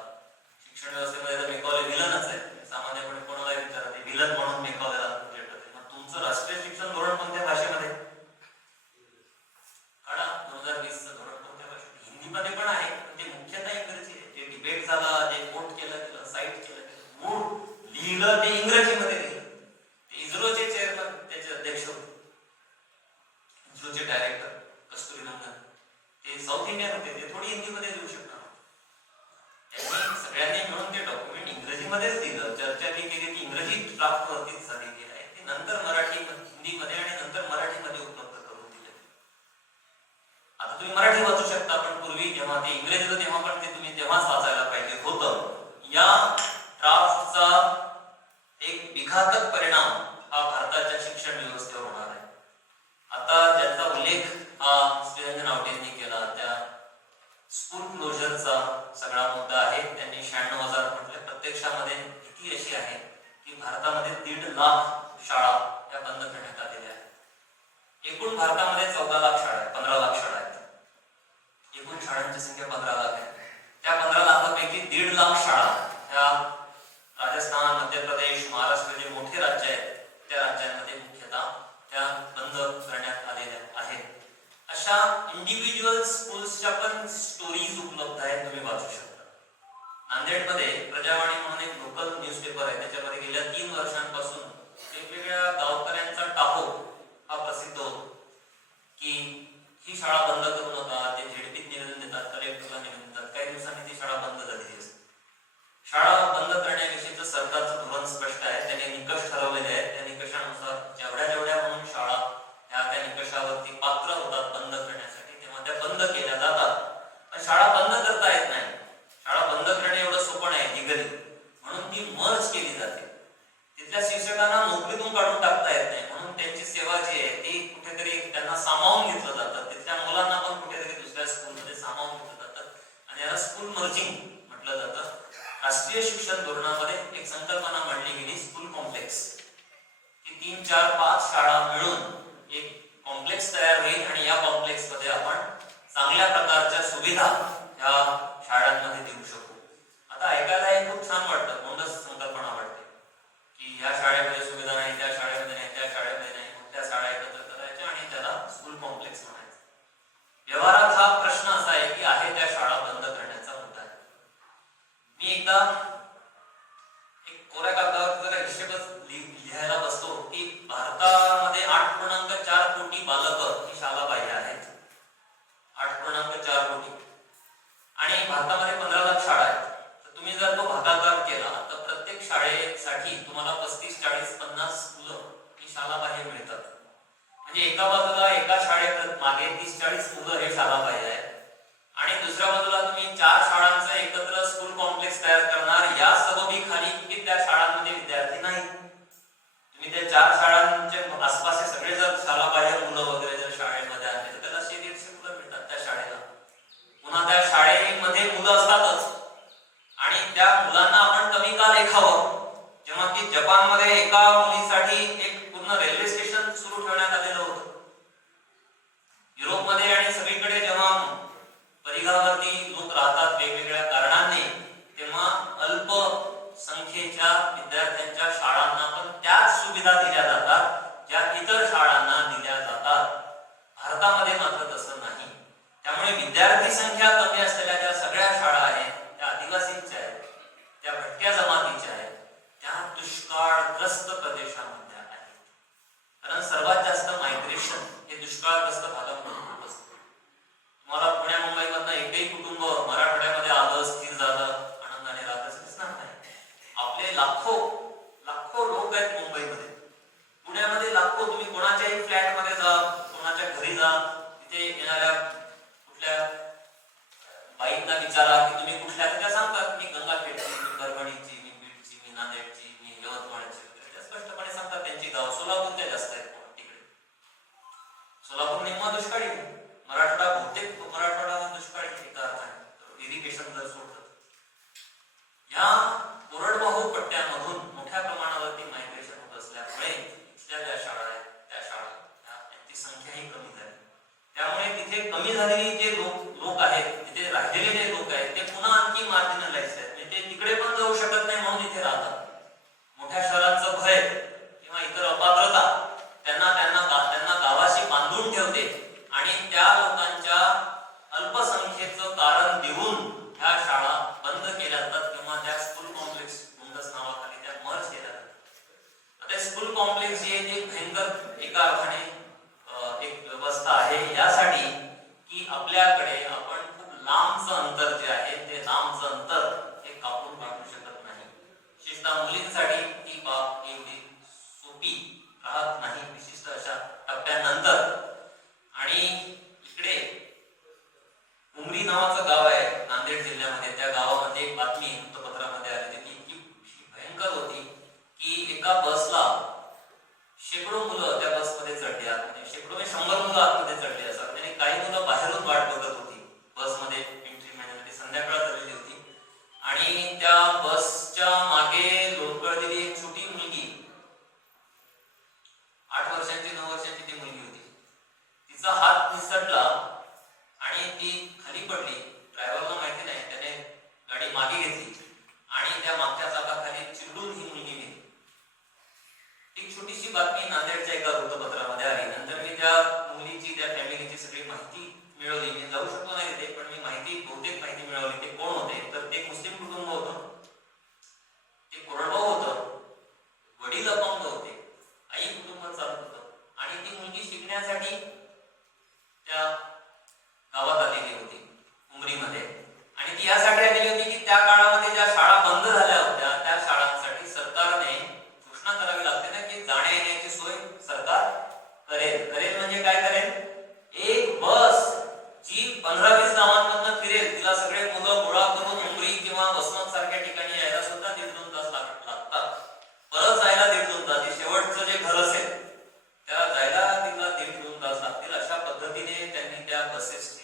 शिक्षण व्यवस्थेमध्ये तर मेकॉले विलनच आहे. सामान्यपणे कोणाला विचारा ते विलन म्हणून मेकॉलेला प्रोजेक्ट करते. मग तुमचं राष्ट्रीय शिक्षण धोरण कोणत्या भाषेमध्ये काढा? 2020 चं धोरण कोणत्या भाषेत? हिंदीमध्ये पण आहे, पण ते मुख्यतः इंग्रजी आहे. जे डिबेट झाला, जे कोट केलं, साईट केलं, मूळ लिहिलं ते इंग्रजीमध्ये लिहिलं. ते इस्रोचे चेअरमन, त्याचे अध्यक्ष होते, इस्रोचे डायरेक्टर कस्तुरीरंगन, ते साऊथ इंडियन होते, ते थोडी हिंदीमध्ये लिहू शकणार. त्यांनी सगळ्यांनी मिळून ते डॉक्युमेंट इंग्रजीमध्येच दिलं. चर्चा जी केली ती इंग्रजी ड्राफ्टवरतीच झालेली आहे. ते नंतर मराठी, हिंदीमध्ये आणि नंतर मराठीमध्ये उपलब्ध करून दिले. आता तुम्ही मराठी वाचू शकता, पण पूर्वी जेव्हा ते इंग्रजी होतं तेव्हा पण ते तुम्ही तेव्हाच वाचायला पाहिजे होतं. या ड्राफ्टचा एक विघातक परिणाम हा भारताच्या शिक्षण व्यवस्थेवर होणार आहे. आता ज्याचा उल्लेख हा श्रीरंजन आवटे यांनी केला, त्या स्कूल क्लोजरचा सगळा मुद्दा आहे. त्यांनी 96,000 म्हटले. प्रत्यक्षामध्ये स्थिती अशी आहे की भारतामध्ये 1.5 लाख शाळा या बंद करण्यात आलेल्या आहेत. एकूण भारतामध्ये 14 लाख शाळा आहेत, 15 लाख शाळा आहेत. एकूण शाळांची संख्या 15 लाख आहे. त्या 15 लाखापैकी 1.5 लाख शाळा ह्या राजस्थान, मध्य प्रदेश, महाराष्ट्र जे मोठे राज्य आहेत त्या राज्यांमध्ये मुख्यतः त्या बंद करण्यात आलेल्या आहेत. अशा इंडिव्हिज्युअल स्कूल्सच्या पण स्टोरीज उपलब्ध आहेत, तुम्ही वाचू शकता. नांदेडमध्ये प्रजावाणी म्हणून एक लोकल न्यूजपेपर आहे, त्याच्यामध्ये गेल्या 3 वर्षांपासून वेगवेगळ्या गावकऱ्यांचा टाहो हा प्रसिद्ध होतो की ही शाळा बंद करू नका. ते झेडपीत निवेदन देतात, कलेक्टरला निवेदन देतात. काही दिवसांनी ती शाळा बंद झालेली असते. शाळा बंद करण्याविषयीचं सरकारचं धोरण स्पष्ट आहे. त्याने निकष ठरवलेले आहेत. त्या निकषानुसार जेवढ्या म्हणून शाळा ह्या त्या निकषावरती पात्र होतात बंद करण्यासाठी, तेव्हा त्या बंद केल्या जातात. पण शाळा बंद करता येत नाही. शाळा बंद करणे एवढं सोपं नाही लिगली, म्हणून ती मर्ज केली जाते. तिथल्या शिक्षकांना नोकरीतून काढून टाकता येत नाही, म्हणून त्यांची सेवा जी आहे ती कुठेतरी त्यांना सामावून घेतलं जातं. तिथल्या मुलांना पण कुठेतरी दुसऱ्या स्कूलमध्ये सामावून घेतलं जातं आणि याला स्कूल मर्जिंग म्हटलं जातं. राष्ट्रीय शिक्षण धोरणामध्ये एक संकल्पना मांडली गेली, स्कूल कॉम्प्लेक्स, की 3, 4, 5 शाळा मिळून एक कॉम्प्लेक्स तयार होईल आणि या कॉम्प्लेक्स मध्ये आपण चांगल्या प्रकारच्या सुविधा या शाळांमध्ये देऊ शकू. आता ऐकायला हे खूप छान वाटतं, गोंडस संकल्पना वाटते की या शाळेमध्ये सुविधा नाही, त्या शाळेमध्ये नाही, त्या शाळेमध्ये नाही, त्या शाळा एकत्र करायच्या आणि त्याला स्कूल कॉम्प्लेक्स म्हणायचं. व्यवहारात हा प्रश्न असा आहे की आहे त्या शाळा बंद करण्याचा मुद्दा आहे. मी एकदा एक कोऱ्या कागदावर जरा हिशेबच लिहायला बसतो की भारतामध्ये 8.4 कोटी बालकं ही शाळा बाह्य आहेत. 8.4 कोटी आणि भारतामध्ये 15 लाख जेव्हा की जपानमध्ये एका मुलीसाठी एक पूर्ण रेल्वे स्टेशन सुरू ठेवण्यात आलेलं होतं. युरोपमध्ये आणि सगळीकडे जेव्हा परिघावरती लोक राहतात वेगवेगळ्या कारणांनी, तेव्हा अल्पसंख्येच्या विद्यार्थ्यांच्या शाळांना पण त्याच सुविधा दिल्या जातात ज्या इतर शाळांना दिल्या जातात. भारतामध्ये मात्र तसं नाही. त्यामुळे विद्यार्थी संख्या कमी असलेल्या ज्या सगळ्या शाळा आहेत त्या आदिवासींच्या आहेत, त्या भटक्या जमातीच्या आहेत, त्या दुष्काळग्रस्त प्रदेशामध्ये आहेत. कारण सर्वात जास्त मायग्रेशन हे दुष्काळग्रस्त भागामध्ये होत असतं. तुम्हाला पुण्या मुंबईमधनं एकही कुटुंब मराठवाड्यामध्ये आलं, स्थिर झालं, आनंदाने राहत असं दिसणार नाही. आपले लाखो लाखो लोक आहेत मुंबईमध्ये. पुण्यामध्ये लाखो, तुम्ही कोणाच्याही फ्लॅटमध्ये जा, कोणाच्या घरी जा, तिथे येणाऱ्या कुठल्या बाईंना विचारा की तुम्ही कुठल्या, त्या सांगतात मी गंगाखेडची, मी परभणीची, मी बीडची, मी नांदेडची, मी यवतमाळची वगैरे. त्या स्पष्टपणे सांगतात त्यांची गाव. सोलापूरच्या जास्त आहेत तिकडे. सोलापूर निम्मा दुष्काळी, मराठवाडा बहुतेक मराठवाडा दुष्काळी एका अर्थाने, इरिगेशन जर सोडलं. या कोरडवाहू पट्ट्यामधून मोठ्या प्रमाणावरती मायग्रेशन होत असल्यामुळे इथल्या ज्या शाळा आहेत त्या शाळा यांची संख्याही कमी झाली. त्यामुळे तिथे कमी झालेली जे लोक आहेत, तिथे राहिलेले जे लोक आहेत, ते पुन्हा आणखी मार्जिनलाइज्ड आहेत. म्हणजे ते तिकडे पण जाऊ शकत नाही म्हणून इथे राहतात. मोठ्या शहरांचं भय किंवा इतर अपात्रता त्यांना गावाशी बांधून ठेवते आणि त्या लोकांच्या अल्पसंख्येचं कारण देऊन ह्या शाळा बंद केल्या जातात किंवा त्या स्कूल कॉम्प्लेक्स मुंडस नावाखाली त्या मर्ज केल्या जातात. आता स्कूल कॉम्प्लेक्स ही एक भयंकर एका अर्थाने एक व्यवस्था आहे यासाठी की आपल्याकडे आपण खूप लांबचं अंतर जे आहे ते लांबचं अंतर हे कापून काढू शकत नाही. विशेषतः मुलींसाठी ही बाब एवढी सोपी राहत नाही विशिष्ट अशा टप्प्यानंतर. आणि इकडे उमरी नावाचं गाव आहे नांदेड जिल्ह्यामध्ये. त्या गावामध्ये एक बातमी वृत्तपत्रामध्ये आली ती इतकी भयंकर होती की एका बसला शेकडो मुलं त्या बसमध्ये चढली आत. म्हणजे शेकडो 100 मुलं आतमध्ये चढली असतात. आणि काही मुलं बाहेरून वाट बघत होती बसमध्ये एंट्री मिळण्यासाठी. संध्याकाळ झालेली होती आणि त्या बसच्या मागे लोटकळलेली एक छोटी मुलगी, 8 वर्षांची 9 वर्षांची ती मुलगी होती. तिचा हात निसटला आणि ती खाली पडली. ड्रायव्हरला माहिती नाही, त्याने गाडी मागे घेतली आणि त्या मागच्या चाकाखाली चिरडून ही मुलगी गेली. एक छोटीशी बातमी नांदेडच्या एका वृत्तपत्रामध्ये आली. नंतर मी त्या मुलीची, त्या फॅमिलीची सगळी माहिती मिळवली. मी जाऊ शकलो नाही तिथे, पण मी बहुतेक माहिती मिळवली. ते कोण होते तर ते मुस्लिम कुटुंब होतं, ते कोरडवाहू होतं, वडील अपंग होते, आई कुटुंब चालत होतं आणि ती मुलगी शिकण्यासाठी त्या गावात आलेली होती उमरीमध्ये. आणि ती यासाठी आलेली होती की त्या काळामध्ये ज्या शाळा बंद झाल्या होत्या त्या शाळांसाठी सरकारने घोषणा करावी लागते ना की जाण्या येण्याची सोय सरकार करेल. म्हणजे काय करेल? एक बस जी 15-20 गावांमधून फिरेल, तिला सगळे मुलं गोळा करून उमरी किंवा वसमत सारख्या ठिकाणी यायला सुद्धा 1.5-2 तास लागतात. परत जायला 1.5-2 तास. शेवटचं जे घर असेल त्याला जायला तिला 1.5-2 तास लागतील. अशा पद्धतीने त्यांनी त्या बसेसची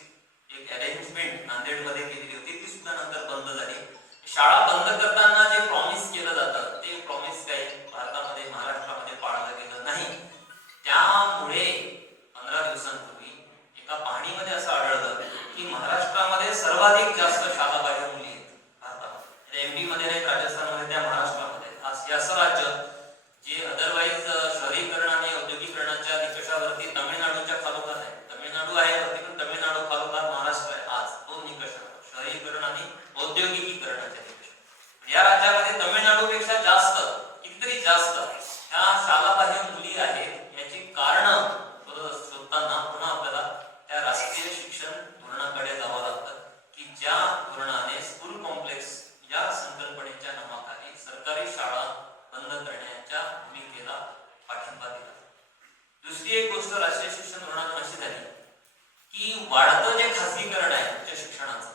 एक अरेंजमेंट नांदेडमध्ये केलेली होती. ती सुद्धा नंतर बंद झाली. शाळा बंद करताना जे प्रॉमिस केलं जातं ते प्रॉमिस काही भारतामध्ये, महाराष्ट्रामध्ये पाळलं गेलं नाही. त्यामुळे 15 दिवसांपूर्वी एका पाहणीमध्ये असं आढळलं की महाराष्ट्रामध्ये सर्वाधिक जास्त शाळाबाह्य मुली आहेत भारतामध्ये. एमपी मध्ये नाही, राजस्थानमध्ये, त्या महाराष्ट्रामध्ये. हे असं राज्य जे अदरवाईज शहरीकरण आणि औद्योगिकरणाच्या निकषावरती तमिळनाडूच्या खालोखाल आहे. तमिळनाडू आहे वरती, पण तमिळनाडू खालोखाल महाराष्ट्र आहे. आज 2 निकषावर, शहरीकरण आणि औद्योगिकीकरणाच्या निकष. या राज्यामध्ये तमिळनाडूपेक्षा जास्त, कितीतरी जास्त ह्या शाळाबाह्य मुली आहेत. याची कारणं शोधताना पुन्हा आपल्याला त्या राष्ट्रीय शिक्षण धोरणाकडे जावं लागतं की ज्या धोरणाने स्कूल कॉम्प्लेक्स या संकल्पनेच्या नावाखाली सरकारी शाळा बंद करण्याच्या भूमिकेला पाठिंबा दिला. दुसरी एक गोष्ट राष्ट्रीय शिक्षण धोरणातून अशी झाली की वाढतं जे खासगीकरण आहे उच्च शिक्षणाचं,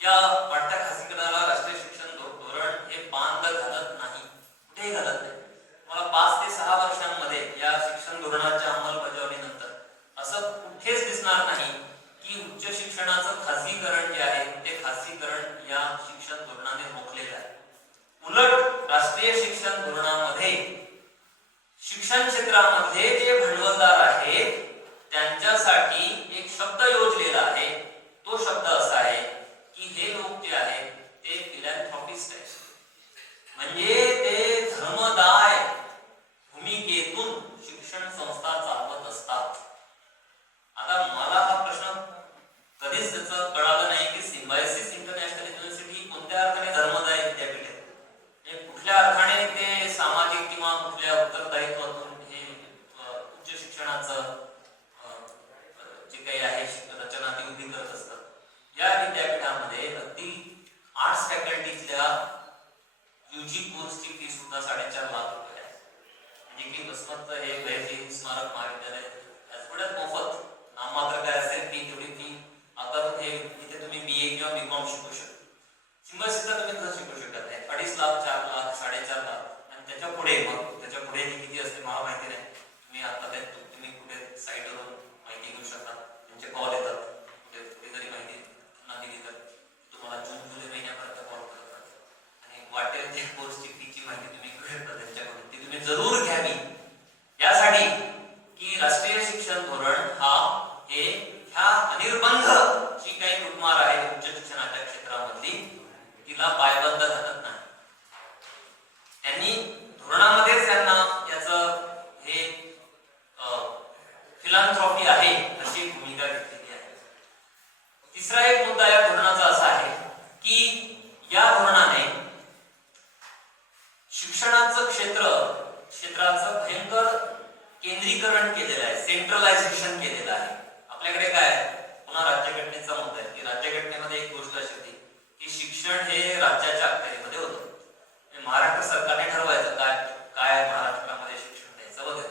या वाढत्या खासगीकरणाला राष्ट्रीय शिक्षण धोरण हे बांध घालत नाही, कुठेही घालत नाही. मला 5 ते 6 वर्षांमध्ये या शिक्षण धोरणाच्या अंमलबजावणीनंतर असं कुठेच दिसणार नाही की उच्च शिक्षणाचं खासगीकरण जे आहे ते खासगीकरण या शिक्षण धोरणाने रोखलेलं आहे. उलट राष्ट्रीय शिक्षण शिक्षण धोरणामध्ये शिक्षण क्षेत्रामध्ये जे भांडवलदार आहेत त्यांच्यासाठी एक शब्द योजलेला आहे. तो शब्द असा आहे की हे लोक जे आहेत ते फिलॅन्थ्रॉपिस्ट आहेत, म्हणजे ते धर्मदाय भूमिकेतून शिक्षण संस्था चालवत असतात. आता मला हा प्रश्न कधीच त्याचं कळालं नाही की सिम्बायोसिस इंटरनॅशनल युनिव्हर्सिटी कोणत्या अर्थाने धर्मदाय विद्यापीठ आहे, म्हणजे कुठल्या अर्थाने ते सामाजिक किंवा कुठल्या उत्तरदायित्वातून हे उच्च शिक्षणाचं जे काही आहे रचना ती उभी करत असतात. या विद्यापीठामध्ये अगदी आर्ट्स फॅकल्टीतल्या यूजी कोर्सची फी सुद्धा 4.5 लाख रुपये आहे. म्हणजे की वसमत हे भैरजी स्मारक महाविद्यालय थोड्यात मोफत नाममात्र काय असेल फी तेवढी फी आकारून हे इथे तुम्ही BA किंवा B.Com शिकू शकता. सिम्बायोसिसला तुम्ही तसं शिकू शकत नाही. 2.5 लाख 4 लाख 4.5 लाख आणि त्याच्या पुढे मग त्याच्या पुढे किती असते मला माहिती नाही. तुम्ही आता ते तुम्ही कुठे साईटवरून माहिती घेऊ शकता. त्यांचे कॉल येतात, कुठेतरी माहिती ना दिली तर तुम्हाला जून-जुलै महिन्यापर्यंत कॉल करतात आणि वाटेल त्या कोर्सची फीची माहिती तुम्ही घेऊ शकता त्यांच्याकडून. ती तुम्ही जरूर घ्यावी यासाठी की राष्ट्रीय शिक्षण धोरण हा हे ह्या अनिर्बंध जी काही लुटमार आहे उच्च शिक्षणाच्या क्षेत्रामधली तिला पायबंद घालत नाही. त्यांनी धोरणामध्येच त्यांना याचं हे फिलॅन्थ्रॉपी आहे अशी भूमिका घेतलेली आहे. तिसरा एक मुद्दा या धोरणाचा असा आहे की या धोरणाने शिक्षणाचं क्षेत्राचं भयंकर केंद्रीकरण केलेलं आहे, सेंट्रलायझेशन केलेलं आहे. आपल्याकडे काय पुन्हा राज्यघटनेचा मुद्दा आहे की राज्यघटनेमध्ये एक गोष्ट अशी होती की शिक्षण हे राज्याच्या अखत्यारीमध्ये होतं. महाराष्ट्र सरकारने ठरवायचं काय महाराष्ट्रामध्ये शिक्षण द्यायचं वगैरे.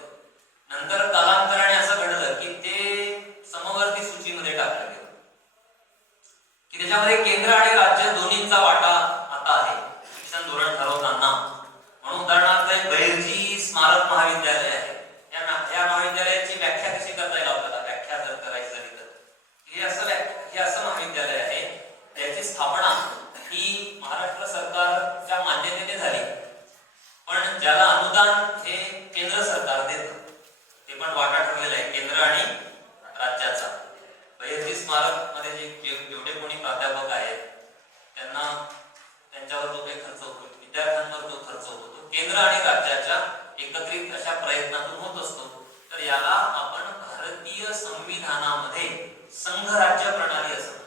नंतर कालांतराने असं घडलं की ते समवर्ती सूचीमध्ये टाकलं गेलं की त्याच्यामध्ये केंद्र आणि राज्य दोन्हींचा वाटा आता आहे शिक्षण धोरण ठरवताना. म्हणून उदाहरणार्थ भैरजी स्मारक महाविद्यालय आहे. या महाविद्यालयाची व्याख्या कशी करता येईल आपल्याला, व्याख्या जर करायची झाली तर हे असं महाविद्यालय आहे त्याची स्थापना ही महाराष्ट्र सरकारच्या मान्यतेने झाली, पण ज्याला अनुदान हे केंद्र सरकार देतं. ते पण वाटा ठरलेला आहे केंद्र आणि राज्याचा. भैरजी स्मारक मध्ये जेवढे कोणी प्राध्यापक आहेत त्यांना त्यांच्यावर जो काही खर्च होतो, विद्यार्थ्यांवर जो खर्च होतो तो केंद्र आणि राज्याच्या एकत्रित अशा प्रयत्नातून होत असतो. तर याला आपण भारतीय संविधानामध्ये संघराज्य प्रणाली असं म्हणतो.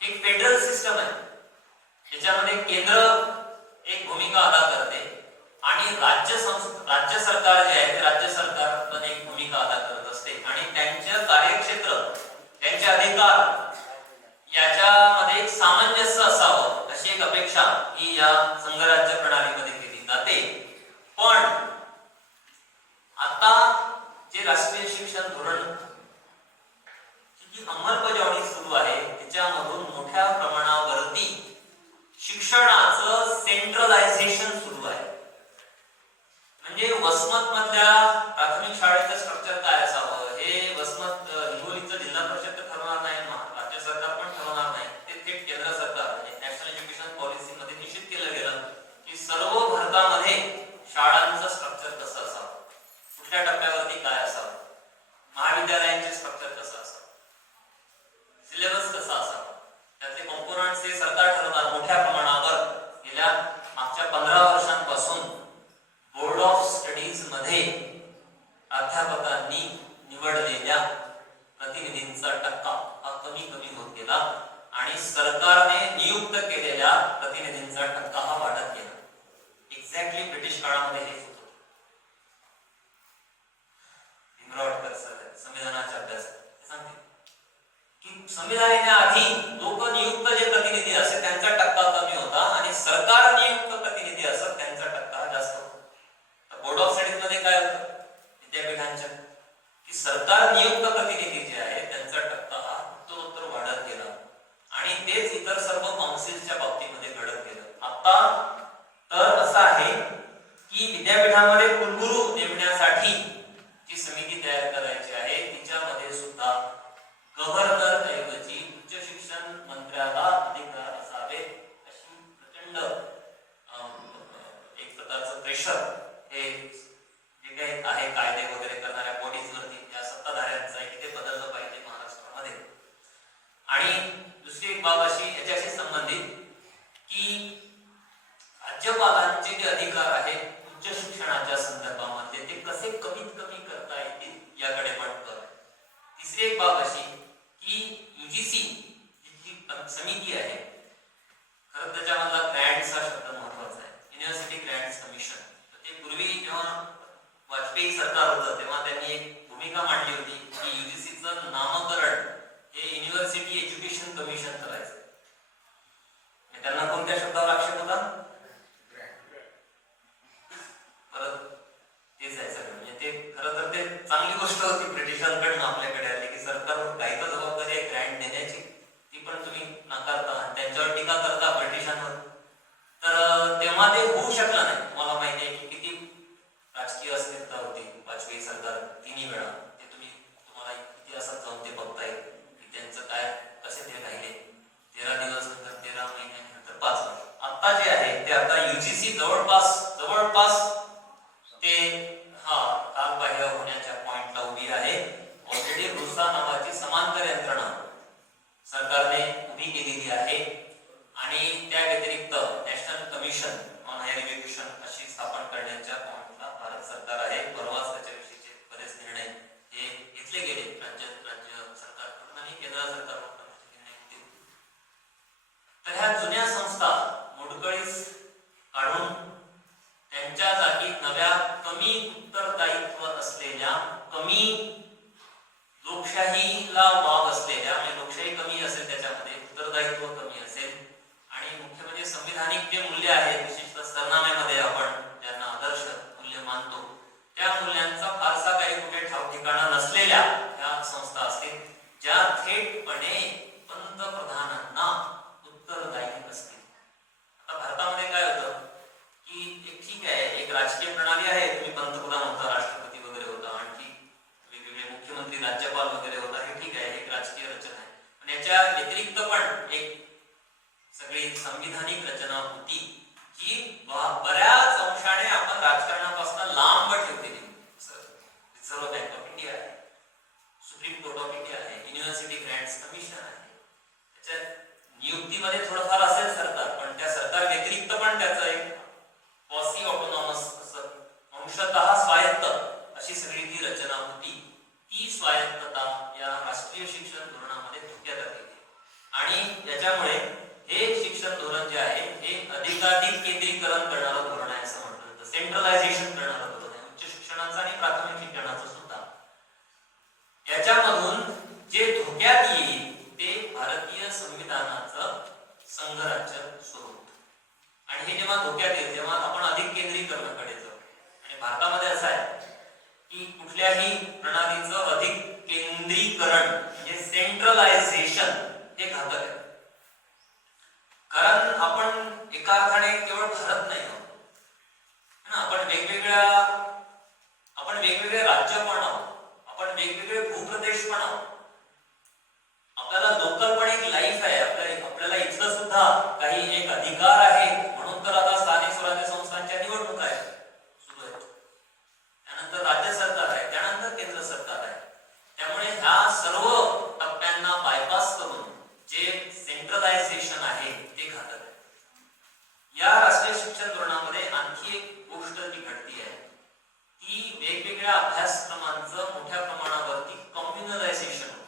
एक फेडरल सिस्टम आहे ज्याच्यामध्ये केंद्र एक भूमिका अदा करते आणि राज्य सरकार जे आहे ते राज्य सरकार पण एक भूमिका अदा करत असते आणि त्यांचे कार्यक्षेत्र त्यांचे अधिकार याच्यामध्ये एक सामंजस्य असावं अशी एक अपेक्षा ही या संघराज्य प्रणालीमध्ये केली जाते. पण आता जे राष्ट्रीय शिक्षण धोरण जी अंमलबजावणी सुरू आहे त्याच्यामधून मोठ्या प्रमाणावरती शिक्षणाचं सेंट्रलायझेशन सुरू आहे. म्हणजे वसमत मधल्या प्राथमिक शाळेचं स्ट्रक्चर काय असावं हे वसमत हिंगोलीचं जिल्हा परिषद ठरवणार नाही, राज्य सरकार पण ठरवणार नाही. ते थेट केंद्र सरकार म्हणजे नॅशनल एज्युकेशन पॉलिसी मध्ये निश्चित केलं गेलं की सर्व भारतामध्ये शाळांचं स्ट्रक्चर कसं असावं, कुठल्या टप्प्यावरती काय असावं, महाविद्यालयांचे स्ट्रक्चर कसं असावं, सिलेबस कसा असावा, त्याचे कॉम्पोनंट्स हे सरकार ठरवणार. मोठ्या प्रमाणावर गेल्या मागच्या 15 वर्षांपासून बोर्ड ऑफ स्टडीज मध्ये प्राध्यापकांनी निवडलेल्या प्रतिनिधींचा टक्का हा कमी होत गेला आणि सरकारने नियुक्त केलेल्या प्रतिनिधींचा टक्का हा वाढत गेला. एक्झॅक्टली ब्रिटिश काळामध्ये हे होत. भीमराव संविधानाचा अभ्यास सांगते की संविधान येण्याआधी लोक नियुक्त जे प्रतिनिधी असत त्यांचा टक्का कमी होता आणि सरकार नियुक्त प्रतिनिधी असत त्यांचा टक्का जास्त होता. बोर्ड ऑफ स्टडीज मध्ये काय होतं विद्यापीठांच्या की सरकार नियुक्त प्रतिनिधी जे आहेत त्यांचा टक्का हा उत्तरोत्तर वाढत गेला आणि तेच इतर सर्व काउन्सिलच्या बाबतीमध्ये घडत गेलं. आता तर असं आहे की विद्यापीठ प्रकारचं प्रेशर हे जे काही आहे कायदे वगैरे करणाऱ्या बॉडीजवरती या सत्ताधाऱ्यांचं आहे की ते बदललं पाहिजे महाराष्ट्रामध्ये. आणि दुसरी एक बाब अशी याच्याशी संबंधित की राज्यपालांचे जे अधिकार आहेत उच्च शिक्षणाच्या संदर्भामध्ये ते कसे कमीत कमी करता येतील याकडे पण कर. तिसरी एक बाब अशी की युजीसी जी समिती आहे, खरं त्याच्यामधला ग्रँट्स हा शब्द महत्वाचा आहे, युनिव्हर्सिटी ग्रँट्स कमिशन. ते पूर्वी जेव्हा वाजपेयी सरकार होतं तेव्हा त्यांनी एक भूमिका मांडली होती की युजीसीचं नामकरण हे युनिव्हर्सिटी एज्युकेशन कमिशन करायचं. त्यांना कोणत्या शब्दावर आक्षेप होता? परत तेच आहे सगळं. म्हणजे ते खरं तर ते चांगली गोष्ट होती ब्रिटिशांकडनं आपल्याकडे आली की सरकारवर काही तर जबाबदारी आहे ग्रँट देण्याची, ती पण तुम्ही नाकारता आणि त्यांच्यावर टीका करता ब्रिटिशांवर. तर तेव्हा ते होऊ शकलं नाही. तुम्हाला माहिती आहे की किती राजकीय अस्थिरता होती वाजपेयी सरकार तिन्ही वेळा. ते तुम्हाला इतिहासात जाऊन ते बघता येईल की त्यांचं काय कसे ते राहिले. 13 दिवस नंतर 13 महिन्यानंतर 5 वर्ष. आता जे आहे ते आता युजीसी जवळपास ते कालबाह्य होण्याच्या पॉइंटला उभी आहे. ऑलरेडी रुसा नावाची समांतर यंत्रणा सरकारने उभी केलेली आहे आणि त्या व्यतिरिक्त National Commission on Higher Education अशी स्थापन करण्याच्या पॉइंटला भारत सरकार आहे. परवाच त्याच्याविषयीचे बरेच निर्णय हे घेतले गेले राज्य सरकारकडून आणि केंद्र सरकारकडून. तर ह्या जुन्या संस्था मोडकळीस काढून त्यांच्या जागी नव्या कमी उत्तरदायित्व असलेल्या, कमी लोकशाहीला वाव असलेल्या, म्हणजे लोकशाही कमी असेल त्याच्यामध्ये, उत्तरदायित्व कमी असेल आणि मुख्य म्हणजे संविधानिक जे मूल्य आहेत, विशेषतः सरनाम्यामध्ये आपण ज्यांना आदर्श मूल्य मानतो त्या मूल्यांचा फारसा काही कुठे ठाव ठिकाणा नसलेल्या ह्या संस्था असतील ज्या थेटपणे पंतप्रधानांना उत्तरदायी असतील. आता भारतामध्ये काय होतं की एक ठीक आहे, एक राजकीय प्रणाली आहे, तुम्ही पंतप्रधान होता, राष्ट्रपती वगैरे होता, आणखी वेगवेगळे मुख्यमंत्री, राज्यपाल वगैरे होता, हे ठीक आहे, एक राजकीय रचना आहे. पण याच्या व्यतिरिक्त पण एक सगळी संविधानिक रचना होती जी बऱ्याच अंशाने आपण राजकारणापासून लांब ठेवलेली. रिझर्व्ह बँक ऑफ इंडिया आहे, सुप्रीम कोर्ट ऑफ इंडिया आहे, युनिव्हर्सिटी ग्रँट्स कमिशन आहे. त्याच्यात नियुक्तीमध्ये थोडंफार असेल सरकार, पण त्या सरकार व्यतिरिक्त पण त्याचं एक पॉसी ऑटोनॉमस असं अंशतः स्वायत्त अशी सगळी ती रचना होती. ती स्वायत्तता या राष्ट्रीय शिक्षण धोरणामध्ये धोक्यात आली आणि याच्यामुळे हे शिक्षण धोरण जे आहे हे अधिकाधिक केंद्रीकरण करणारं धोरण आहे असं म्हटलं जातं. सेंट्रलायझेशन करणारं धोरण आहे उच्च शिक्षणाचं आणि प्राथमिक शिक्षणाचं सुद्धा. याच्यामधून जे धोक्यात येईल ते भारतीय संविधानाचं संघराज्य स्वरूप. आणि हे जेव्हा धोक्यात येईल तेव्हा आपण अधिक केंद्रीकरणाकडे जाऊ. आणि भारतामध्ये असं आहे की कुठल्याही प्रणालीचं अधिक केंद्रीकरण म्हणजे सेंट्रलायझेशन हे घातक आहे. कारण आपण एका अर्थाने केवळ भारत नाही आहोत, आपण वेगवेगळे राज्य पण आहोत, आपण वेगवेगळे भूप्रदेश पण आहोत. आपल्याला लोकल पण एक लाईफ आहे, आपल्याला इथलं सुद्धा काही एक अधिकार आहे. म्हणून तर आता स्थानिक स्वराज्य संस्थांच्या निवडणुका आहेत सुरू आहेत, त्यानंतर राज्य सरकार आहे, त्यानंतर केंद्र सरकार आहे. त्यामुळे ह्या सर्व टप्प्यांना बायपास करून जे सेंट्रलायझेशन आहे ते घातक आहे. या राष्ट्रीय शिक्षण धोरणामध्ये आणखी एक गोष्ट ती घडती आहे, ती वेगवेगळ्या अभ्यासक्रमांचं मोठ्या प्रमाणावरती कम्युनलायझेशन होतं.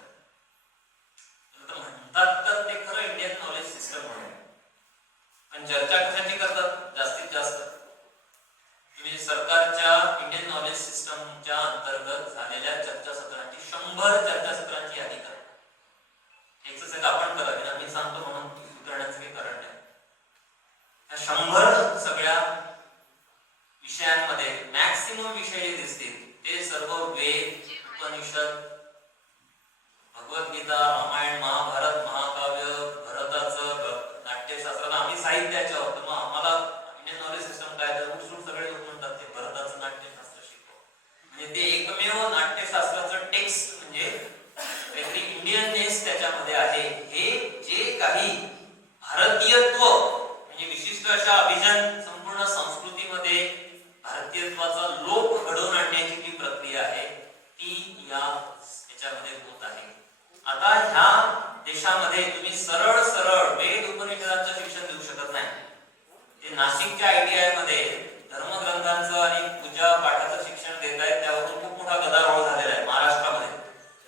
म्हणतात तर ते खरं इंडियन नॉलेज सिस्टम म्हणून, पण चर्चा कशाची करतात जास्तीत जास्त, तुम्ही सरकारच्या इंडियन नॉलेज सिस्टमच्या अंतर्गत झालेल्या चर्चासत्रांची 100 चर्चासत्रांची यादी करा. एक्सरसाइज आपण करावी ना, मी सांगतो म्हणून करण्याचं काही कारण नाही. या 100 सगळ्या विषयांमध्ये मॅक्सिमम विषय जे दिसतील ते सर्व वेद, उपनिषद, भगवद्गीता, रामायण, महाभारत, महाकाव्य, भरताचं नाट्यशास्त्र. आम्ही साहित्याच्या आहोत, मग आम्हाला इंडियन नॉलेज सिस्टम काय तर उठसूट सगळे लोक म्हणतात ते भरताचं नाट्यशास्त्र शिकव. म्हणजे ते एकमेव नाट्यशास्त्राचं टेक्स्ट म्हणजे काहीतरी इंडियननेस त्याच्यामध्ये आहे. हे जे काही भारतीयत्व म्हणजे विशिष्ट अशा अभिजात संपूर्ण संस्कृतीमध्ये नाशिकच्या ITI मध्ये धर्मग्रंथांचं आणि पूजा पाठाचं शिक्षण देत आहेत, त्यावरून खूप मोठा गदारोळ झालेला आहे महाराष्ट्रामध्ये.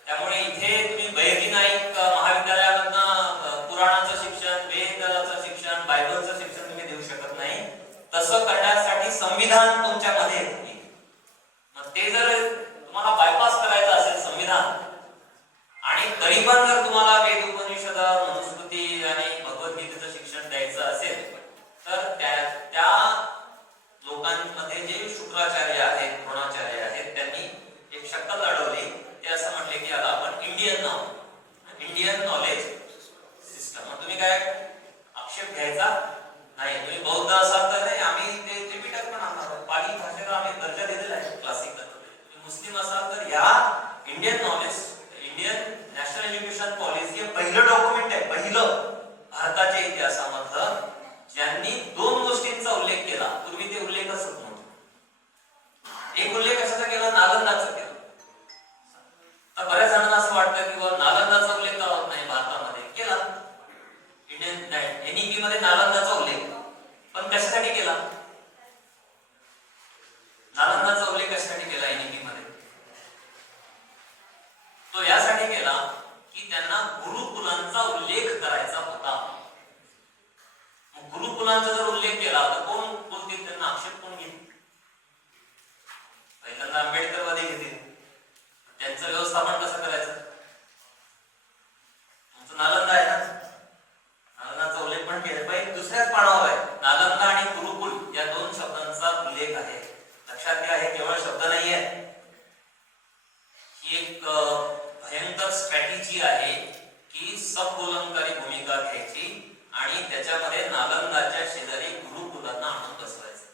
त्यामुळे इथे तुम्ही बैरगी नाईक महाविद्यालयामधनं पुराणाचं शिक्षण, वेदाचं शिक्षण, बायबलचं शिक्षण तुम्ही देऊ शकत नाही. तसं करण्यासाठी संविधान तुमच्यामध्ये आहे. मग ते जर तुम्हाला बायपास करायचं असेल संविधान, आणि तरी पण जर तुम्हाला वेद, उपनिषद, मनुस्मृती आणि भगवद्गीतेचं शिक्षण द्यायचं असेल, तर त्या लोकांमध्ये जे शुक्राचार्य आहेत, द्रोणाचार्य आहेत, त्यांनी एक शक्कल लढवली. ते असं म्हटले की आता आपण इंडियन नॉलेज सिस्टम. तुम्ही काय आक्षेप घ्यायचा नाही. तुम्ही बौद्ध असाल तर नाही, आम्ही ते त्रिपिटक पण आणणार, पाली भाषेला आम्ही दर्जा दिलेला आहे क्लासिकल. तुम्ही मुस्लिम असाल तर या इंडियन नॅशनल एज्युकेशन पॉलिसी हे पहिलं डॉक्युमेंट आहे, पहिलं भारताच्या इतिहासामधलं, ज्यांनी दोन गोष्टींचा उल्लेख केला. पूर्वी ते उल्लेखच होत नव्हते. एक उल्लेख कशाचा केला? नालंदाचा केला. तर बऱ्याच जणांना असं वाटतं की नालंदाचा उल्लेख का होत नाही भारतामध्ये. केला इंडियन NEP मध्ये नालंदाचा उल्लेख, पण कशासाठी केला? नालंदाचा उल्लेख कशासाठी केला NEP मध्ये? तो यासाठी केला की त्यांना गुरुकुलांचा उल्लेख करायचा होता. गुरुकुलांचा जर उल्लेख केला तर कोण बोलतील? त्यांना आक्षेप कोण घेईल? पहिल्यांदा आंबेडकरवादी घेतील. त्यांचं व्यवस्थापन कसं करायचं? तुमचं नालंदा आहे ना, नालंदाचा उल्लेख पण केला पाहिजे. दुसऱ्याच पानावर आहे नालंदा आणि गुरुकुल या दोन शब्दांचा उल्लेख आहे. लक्षात घ्या, हे केवळ शब्द नाही आहे, ही एक भयंकर स्ट्रॅटेजी आहे की सबोलंकारी भूमिका घ्यायची आणि त्याच्यामध्ये नालंदाच्या शेजारी गुरुकुलांना आणून बसवायचं.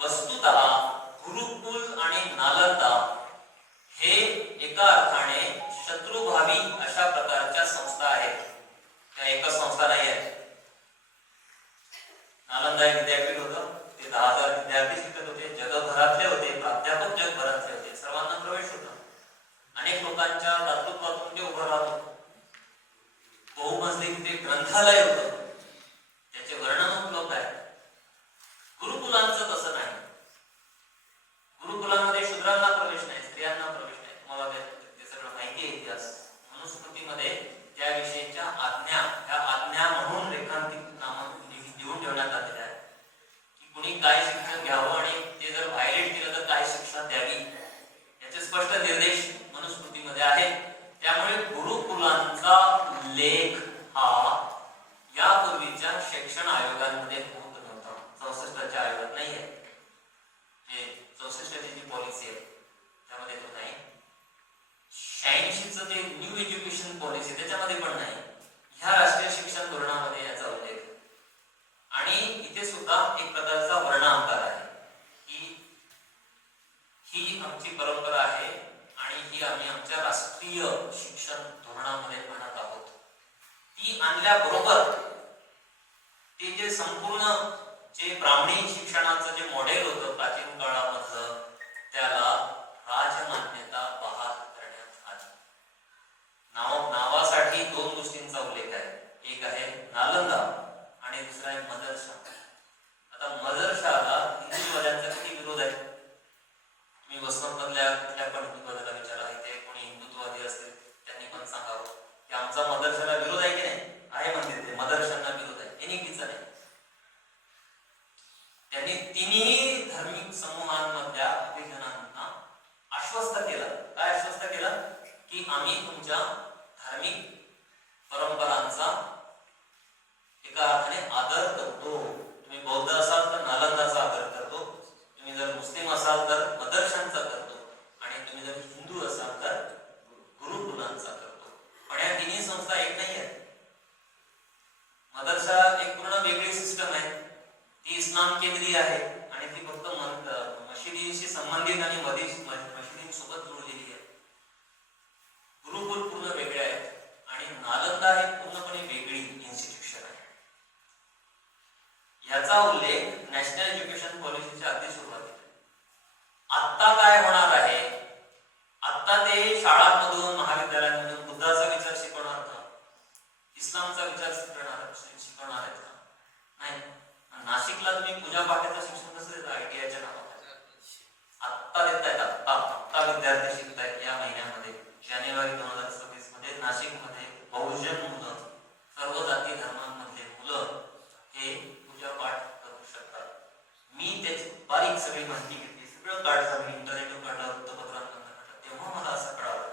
वस्तुतः गुरुकुल आणि नालंदा हे एका अर्थाने शत्रुभावी अशा प्रकारच्या संस्था आहेत. त्या एकच संस्था नाही आहेत. नालंदा एक विद्यापीठ होतं, ते 10,000 विद्यार्थी शिकत होते, जगभरातले होते, प्राध्यापक जगभरातले होते, सर्वांना प्रवेश होता. अनेक लोकांच्या दातृत्वातून ते उभं राहत होतं. बहुमजली तिथे ग्रंथालय होतं, त्याचे वर्णन उपलब्ध आहे. गुरुकुलांचं तसं नाही. गुरुकुलांमध्ये शूद्रांना प्रवेश नाही, स्त्रियांना प्रवेश नाही. तुम्हाला ते सगळं माहिती आहे. इतिहास मनुस्मृतीमध्ये त्याविषयीच्या आज्ञा, ह्या आज्ञा म्हणून रेखांकित लिहून ठेवण्यात आलेल्या आहेत की कुणी काय शिक्षण घ्यावं आणि ते जर व्हायलेट केलं तर काय शिक्षा द्यावी, याचे स्पष्ट निर्देश मनुस्मृतीमध्ये आहेत. त्यामुळे गुरुकुलांचा उल्लेख हा यापूर्वीच्या शिक्षण आयोगांमध्ये होत नव्हता. 64च्या आयोगात नाही आहे. 64ची जी पॉलिसी आहे त्यामध्ये तो नाही. 86चं जे न्यू एज्युकेशन पॉलिसी त्याच्यामध्ये पण नाही. ह्या राष्ट्रीय शिक्षण धोरणामध्ये याचा उल्लेख. आणि इथे सुद्धा एक प्रकारचा वर्णांकार आहे की ही आमची परंपरा आहे आणि ही आम्ही आमच्या राष्ट्रीय शिक्षण धोरणामध्ये आणत आहोत. ती आणल्याबरोबर ते जे संपूर्ण जे ब्राह्मणी शिक्षणाचं जे मॉडेल होतं प्राचीन काळामधलं, त्याला राजमान्यता बहाल करण्यात आली. नावासाठी दोन गोष्टींचा उल्लेख आहे. एक आहे नालंदा आणि दुसरा आहे मदरसा. आता मदरशाला हिंदुत्ववाद्यांचा किती विरोध आहे? मी वसमतमधल्या कुठल्या पण हिंदुत्ववाद्याला विचारा, इथे कोणी हिंदुत्ववादी असतील त्यांनी पण सांगावं की आमचा मदरशाला विरोध आहे की नाही. आहे म्हणते ते मदरशांना विरोध आहे, NEPचा नाही. त्यांनी तिन्ही धार्मिक समूहांमधल्या अभिजनांना आश्वस्त केलं. काय आश्वस्त केलं? की आम्ही तुमच्या धार्मिक परंपरांचा एका अर्थाने आदर करतो. तुम्ही बौद्ध असाल तर नालंदाचा आदर करतो, तुम्ही जर मुस्लिम असाल तर मदरशांचा करतो, आणि तुम्ही जर हिंदू असाल तर गुरुकुलांचा करतो. पण या तिन्ही संस्था एक नाही आहेत. मदरसा एक पूर्ण वेगळी सिस्टम आहे. ती इस्लाम केंद्रीय आहे आणि ती फक्त मशिदींशी संबंधित आणि मशिदींसोबत जोडलेली आहे. गुरुकुल पूर्ण वेगळे आहेत आणि नालंदा हे पूर्णपणे वेगळी इन्स्टिट्यूशन आहे. याचा उल्लेख नॅशनल एज्युकेशन पॉलिसीच्या अगदी सुरुवातीला. आता काय होणार आहे? आता ते शाळांमधून, महाविद्यालयांमधून बुद्धाचा विचार शिकवणार का? इस्लामचा विचार शिकवणार आहेत का? नाही. नाशिकला तुम्ही पूजा ही सगळी माहिती घेतली, सगळं काढलं, मी इंटरनेटवर काढलं, वृत्तपत्रांमधून काढलं, तेव्हा मला असं कळालं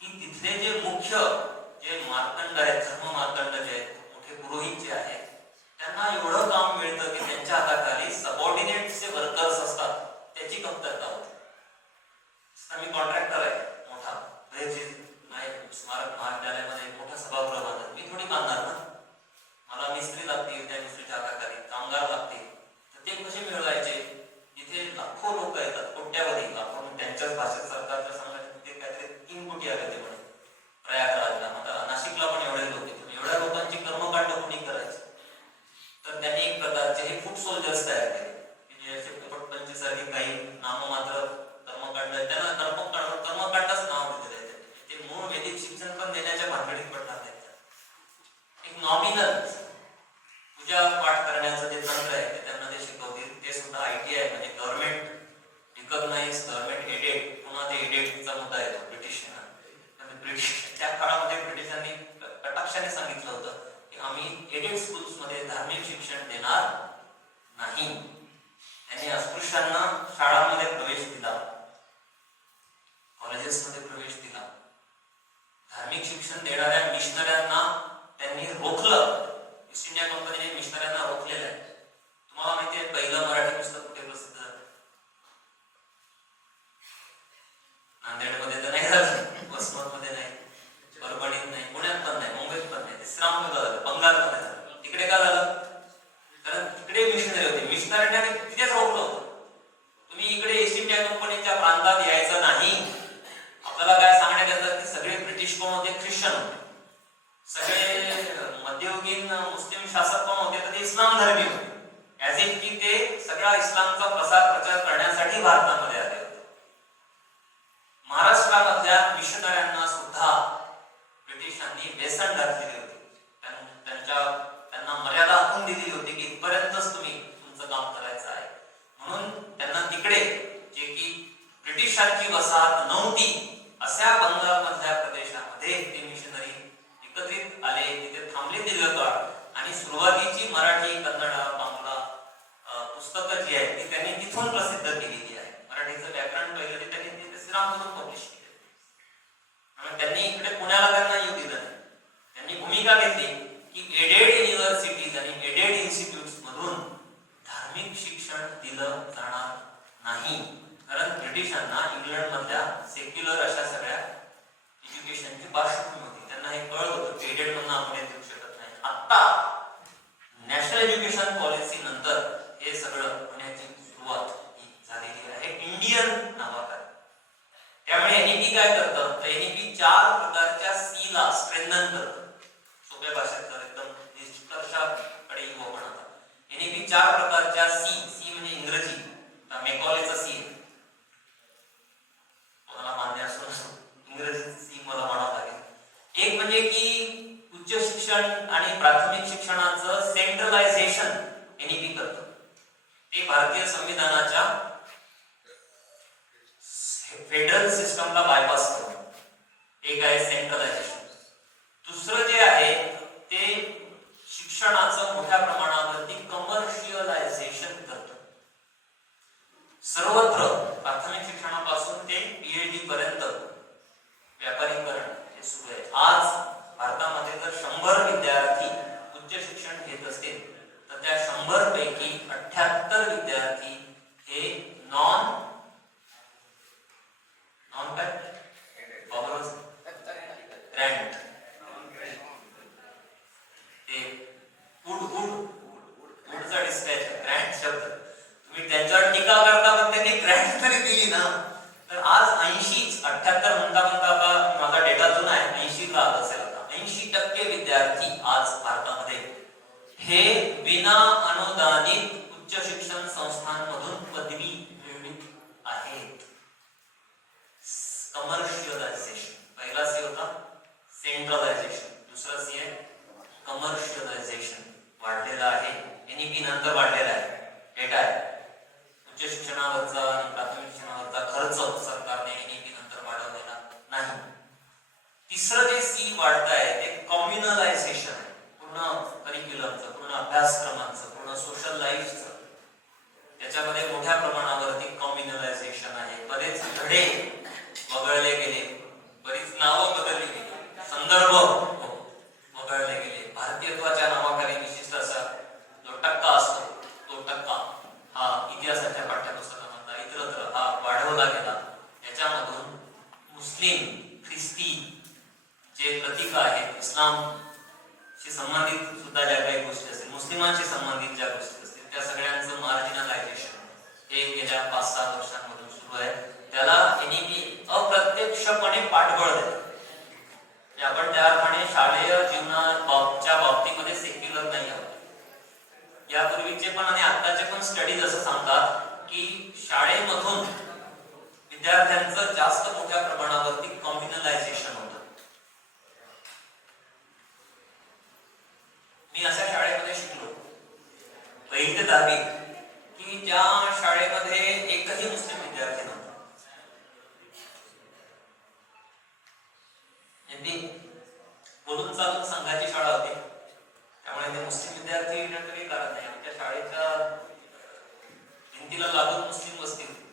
की तिथले जे मुख्य जे मार्तंड आहेत, धर्म मार्तंड जे आहेत, मोठे पुरोहित जे आहेत, त्यांना एवढं काम मिळतं की त्यांच्या हाताखाली सबऑर्डिनेट जे वर्कर्स असतात त्याची कमतरता होती. मी कॉन्ट्रॅक्टर आहे मोठा, स्मारक महाविद्यालयामध्ये मोठा सभागृह बांधत, मी थोडी बांधणार ना, मला मिस्त्री लागतील, त्या मिस्त्रीच्या हाताखाली कामगार लागतील, तर ते कसे मिळवायचे? जिथे लाखो लोक येतात, कोट्यावधी, आपण त्यांच्याच भाषेत सरकारच्या सांगायचं तिथे काहीतरी 3 कोटी आले ते म्हणे प्रयागराजला, आता नाशिकला पण एवढे लोक येतात, एवढ्या लोकांची कर्मकांड कोणी करायची? तर त्यांनी एक प्रकारचे हे फूट सोल्जर्स तयार केले, जे कपटपंचीसारखे काही नाममात्र कर्मकांड, त्यांना कर्मकांडच नाव दिलेलं आहे. ते मूळ वैदिक शिक्षण पण देण्याच्या भानगडीत पडणार नाही. एक नॉमिनल पूजा पाठ करण्याचं जे तंत्र आहे ते त्यांना ते शिकवतील, ते सुद्धा ITI म्हणजे गव्हर्नमेंट रिकॉग्नाइज, गव्हर्नमेंट एडेड. पुन्हा ते एडेडचा मुद्दा येतो ब्रिटिशांना. त्या काळामध्ये ब्रिटिशांनी कटाक्षाने सांगितलं होतं की आम्ही एडेड स्कूल्स मध्ये धार्मिक शिक्षण देणार नाही. त्यांनी अस्पृश्यांना शाळांमध्ये प्रवेश दिला, कॉलेजेसमध्ये प्रवेश दिला. धार्मिक शिक्षण देणाऱ्या मिशनऱ्यांना त्यांनी रोखलं. ईस्ट इंडिया कंपनीने मिशनऱ्यांना रोखलेलं आहे. तुम्हाला माहिती आहे पहिलं मराठी पुस्तक कुठे प्रसिद्ध झालं? नांदेडमध्ये तर नाही झालं, वसमतमध्ये नाही, परभणीत नाही, पुण्यात पण नाही, मुंबईत पण नाही, श्रीरामपूरला झालं, बंगालमध्ये झालं. तिकडे का झालं? कारण तिकडे मिशनरी होते, मिशनऱ्यांनी तिथेच रोखलं होतं, तुम्ही इकडे ईस्ट इंडिया कंपनीच्या प्रांतात यायचं नाही. आपल्याला काय सांगण्यात येतं की सगळे ब्रिटिश कोण होते? ख्रिश्चन होते. सगळे मध्ययुगीन मुस्लिम शासक कोण होते? तर ते इस्लाम धर्मी होते. ऍज इफ की ते सगळा इस्लामचा प्रचार करण्यासाठी भारतामध्ये आले होते. महाराष्ट्रामधल्या मिशनऱ्यांना सुद्धा ब्रिटिशांनी बेसन घातलेली होती. त्यांना मर्यादा आखून दिली होती की इथपर्यंतच तुम्ही तुमचं काम करायचं आहे. म्हणून त्यांना तिकडे जे की ब्रिटिशांची वसाहत नव्हती अशा बंगालमधल्या प्रदेशामध्ये ते मिशनरी एकत्रित आले, तिथे थांबले दीर्घकाळ आणि सुरुवातीची मराठी, कन्नड, बांगला पुस्तकं जी आहेत ती त्यांनी तिथून प्रसिद्ध केलेली आहे. मराठीचं व्याकरण पहिलं ते त्यांनी श्रीरामपूरहून पब्लिश केलं. आणि त्यांनी इकडे पुण्याला त्यांना येऊ दिलं नाही. त्यांनी भूमिका घेतली की एडेड युनिव्हर्सिटीज आणि एडेड इन्स्टिट्यूट्स मधून धार्मिक शिक्षण दिलं जाणार नाही. कारण ब्रिटिशांना इंग्लंड मधल्या सेक्युलर अशा सगळ्या एज्युकेशनची पार्श्वभूमी होती. त्यांना हे कळत होतं की एडेड मधून आपण हे देऊ शकत नाही. आता नॅशनल एज्युकेशन पॉलिसी नंतर हे सगळं होण्याची सुरुवात झालेली आहे इंडियन नावाखाली. त्यामुळे NEP काय करतं? तर NEP 4 प्रकारच्या C ला स्ट्रेंथन करतं. सोप्या भाषेत तर एकदम निष्कर्षाकडे येऊ आपण आता. NEP 4 प्रकारच्या C म्हणजे इंग्रजी, मेकॉलेचा C मला मान्य असून इंग्रजी C मला म्हणावं लागेल. एक म्हणजे की उच्च शिक्षण आणि प्राथमिक शिक्षणाचं सेंट्रलायझेशन NEP करतं. ते भारतीय संविधानाच्या फेडरल सिस्टमला बायपास करतं. एक आहे सेंट्रलायझेशन. दुसरं जे आहे ते शिक्षणाचं मोठ्या प्रमाणावरती कमर्शियलायझेशन करतं. सर्वत्र प्राथमिक शिक्षणापासून ते PhD पर्यंत व्यापारीकरण हे सुरू आहे. आज भारतामध्ये जर 100 विद्यार्थी उच्च शिक्षण घेत असतील तर त्या 100 पैकी 78 विद्यार्थी हे नॉन काय ग्रँट ते पुढचा डिस्कॅच ग्रँट शब्द तुम्ही त्यांच्यावर टीका करता, पण त्यांनी ग्रँट तरी दिली ना. तर आज 78 म्हणता आता माझा डेटा जुना आहे, 80 ला आला असेल आता. 80% विद्यार्थी आज भारतामध्ये हे विना अनुदानित उच्च शिक्षण संस्थांमधून पदवी मिळवित आहेत. कमर्शियलायझेशन पहिला C होता सेंट्रलायझेशन, दुसरा C आहे कमर्शियलायझेशन. वाढलेला आहे NEP नंतर वाढलेला आहे. डेटा आहे उच्च शिक्षणावरचा आणि प्राथमिक शिक्षणावरचा खर्च सरकारने NEP नंतर वाढवलेला नाही. तिसरं जे C वाढत आहे ते कम्युनलायझेशन आहे. पूर्ण करिक्युलमचं, पूर्ण अभ्यासक्रमांचं, पूर्ण सोशल लाईफचं. त्याच्यामध्ये मोठ्या प्रमाणात इतिहासाच्या पाठ्यपुस्तकामधला इतरत्र हा वाढवला गेला. याच्यामधून मुस्लिम, ख्रिस्ती जे प्रतीक आहेत, इस्लामशी संबंधित सुद्धा ज्या काही गोष्टी असतील, मुस्लिमांशी संबंधित ज्या गोष्टी असतील, त्या सगळ्यांचं मार्जिनलायझेशन हे गेल्या 5-6 वर्षांमधून सुरू आहे. त्याला NEP अप्रत्यक्षपणे पाठबळ देते. आपण त्या अर्थाने शालेय जीवनाच्या बाबतीमध्ये सेक्युलर नाही आहोत. यापूर्वीचे पण आणि आताचे पण स्टडीज असं सांगतात की शाळेमधून विद्यार्थ्यांचं जास्त मोठ्या प्रमाणावरती कम्युनलायझेशन होतं. मी अशा शाळेमध्ये शिकलो 1ली ते 10वी की ज्या शाळेमध्ये एकही मुस्लिम विद्यार्थी नव्हता. बोलून चालून संघाची शाळा होती, त्यामुळे ते मुस्लिम विद्यार्थी येण्याचं काही कारण नाही. आमच्या शाळेच्या भिंतीला लागून मुस्लिम वस्ती होती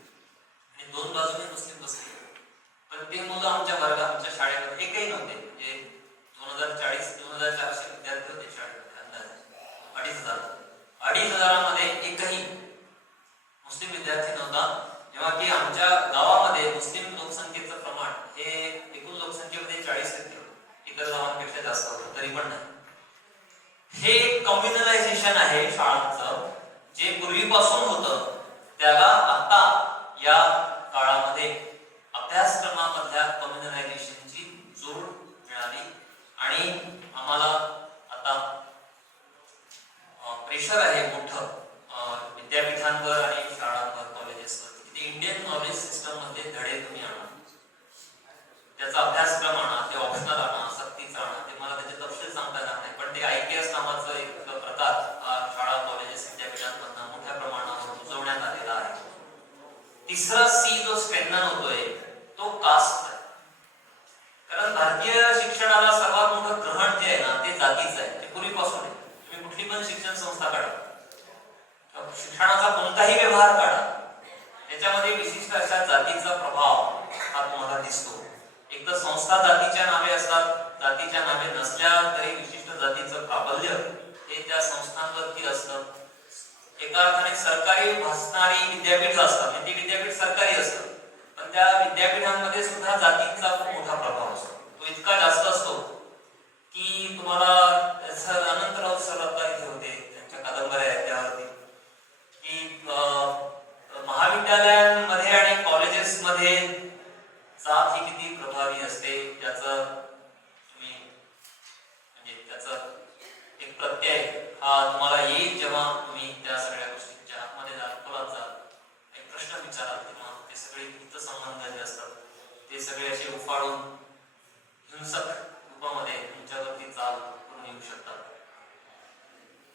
आणि 2 बाजूने मुस्लिम वस्ती होती. पण ते मुलं आमच्या वर्गात, आमच्या शाळेमध्ये एकही नव्हते. म्हणजे 2400 विद्यार्थी होते शाळेमध्ये, अंदाजे 2,500 मध्ये एकही मुस्लिम विद्यार्थी नव्हता. जेव्हा की आमच्या गावामध्ये मुस्लिम लोकसंख्येचं प्रमाण हे एकूण लोकसंख्येमध्ये 40% होतं. इतर गावांपेक्षा जास्त होतं, तरी पण नाही. हे कम्युनलायझेशन आहे शाळांचं, जे पूर्वीपासून होतं त्याला आता या काळामध्ये अभ्यासक्रमामधल्या कम्युनलायझेशनची जोड मिळाली आणि आम्हाला आता प्रेशर आहे मोठं विद्यापीठांवर आणि शाळांवर, कॉलेजेसवर, की ते इंडियन नॉलेज सिस्टम मध्ये धडे तुम्ही आणा, त्याचा अभ्यासक्रम आणा, ते ऑप्शनल आणा, सक्तीचा आणा. ते मला त्याचे तपशील सांगता येणार नाही, पण ते IKS नावाचं एक प्रकार शाळा, कॉलेजेस, विद्यापीठांमधून मोठ्या प्रमाणावर रुजवण्यात आलेला आहे. 3रा C जो स्ट्रेंथन होतोय तो कास्ट आहे. कारण भारतीय शिक्षणाला सर्वात मोठं ग्रहण जे आहे ना ते जातीचं आहे. ते पूर्वीपासून आहे. तुम्ही कुठली पण शिक्षण संस्था काढा, शिक्षणाचा कोणताही व्यवहार काढा, त्याच्यामध्ये विशिष्ट अशा जातीचा प्रभाव हा तुम्हाला दिसतो. एक तर संस्था जातीच्या नावे असतात, जातीच्या नावे नसल्या तरी विशिष्ट जातीचं प्राबल्य हे त्या संस्थांवरती असतं. एका अर्थाने सरकारी भासणारी विद्यापीठ असतात, म्हणजे ती विद्यापीठ सरकारी असतं, पण त्या विद्यापीठांमध्ये सुद्धा जातींचा खूप मोठा प्रभाव असतो. तो इतका जास्त असतो की तुम्हाला अनंतराव सर आता इथे होते, त्यांच्या कादंबऱ्या आहेत त्यावरती, की महाविद्यालयांमध्ये आणि कॉलेजेसमध्ये जात ही किती प्रभावी असते याचं तुम्ही म्हणजे त्याचं एक प्रत्यय हा तुम्हाला येईल जेव्हा तुम्ही त्या सगळ्या गोष्टींच्या आतमध्ये जाल, खोलात जाल, एक प्रश्न विचाराल, तेव्हा ते सगळे हितसंबंध जे असतात ते सगळे असे उफाळून हिंसक रूपामध्ये तुमच्यावरती चाल करून येऊ शकतात.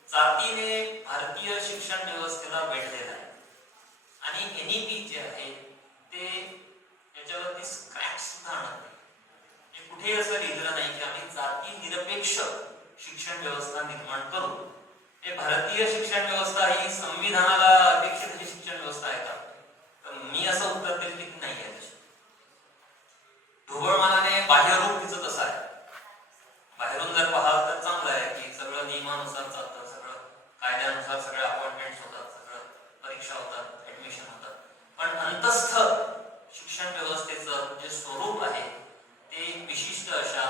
जातीने भारतीय शिक्षण व्यवस्थेला वेढलेला आहे आणि NEP जे आहे ते याच्यावरती स्क्रॅच सुद्धा आणत नाही. हे कुठेही असं लिहिलेलं नाही की आम्ही जाती निरपेक्ष शिक्षण व्यवस्था निर्माण करू. हे भारतीय शिक्षण व्यवस्था ही संविधानाला अपेक्षित अशी शिक्षण व्यवस्था आहे का? तर मी असं उत्तर देईल की नाही आहे. ढोबळमानाने बाह्य रूप तिचं तसं आहे. बाहेरून जर पाहाल तर चांगलं आहे की सगळं नियमानुसार चालतं, सगळं कायद्यानुसार, सगळ्या अपॉइंटमेंट्स होतात, सगळं परीक्षा होतात, ऍडमिशन होतात. पण अंतस्थ शिक्षण व्यवस्थेचं जे स्वरूप आहे ते विशिष्ट अशा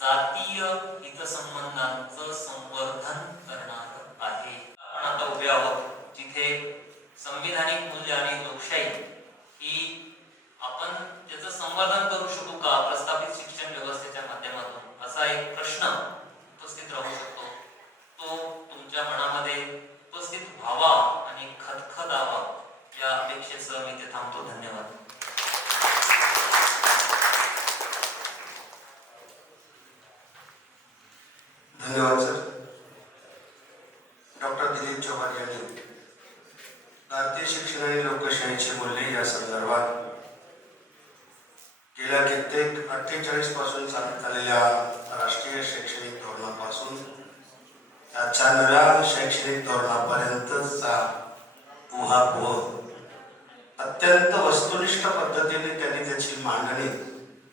जातीय हितसंबंधांचं संवर्धन करणार आहे. आपण आता उभे आहोत जिथे संविधानिक मूल्य आणि लोकशाही ही आपण त्याचं संवर्धन करू शकू का प्रस्थापित शिक्षण व्यवस्थेच्या माध्यमातून, असा एक प्रश्न उपस्थित राहू शकतो. तो तुमच्या मनामध्ये उपस्थित व्हावा आणि खदखदावा या अपेक्षेसह मी ते थांबतो. धन्यवाद. धन्यवाद सर. डॉक्टर दिलीप चव्हाण यांनी भारतीय शिक्षण आणि लोकशाहीचे मूल्य या संदर्भात गेल्या कित्येक 48 पासून चालत आलेल्या राष्ट्रीय शैक्षणिक धोरणापासून त्याच्या नव्या शैक्षणिक धोरणापर्यंतचा उहापोह अत्यंत वस्तुनिष्ठ पद्धतीने त्यांनी त्याची मांडणी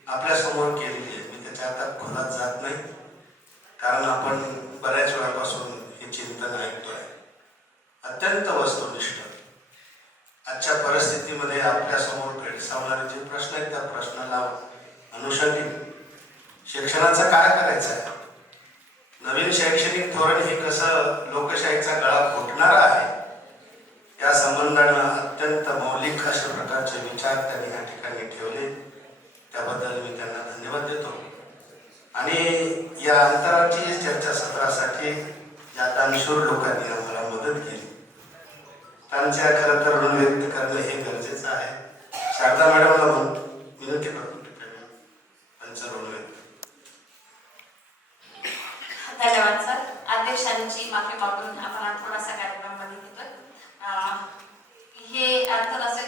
आपल्यासमोर केलेली आहे. मी त्याच्या आता खोलात जात नाही, कारण आपण बऱ्याच वेळापासून हे चिंतन ऐकतोय. अत्यंत वस्तुनिष्ठ आजच्या परिस्थितीमध्ये आपल्यासमोर भेडसावणारे जे प्रश्न आहेत त्या प्रश्नाला अनुषंगिक शिक्षणाचं काय करायचं आहे, नवीन शैक्षणिक धोरण हे कसं लोकशाहीचा गळा घोटणारं आहे, या संबंधानं अत्यंत मौलिक अशा प्रकारचे विचार त्यांनी या ठिकाणी ठेवले. त्याबद्दल मी त्यांना धन्यवाद देतो. आणि या आंतरराष्ट्रीय चर्चासत्रासाठी या दानशूर लोकांनी आम्हाला मदत केली. त्यांच्या खरं तर ऋण व्यक्त करणं हे गरजेचं आहे. शारदा मॅडमला विनंती करतो त्यांचं ऋण व्यक्त. धन्यवाद सर. अध्यक्षांची माफी मागून आपण थोडासा कार्यक्रम मध्ये घेतोय. हे आंतरराष्ट्रीय